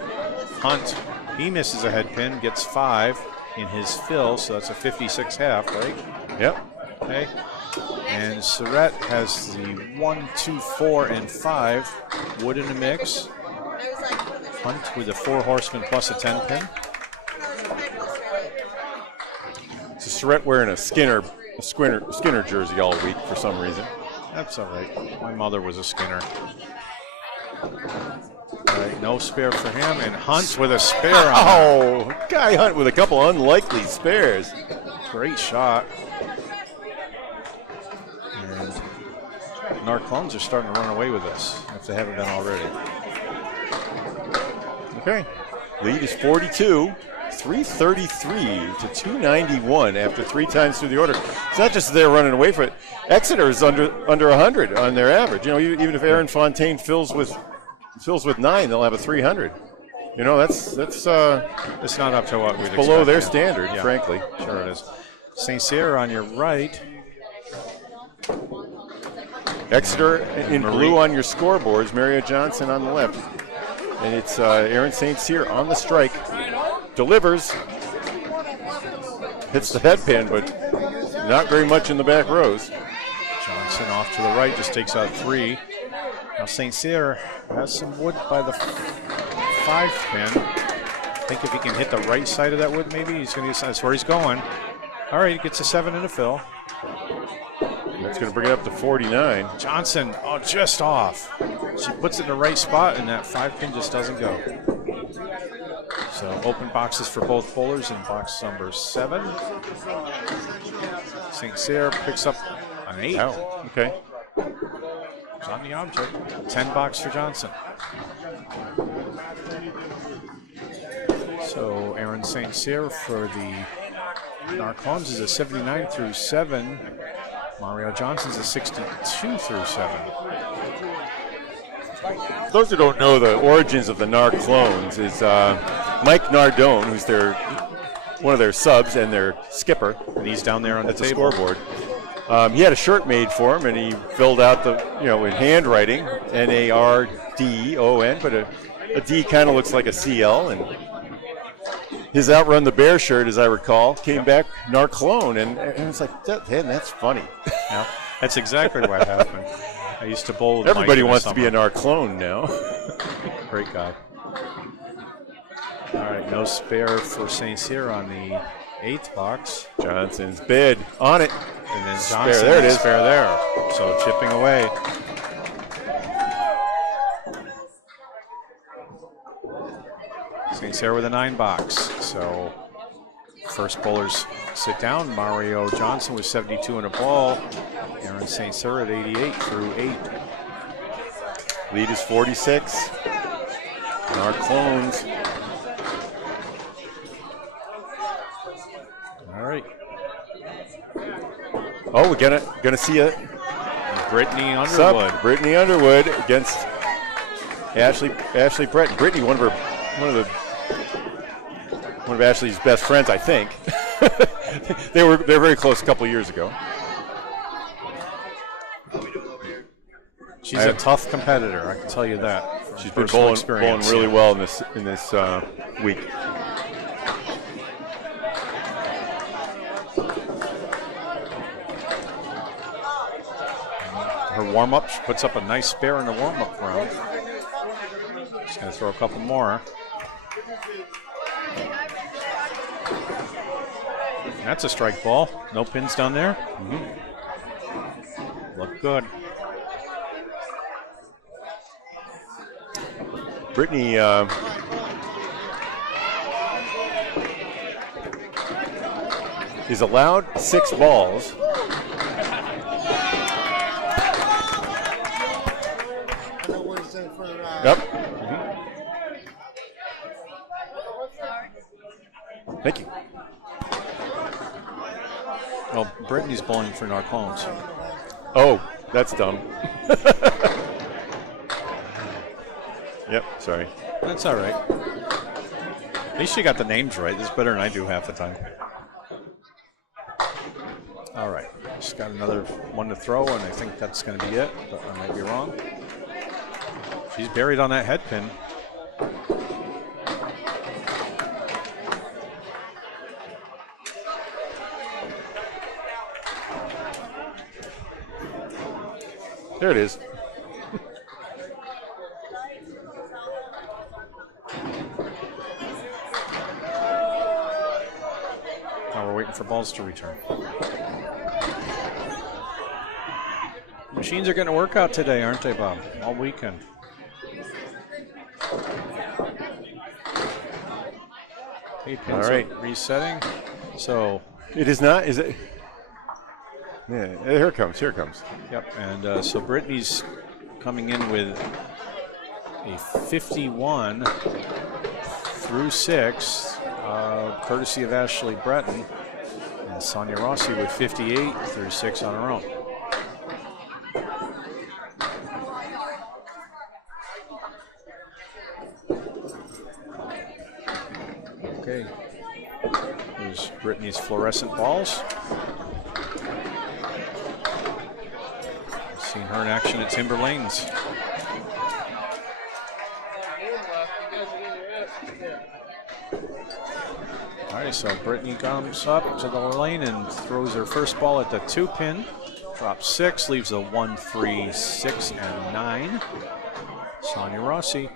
Hunt, he misses a head pin, gets 5 in his fill, so that's a 56 half, right? Yep. Okay. And Surratt has the 1, 2, 4, and 5 wood in the mix. Hunt with a 4 horseman plus a 10 pin. So Surratt wearing a Skinner jersey all week for some reason. That's all right. My mother was a Skinner. All right, no spare for him, and Hunt with a spare on him. Oh, Guy Hunt with a couple unlikely spares. Great shot. And Narclones are starting to run away with this, if they haven't been already. Okay. Lead is 42, 333 to 291 after 3 times through the order. It's not just that they're running away from it. Exeter is under 100 on their average. You know, even if Aaron Fontaine fills with 9, they'll have a 300. You know, that's It's not up to what we'd below expect, their yeah. standard, Yeah. frankly. Sure it is. St. Cyr on your right. Exeter in Marie. blue on your scoreboards, Mario Johnson on the left. And it's Aaron St. Cyr on the strike. Delivers. Hits the head pin, but not very much in the back rows. Johnson off to the right, just takes out 3. Now St. Cyr has some wood by the 5 pin. I think if he can hit the right side of that wood, maybe he's going to get. That's where he's going. All right, he gets a 7 and a fill. That's going to bring it up to 49. Johnson, oh, just off. She puts it in the right spot, and that 5 pin just doesn't go. So open boxes for both bowlers in box number 7. St. Cyr picks up an 8. Wow. Okay. It's on the object. 10 box for Johnson. So Aaron St. Cyr for the Narclones is a 79 through 7. Mario Johnson's a 62 through 7. Those who don't know the origins of the Narclones is Mike Nardone, who's one of their subs and their skipper. And he's down there on the At the table. scoreboard. He had a shirt made for him, and he filled out in handwriting, Nardon, but a D kind of looks like a CL. And his Outrun the Bear shirt, as I recall, came back Narclone, and it's like, that's funny. Yeah, that's exactly what happened. I used to bowl with Everybody Mike in the wants to be a summer. Narclone now. Great guy. All right, no spare for St. Cyr on the 8th box. Johnson's bid on it. And then Spare, Johnson, there it is. spare there. So chipping away. St. Cyr with a 9 box. So first bowlers sit down. Mario Johnson with 72 and a ball. Aaron St. Cyr at 88 through 8. Lead is 46. Narclones. All right. Oh, we're gonna see a Brittany Underwood. sub. Brittany Underwood against Ashley Brett. Brittany, one of Ashley's best friends, I think. They're very close a couple of years ago. She's a tough competitor, I can tell you that. from She's been personal bowling experience. really well in this week. Her warm-up, she puts up a nice spare in the warm-up round. She's going to throw a couple more. That's a strike ball. No pins down there. Look good. Brittany is allowed 6 balls. Yep. Thank you. Well, Brittany's bowling for Narclones. Oh, that's dumb. Yep, sorry. That's all right. At least you got the names right. This is better than I do half the time. All right. She's got another one to throw, and I think that's going to be it, but I might be wrong. She's buried on that head pin. There it is. Now we're waiting for balls to return. Machines are getting a workout today, aren't they, Bob? All weekend. Eight pins All right. resetting. So It is not. Is it? Yeah. Here it comes. Here it comes. yep, and so Brittany's coming in with a 51 through 6, courtesy of Ashley Breton, and Sonia Rossi with 58 through 6 on her own. Okay, here's Brittany's fluorescent balls. Seen her in action at Timber Lanes. All right, so Brittany comes up to the lane and throws her first ball at the 2-pin. Drops 6, leaves a 1, 3, 6, and 9. Sonia Rossi.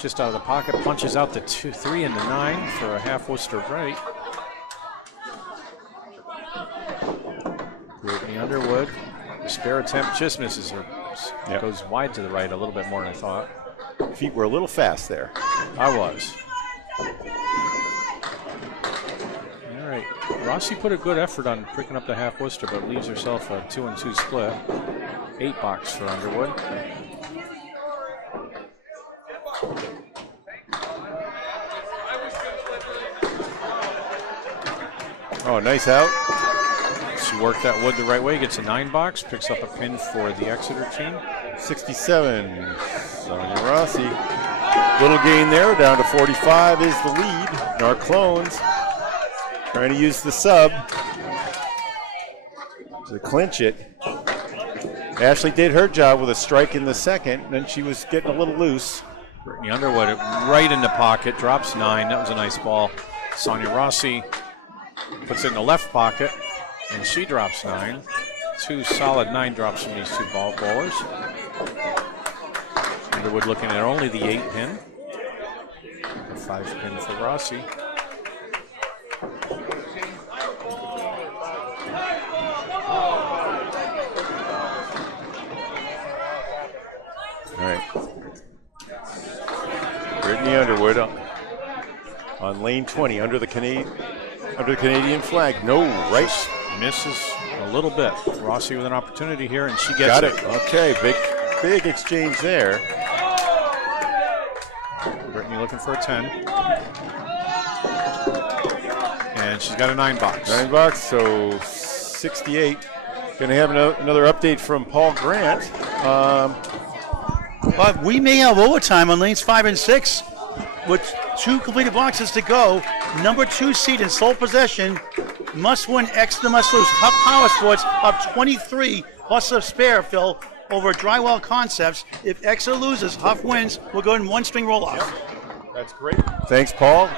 Just out of the pocket, punches out the 2, 3, and the 9 for a half Worcester right. Brittany Underwood, the spare attempt just misses her. Yep. Goes wide to the right a little bit more than I thought. Feet were a little fast there. I was. All right, Rossi put a good effort on picking up the half Worcester, but leaves herself a 2-2 split. 8 box for Underwood. Oh, nice out. She worked that wood the right way, gets a 9 box, picks up a pin for the Exeter team. 67. Sonia Rossi. Little gain there, down to 45 is the lead. Narclones trying to use the sub to clinch it. Ashley did her job with a strike in the second, and then she was getting a little loose. Brittany Underwood right in the pocket, drops 9. That was a nice ball. Sonia Rossi puts it in the left pocket, and she drops 9. 2 solid 9 drops from these 2 bowlers. Underwood looking at only the 8-pin. The 5-pin for Rossi. All right. Brittany Underwood on lane 20 under the Canadian flag. No, right. Misses a little bit. Rossi with an opportunity here, and she gets Got it. Okay, big exchange there. Brittany looking for a 10. And she's got a 9 box. 9 box, so 68. Going to have another update from Paul Grant. But we may have overtime on lanes 5 and 6 with 2 completed boxes to go. Number 2 seed in sole possession. Must win, Exeter must lose. Huff Power Sports up 23 plus a spare, Phil, over Drywall Concepts. If Exeter loses, Huff wins. We'll go in 1-string roll-off. Yep. That's great. Thanks, Paul.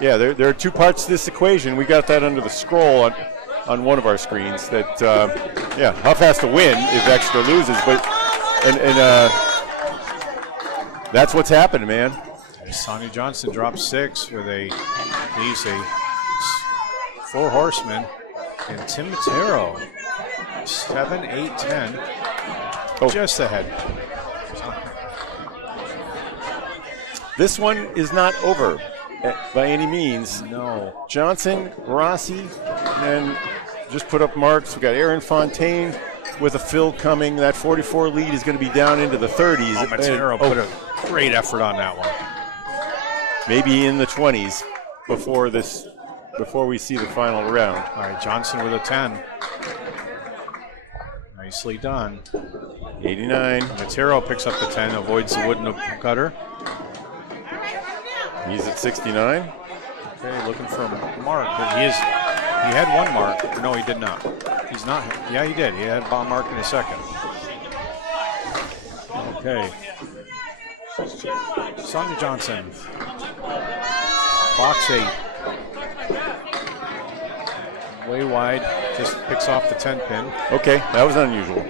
Yeah, there are 2 parts to this equation. We got that under the scroll on one of our screens. That yeah, Huff has to win if Exeter loses, but that's what's happening, man. Sonia Johnson drops 6 with leaves a 4 horsemen, and Tim Matero 7, 8, 10, just ahead. This one is not over by any means. No. Johnson, Rossi, and just put up marks. We got Aaron Fontaine with a fill coming. That 44 lead is going to be down into the 30s. Oh, Matero put a great effort on that one. Maybe in the 20s before we see the final round. All right, Johnson with a 10. Nicely done. 89. Matero picks up the 10, avoids the wooden cutter. He's at 69. Okay, looking for a mark, but he is He had one mark. No, he did not. He's not. Yeah, he did. He had a bomb mark in a second. Okay. Son Johnson. Box 8. Way wide. Just picks off the 10 pin. Okay, that was unusual.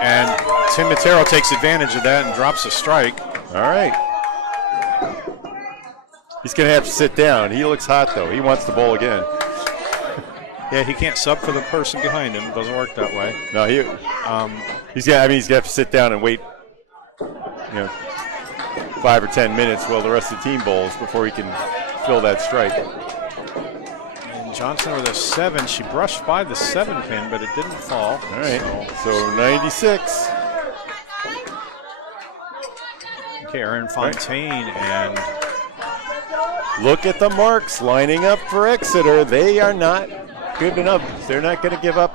And Tim Matero takes advantage of that and drops a strike. All right. He's going to have to sit down. He looks hot, though. He wants to bowl again. Yeah, he can't sub for the person behind him. It doesn't work that way. No, he's got to have to sit down and wait, 5 or 10 minutes while the rest of the team bowls before he can fill that strike. And Johnson with a 7. She brushed by the 7 pin, but it didn't fall. All right, so 96. Okay, Aaron Fontaine and look at the marks lining up for Exeter. They are not giving up. They're not going to give up.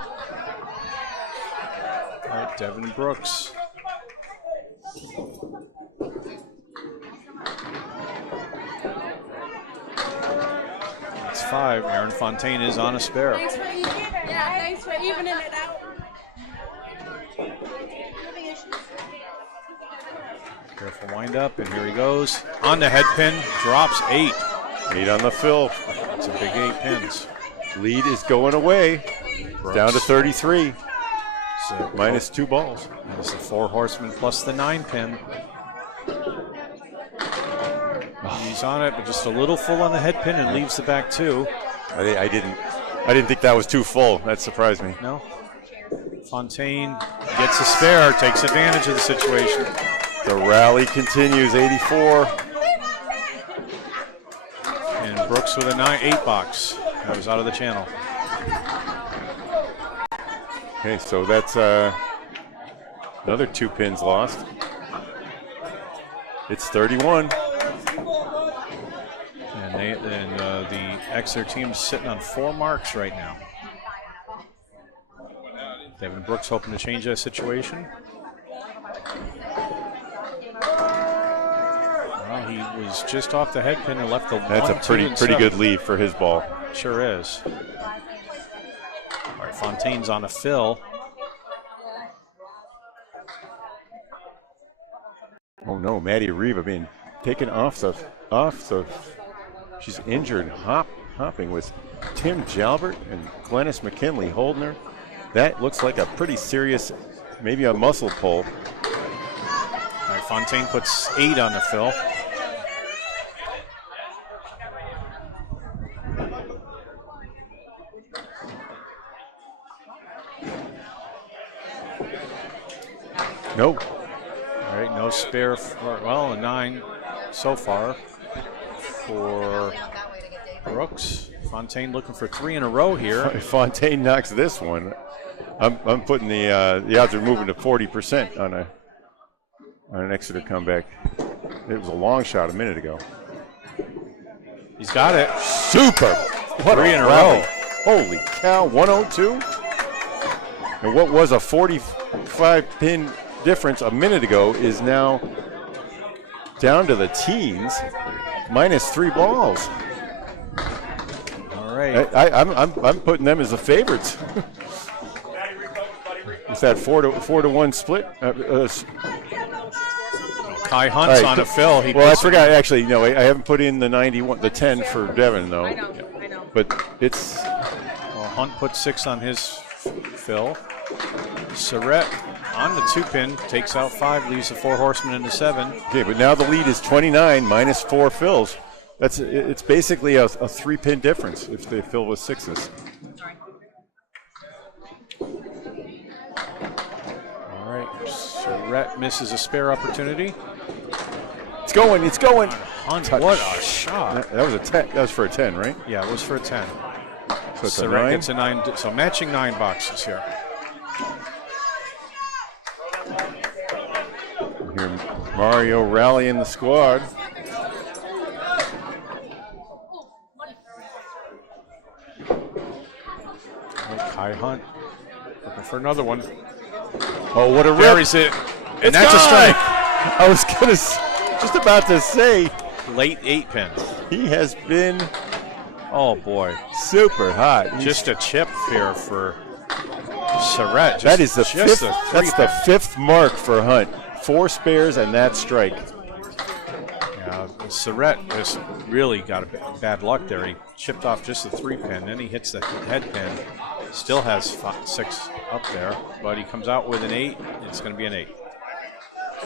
all right, Devin Brooks. It's 5. Aaron Fontaine is on a spare. Thanks for evening it out. Careful wind up, and here he goes. On the head pin, drops 8. 8 on the fill. It's a big 8 pins. Lead is going away. Brooks. Down to 33. So Minus 2 balls. Minus the 4 horsemen plus the 9 pin. He's on it, but just a little full on the head pin and leaves the back 2. I didn't think that was too full. That surprised me. No. Fontaine gets a spare, takes advantage of the situation. The rally continues, 84. And Brooks with a 8 box. That was out of the channel. Okay, so that's another 2 pins lost. It's 31. And the Exeter team's sitting on 4 marks right now. Devin Brooks hoping to change that situation. Well, he was just off the head pin and left the That's 1, a 2, and pretty 7. good lead for his ball. Sure is. All right, Fontaine's on a fill. Oh no, Maddie Reva being taken off the. She's injured, hopping with Tim Jalbert and Glennis McKinley holding her. That looks like a pretty serious, maybe a muscle pull. All right, Fontaine puts 8 on the fill. Nope. All right, no spare a 9 so far for Brooks. Fontaine looking for 3 in a row here. If Fontaine knocks this one, I'm putting the odds are moving to 40% on an Exeter comeback. It was a long shot a minute ago. He's got it. Super. What 3 in a rally. row. Holy cow, 102? And what was a 45 pin difference a minute ago is now down to the teens, minus 3 balls. All right. I'm putting them as the favorites. Is that 4 to 1 split? Kai Hunt's right, on a fill. I forgot. Actually, no, I haven't put in the 91, the 10 for Devin though. I know. But it's. Well, Hunt put 6 on his fill. Surratt on the 2 pin takes out 5, leaves the 4 horsemen in the 7. Okay, but now the lead is 29 minus 4 fills. It's basically a 3 pin difference if they fill with 6s. All right, Surratt misses a spare opportunity. It's going. Hunt, Touch. what a shot. That was a 10. That was for a 10, right? Yeah, it was for a 10. So it's Surratt a 9. gets a 9, so matching 9 boxes here. Here, Mario rallying the squad. Kai Hunt looking for another one. Oh, what a rip. Buries it, and It's that's a gone. strike. I was just about to say, Late 8 pin. he has been Oh, boy. Super hot. Just a chip here for Surratt. That is the just fifth. a That's the fifth mark for Hunt. 4 spares and that strike. Yeah, Surratt just really got a bad luck there. He chipped off just the 3-pin, then he hits the head pin. Still has 6 up there, but he comes out with an 8. It's going to be an 8.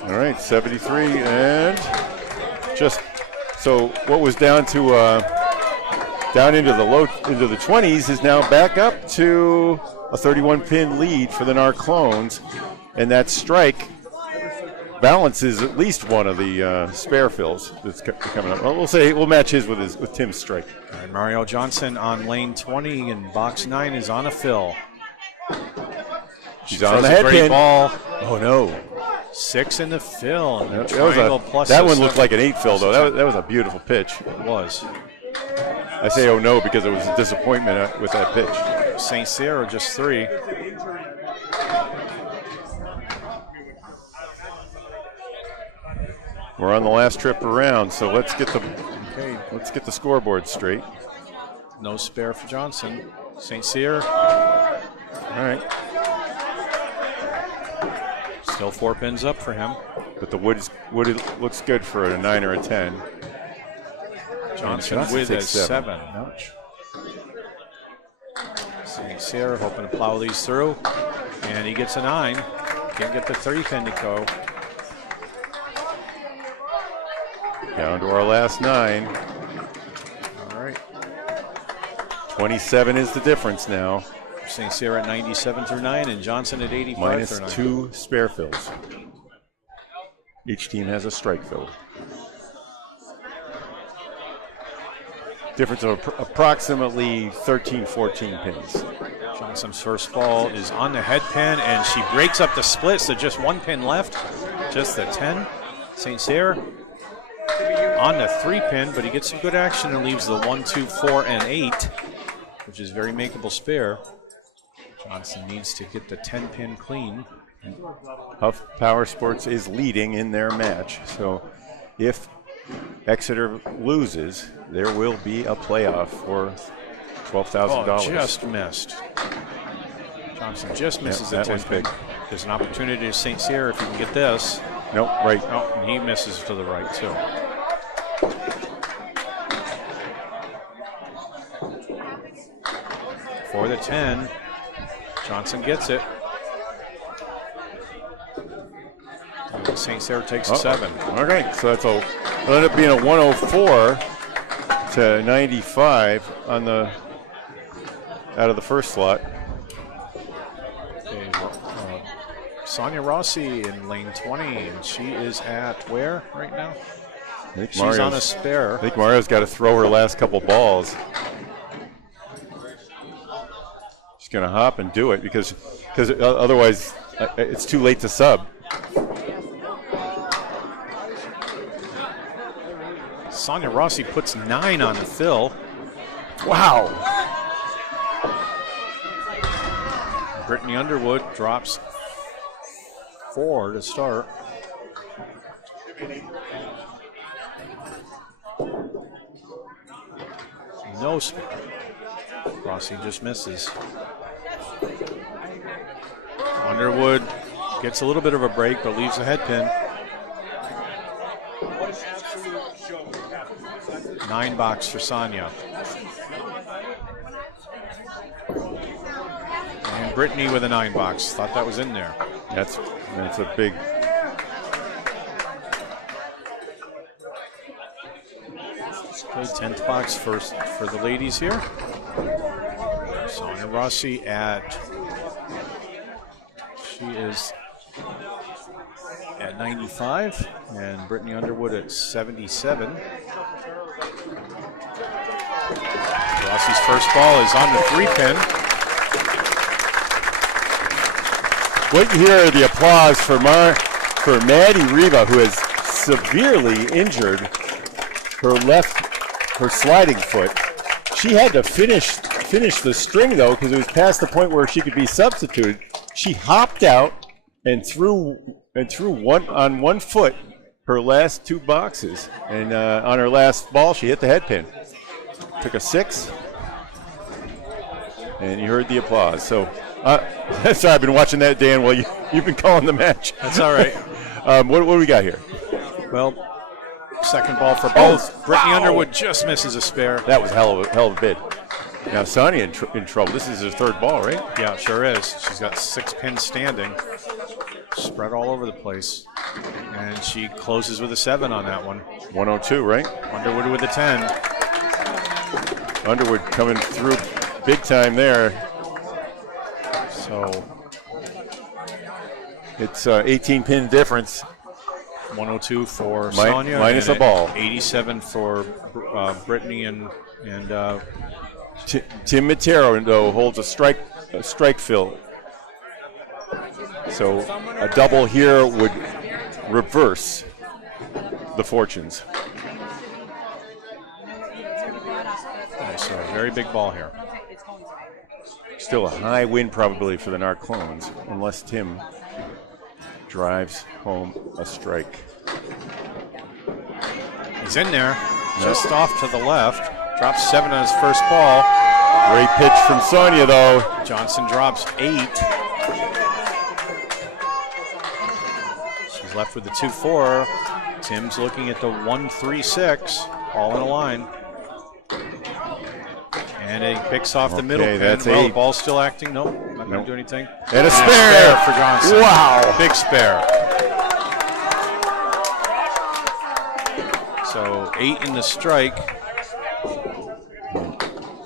All right, 73, and just so what was down to down into the 20s is now back up to a 31-pin lead for the Narclones, and that strike balances at least one of the spare fills that's coming up. Well, we'll match his with Tim's strike. All right, Mario Johnson on lane 20 and box 9 is on a fill. He's on the head great pin. Ball. Oh no! 6 in the fill. And that one looked like an 8 fill though. That was a beautiful pitch. It was. I say oh no because it was a disappointment with that pitch. St. Cyr just 3. We're on the last trip around, so let's get the scoreboard straight. No spare for Johnson. St. Cyr. All right. Still 4 pins up for him. But the wood looks good for a 9 or a 10. Johnson with a 7. Ouch. St. Cyr hoping to plow these through. And he gets a 9. Can't get the 30 pin to go. Down to our last 9. All right. 27 is the difference now. St. Cyr at 97 through 9 and Johnson at 85 minus through 9. 2 spare fills. Each team has a strike fill. Difference of approximately 13, 14 pins. Johnson's first ball is on the head pin and she breaks up the split, so just 1 pin left. Just the 10. St. Cyr on the 3 pin, but he gets some good action and leaves the 1, 2, 4, and 8, which is very makeable spare. Johnson needs to get the 10 pin clean. Huff Power Sports is leading in their match, so if Exeter loses, there will be a playoff for $12,000. Oh, just missed. Johnson just misses the 10 pin. There's an opportunity to St. Cyr if he can get this. Nope, right. Oh, and he misses to the right too. For the 10, Johnson gets it. St. Cyr takes a 7. Okay, so it'll end up being a 104 to 95 on the out of the first slot. Okay, Sonia Rossi in lane 20, and she is at where right now? She's on a spare. I think Mario's got to throw her last couple balls. She's going to hop and do it because otherwise it's too late to sub. Sonia Rossi puts 9 on the fill. Wow. Brittany Underwood drops 4 to start. No spare. Rossi just misses. Underwood gets a little bit of a break, but leaves the head pin. 9 box for Sonia. And Brittany with a 9 box. Thought that was in there. That's a big. Okay, 10th box first for the ladies here. Sonia Rossi she is at 95, and Brittany Underwood at 77. Rossi's first ball is on the 3 pin. What you hear the applause for Maddie Riva, who has severely injured her sliding foot. She had to finish the string though because it was past the point where she could be substituted. She hopped out and threw on one foot her last 2 boxes, and on her last ball she hit the head pin. took a 6. And you heard the applause. So, sorry, I've been watching that, Dan, while you've been calling the match. That's all right. What do we got here? Well, second ball for both. Brittany Underwood just misses a spare. That was hell of a bid. Now, Sonia in trouble. This is her third ball, right? Yeah, sure is. She's got 6 pins standing, spread all over the place. And she closes with a 7 on that one. 102, right? Underwood with a 10. Underwood coming through big time there. So it's 18 pin difference. 102 for Sonia. Minus a ball. 87 for Brittany and Tim Matero, though, holds a strike fill. So a double here would reverse the fortunes. So a very big ball here. Still a high win probability for the Narclones, unless Tim drives home a strike. He's in there, just off to the left. Drops 7 on his first ball. Great pitch from Sonia, though. Johnson drops 8. She's left with the 2-4. Tim's looking at the 1-3-6, all in a line. And he picks off the middle pin. That's well, 8. The ball's still acting. Nope, not going to do anything. And a spare for Johnson. Wow. Big spare. So 8 in the strike.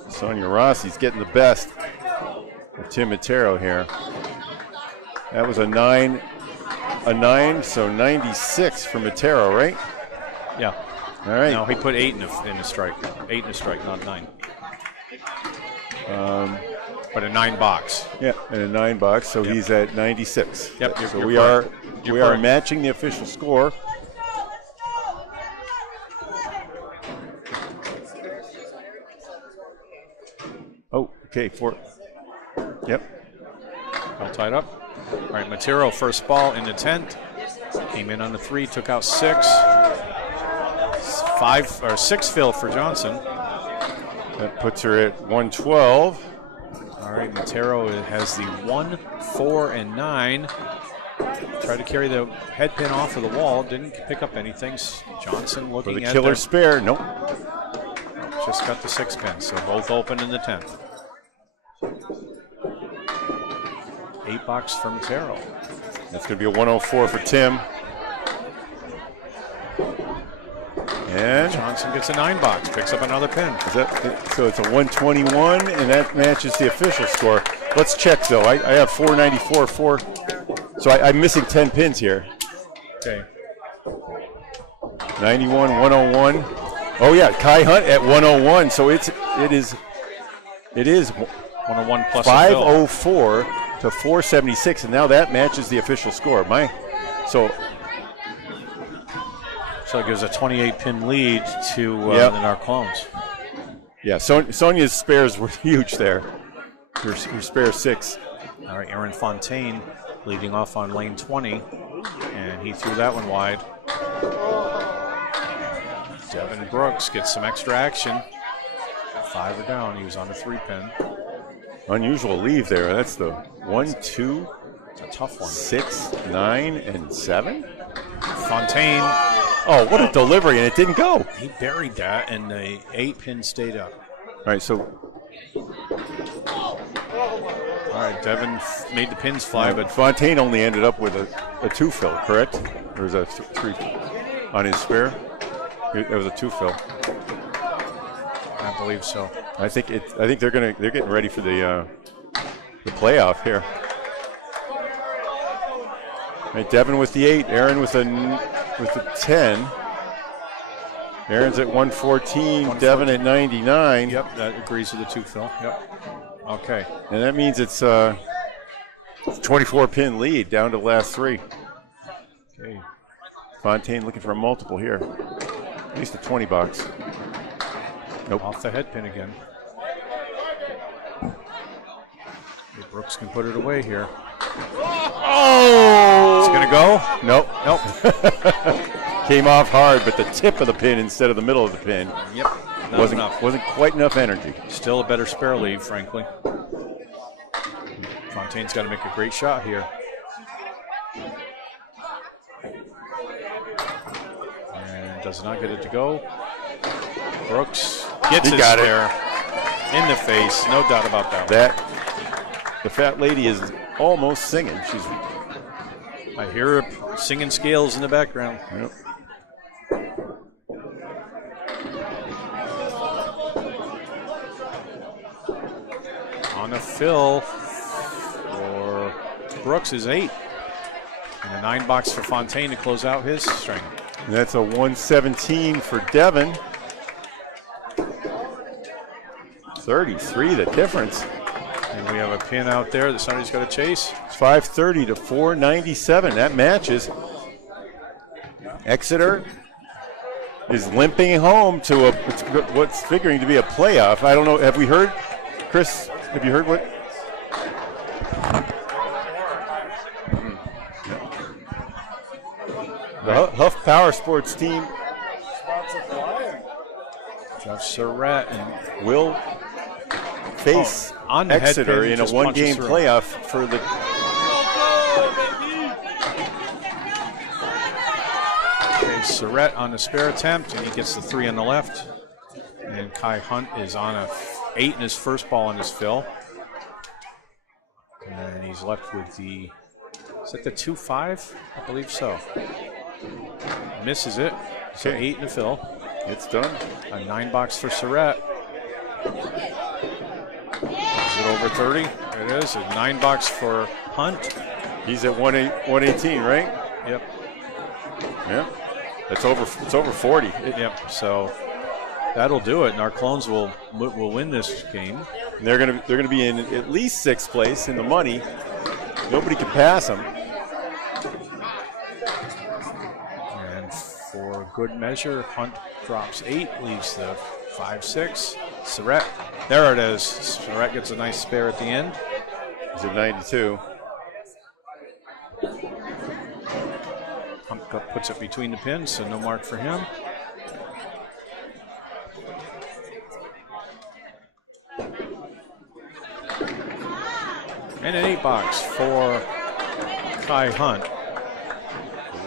Sonia Rossi's getting the best of Tim Matero here. That was a 9, so 96 for Matero, right? Yeah. All right. No, he put 8 in a strike. 8 in a strike, not 9. But a 9 box. Yeah, and a 9 box, so Yep. he's at 96. Yep. So you're we correct. are correct. matching the official score. Oh, okay, 4. Yep. All tied up. All right, Matero first ball in the 10th. Came in on the 3, took out 6. 6 fill for Johnson. That puts her at 112. All right, Matero has the 1, 4, and 9. Tried to carry the head pin off of the wall, didn't pick up anything. Johnson looking For the at killer spare, nope. just got the 6 pin, so both open in the 10th. 8 box from Matero. That's going to be a 104 for Tim. And Johnson gets a 9 box, picks up another pin. so it's a 121, and that matches the official score. Let's check, though. I have 494, so I'm missing 10 pins here. Okay. 91, 101. Oh yeah, Kai Hunt at 101. So it is 101 plus a fill. 504 to 476, and now that matches the official score. So it gives a 28-pin lead to the Narclones. Yeah, Sonia's spares were huge there. Her spare 6. All right, Aaron Fontaine leading off on lane 20, and he threw that one wide. Devin Brooks gets some extra action. 5 are down. He was on a 3-pin. Unusual leave there. That's the 1, 2, It's a tough one. 6, 9, and 7. Fontaine, Oh, what a delivery, and it didn't go. he buried that, and the 8-pin stayed up. All right, so All right, Devin made the pins fly, but Fontaine only ended up with a 2 fill, correct? Or was that 3 on his spare? It was a 2 fill. I believe so. I think they're getting ready for the playoff here. All right, Devin with the 8, Aaron with the 10. Aaron's at 114, Devin at 99. Yep, that agrees with the 2 fill. Yep. Okay. And that means it's 24-pin lead down to the last 3. Okay. Fontaine looking for a multiple here. At least a 20 box. Nope. Off the head pin again. Okay, Brooks can put it away here. Oh! It's going to go? Nope. Nope. Came off hard, but the tip of the pin instead of the middle of the pin. Yep. Not enough. Wasn't quite enough energy. Still a better spare lead, frankly. Fontaine's got to make a great shot here. And does not get it to go. Brooks gets it there in the face. No doubt about that. The fat lady is almost singing. I hear her singing scales in the background. Yep. On a fill for Brooks is 8. And a 9 box for Fontaine to close out his string. And that's a 117 for Devon. 33, the difference. And we have a pin out there that somebody's got to chase. It's 530 to 497. That matches. Exeter is limping home to what's figuring to be a playoff. I don't know. Have we heard, Chris? Have you heard what? The Huff Power Sports team. Jeff Surratt and will face on the Exeter head in a one-game playoff for the. Okay, Surratt on the spare attempt, and he gets the 3 on the left. And Kai Hunt is on a 8 in his first ball on his fill. And he's left with the, is that the 2-5? I believe so. Misses it. So 8 in the fill. It's done. A 9 box for Surratt. Is it over 30? It is. A 9 box for Hunt. He's at 118, right? Yep. Yep. It's over 40. Yep. So that'll do it. Narclones will win this game. And they're gonna be in at least 6th place in the money. Nobody can pass them. And for good measure, Hunt drops 8, leaves the 5-6. Surratt, there it is. Surratt gets a nice spare at the end. He's at 92. Hunt puts it between the pins, so no mark for him. And an 8 box for Kai Hunt.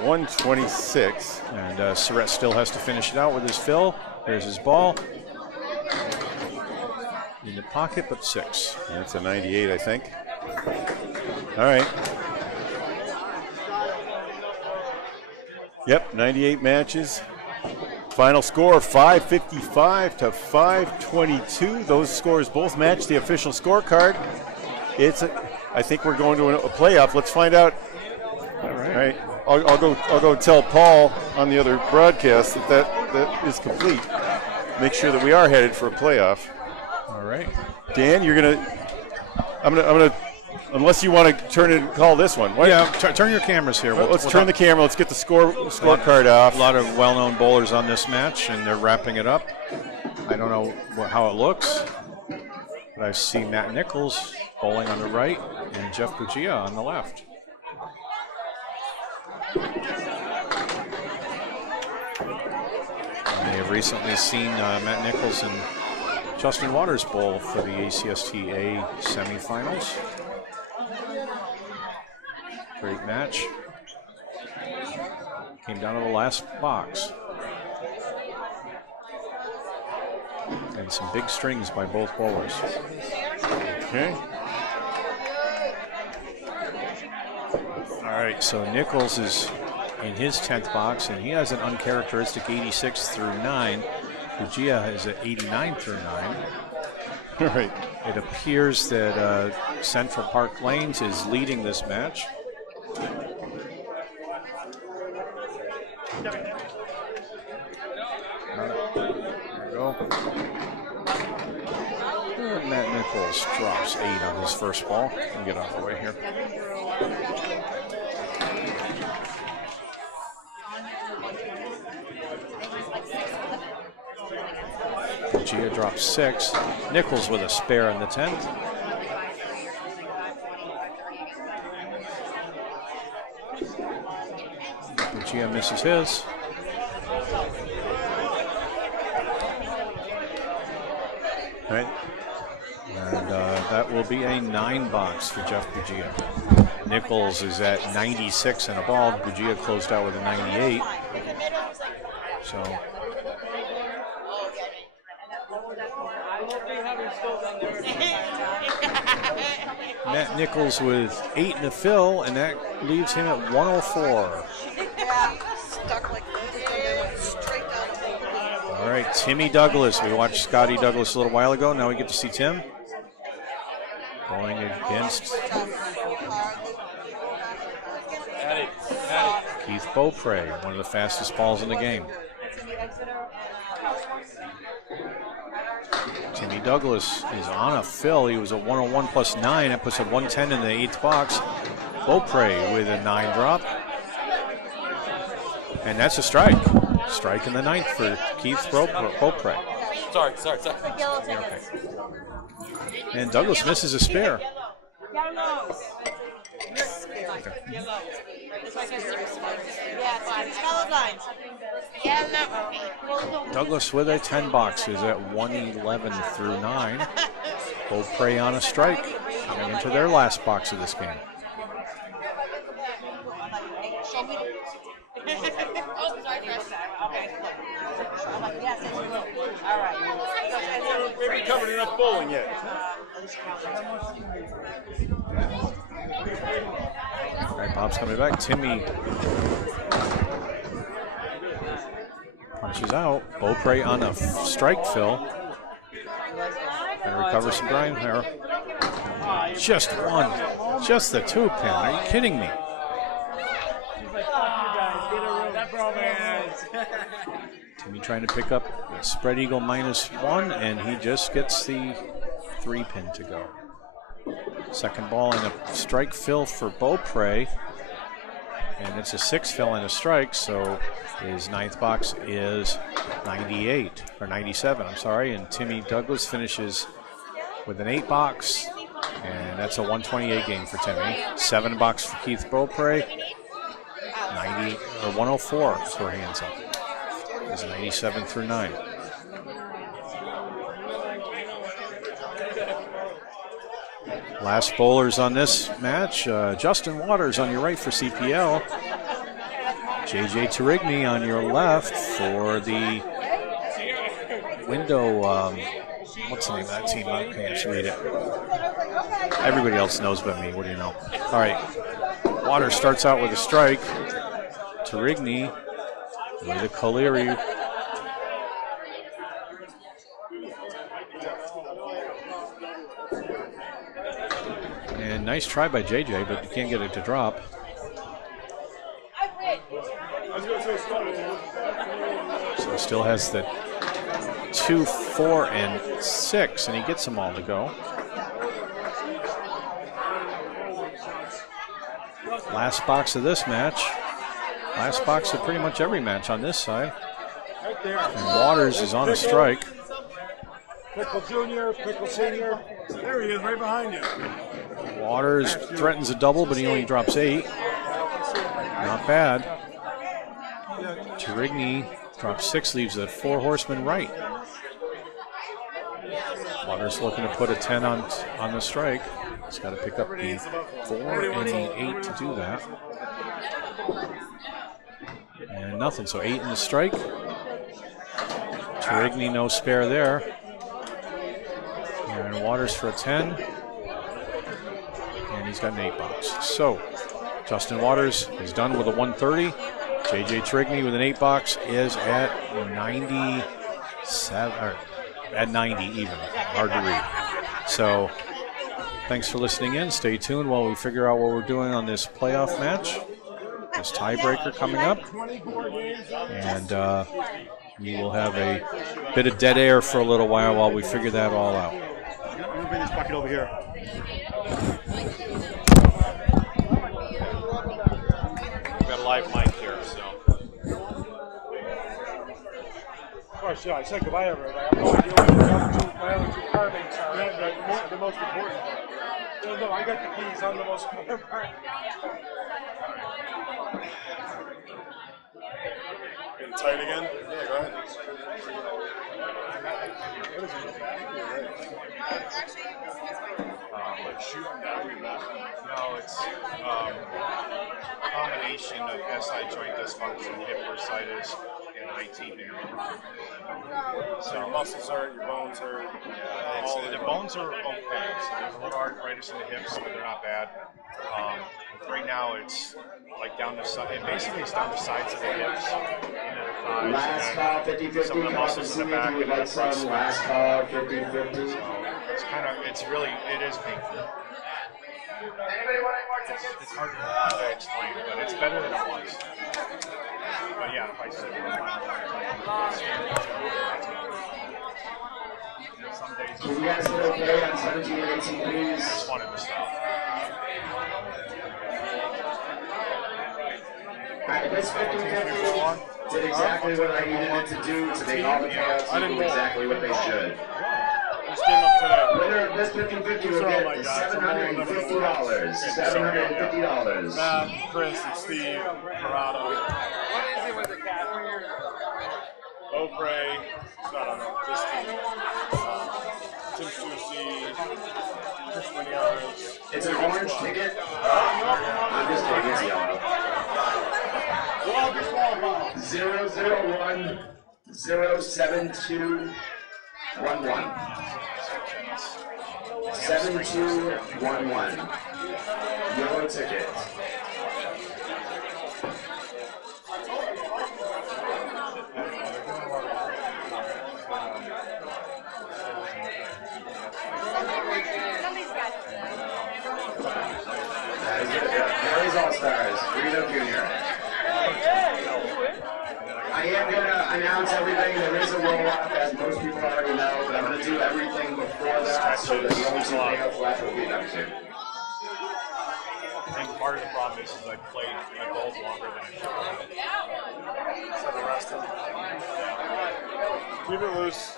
126. And Surratt still has to finish it out with his fill. There's his ball. In the pocket, but 6. That's a 98, I think. All right. Yep, 98 matches. Final score 555 to 522. Those scores both match the official scorecard. I think we're going to a playoff. Let's find out. All right. I'll go tell Paul on the other broadcast that is complete. Make sure that we are headed for a playoff. All right. Dan, I'm gonna unless you want to turn it and call this one. What? Yeah, turn your cameras here. Let's turn the camera. Let's get the scorecard off. A lot of well-known bowlers on this match, and they're wrapping it up. I don't know how it looks, but I see Matt Nichols bowling on the right and Jeff Bugia on the left. And they have recently seen Matt Nichols and Justin Waters bowl for the ACSTA semifinals. Great match. Came down to the last box. And some big strings by both bowlers. Okay. All right, so Nichols is in his 10th box, and he has an uncharacteristic 86 through 9. Bugia is at 89 through 9. All right. It appears that Central Park Lanes is leading this match. There we go. And Matt Nichols drops 8 on his first ball. We'll get out of the way here. Gia drops 6. Nichols with a spare in the 10th. Gia misses his. Right? And that will be a 9 box for Jeff Bugia. Nichols is at 96 and a ball. Bugia closed out with a 98. So Matt Nichols with 8 and a fill, and that leaves him at 104. Stuck like this, and then went straight down the hole. All right, Timmy Douglas. We watched Scotty Douglas a little while ago. Now we get to see Tim going against Keith Beaupre, one of the fastest balls in the game. Timmy Douglas is on a fill. He was a 101 plus 9. That puts a 110 in the 8th box. Beaupre with a 9 drop. And that's a strike. Strike in the 9th for Keith Beaupre. Sorry. Okay. And Douglas misses a spare. Douglas with a 10 box is at 111 through 9. Beaupre on a strike coming into their last box of this game. We haven't covered enough bowling yet. All right, Bob's coming back. Timmy punches out. Beaupre on a strike fill. And recover some grind here. Just one. Just the 2 pin. Are you kidding me? Timmy trying to pick up a spread eagle -1, and he just gets the 3 pin to go. Second ball and a strike fill for Beaupre. And it's a 6 fill and a strike, so his 9th box is 98, or 97, I'm sorry. And Timmy Douglas finishes with an 8 box, and that's a 128 game for Timmy. 7 box for Keith Beaupre, 90 or 104 for hands up. It's 97 through 9. Last bowlers on this match, Justin Waters on your right for CPL. JJ Tarigny on your left for the window, what's the name of that team? I can't read it. Everybody else knows but me, what do you know? All right, Waters starts out with a strike. Tarigny with a Colery. And nice try by JJ, but you can't get it to drop. So still has the 2, 4, and 6, and he gets them all to go. Last box of this match. Last box of pretty much every match on this side. And Waters is on a strike. Pickle Junior, Pickle Senior. There he is, right behind you. Waters threatens a double, but he only drops 8. Not bad. Tarigny drops 6, leaves a 4 horseman right. Waters looking to put a 10 on the strike. He's got to pick up the 4 and the 8 to do that. And nothing, so 8 in the strike. Tarigny no spare there. And Waters for a 10. And he's got an 8 box. So Justin Waters is done with a 130. JJ Tarigny with an 8 box is at 97, or at 90 even. Hard to read. So thanks for listening in. Stay tuned while we figure out what we're doing on this playoff match. This tiebreaker coming up. And we will have a bit of dead air for a little while we figure that all out. I'm gonna bring this bucket over here. We've got a live mic here, so. Of course, yeah, I said goodbye, everybody. I have no idea what my other two carvings are. The most important part. No, I got the keys. I'm the most important part. Tight again? Yeah, go ahead. Like shooting down your back? No, it's a combination of SI joint dysfunction, hip bursitis, and IT being So your muscles hurt, your bones hurt. the bones are okay. So there's a little arthritis in the hips, but they're not bad. Right now it's like down the side. Basically, it's down the sides of the hips, into the thighs, Last and call, then 50-50. some of the Come up and muscles see in me the if back. you would And like some. Last call, 50-50. so it is painful. It's hard to explain, but it's better than it was. But yeah, if I sit for a while, some days Can you guys hit okay on 17 and 18, please? just wanted to stop. Alright, this 50-50 did exactly what I needed it to do to make all the payouts do exactly what they should. Just came up today. Winner of this 50-50 will get $750. $750. Matt, Chris, and Steve, Corrado. What is it with the cat? Beaupre, not on this team. Tim Susi, Chris Munoz. It's an orange ticket. I'm just kidding, it's yellow. 001 072 11. 7211. Yellow ticket. That is it. Mary's All-Stars, Reno Jr. I am going to announce everything. There is a roll-up, as most people already know, but I'm going to do everything before that, so that the only two payouts left will be them two. I think part of the problem is I played my bowls longer than I should have. So the rest of them. Keep it loose.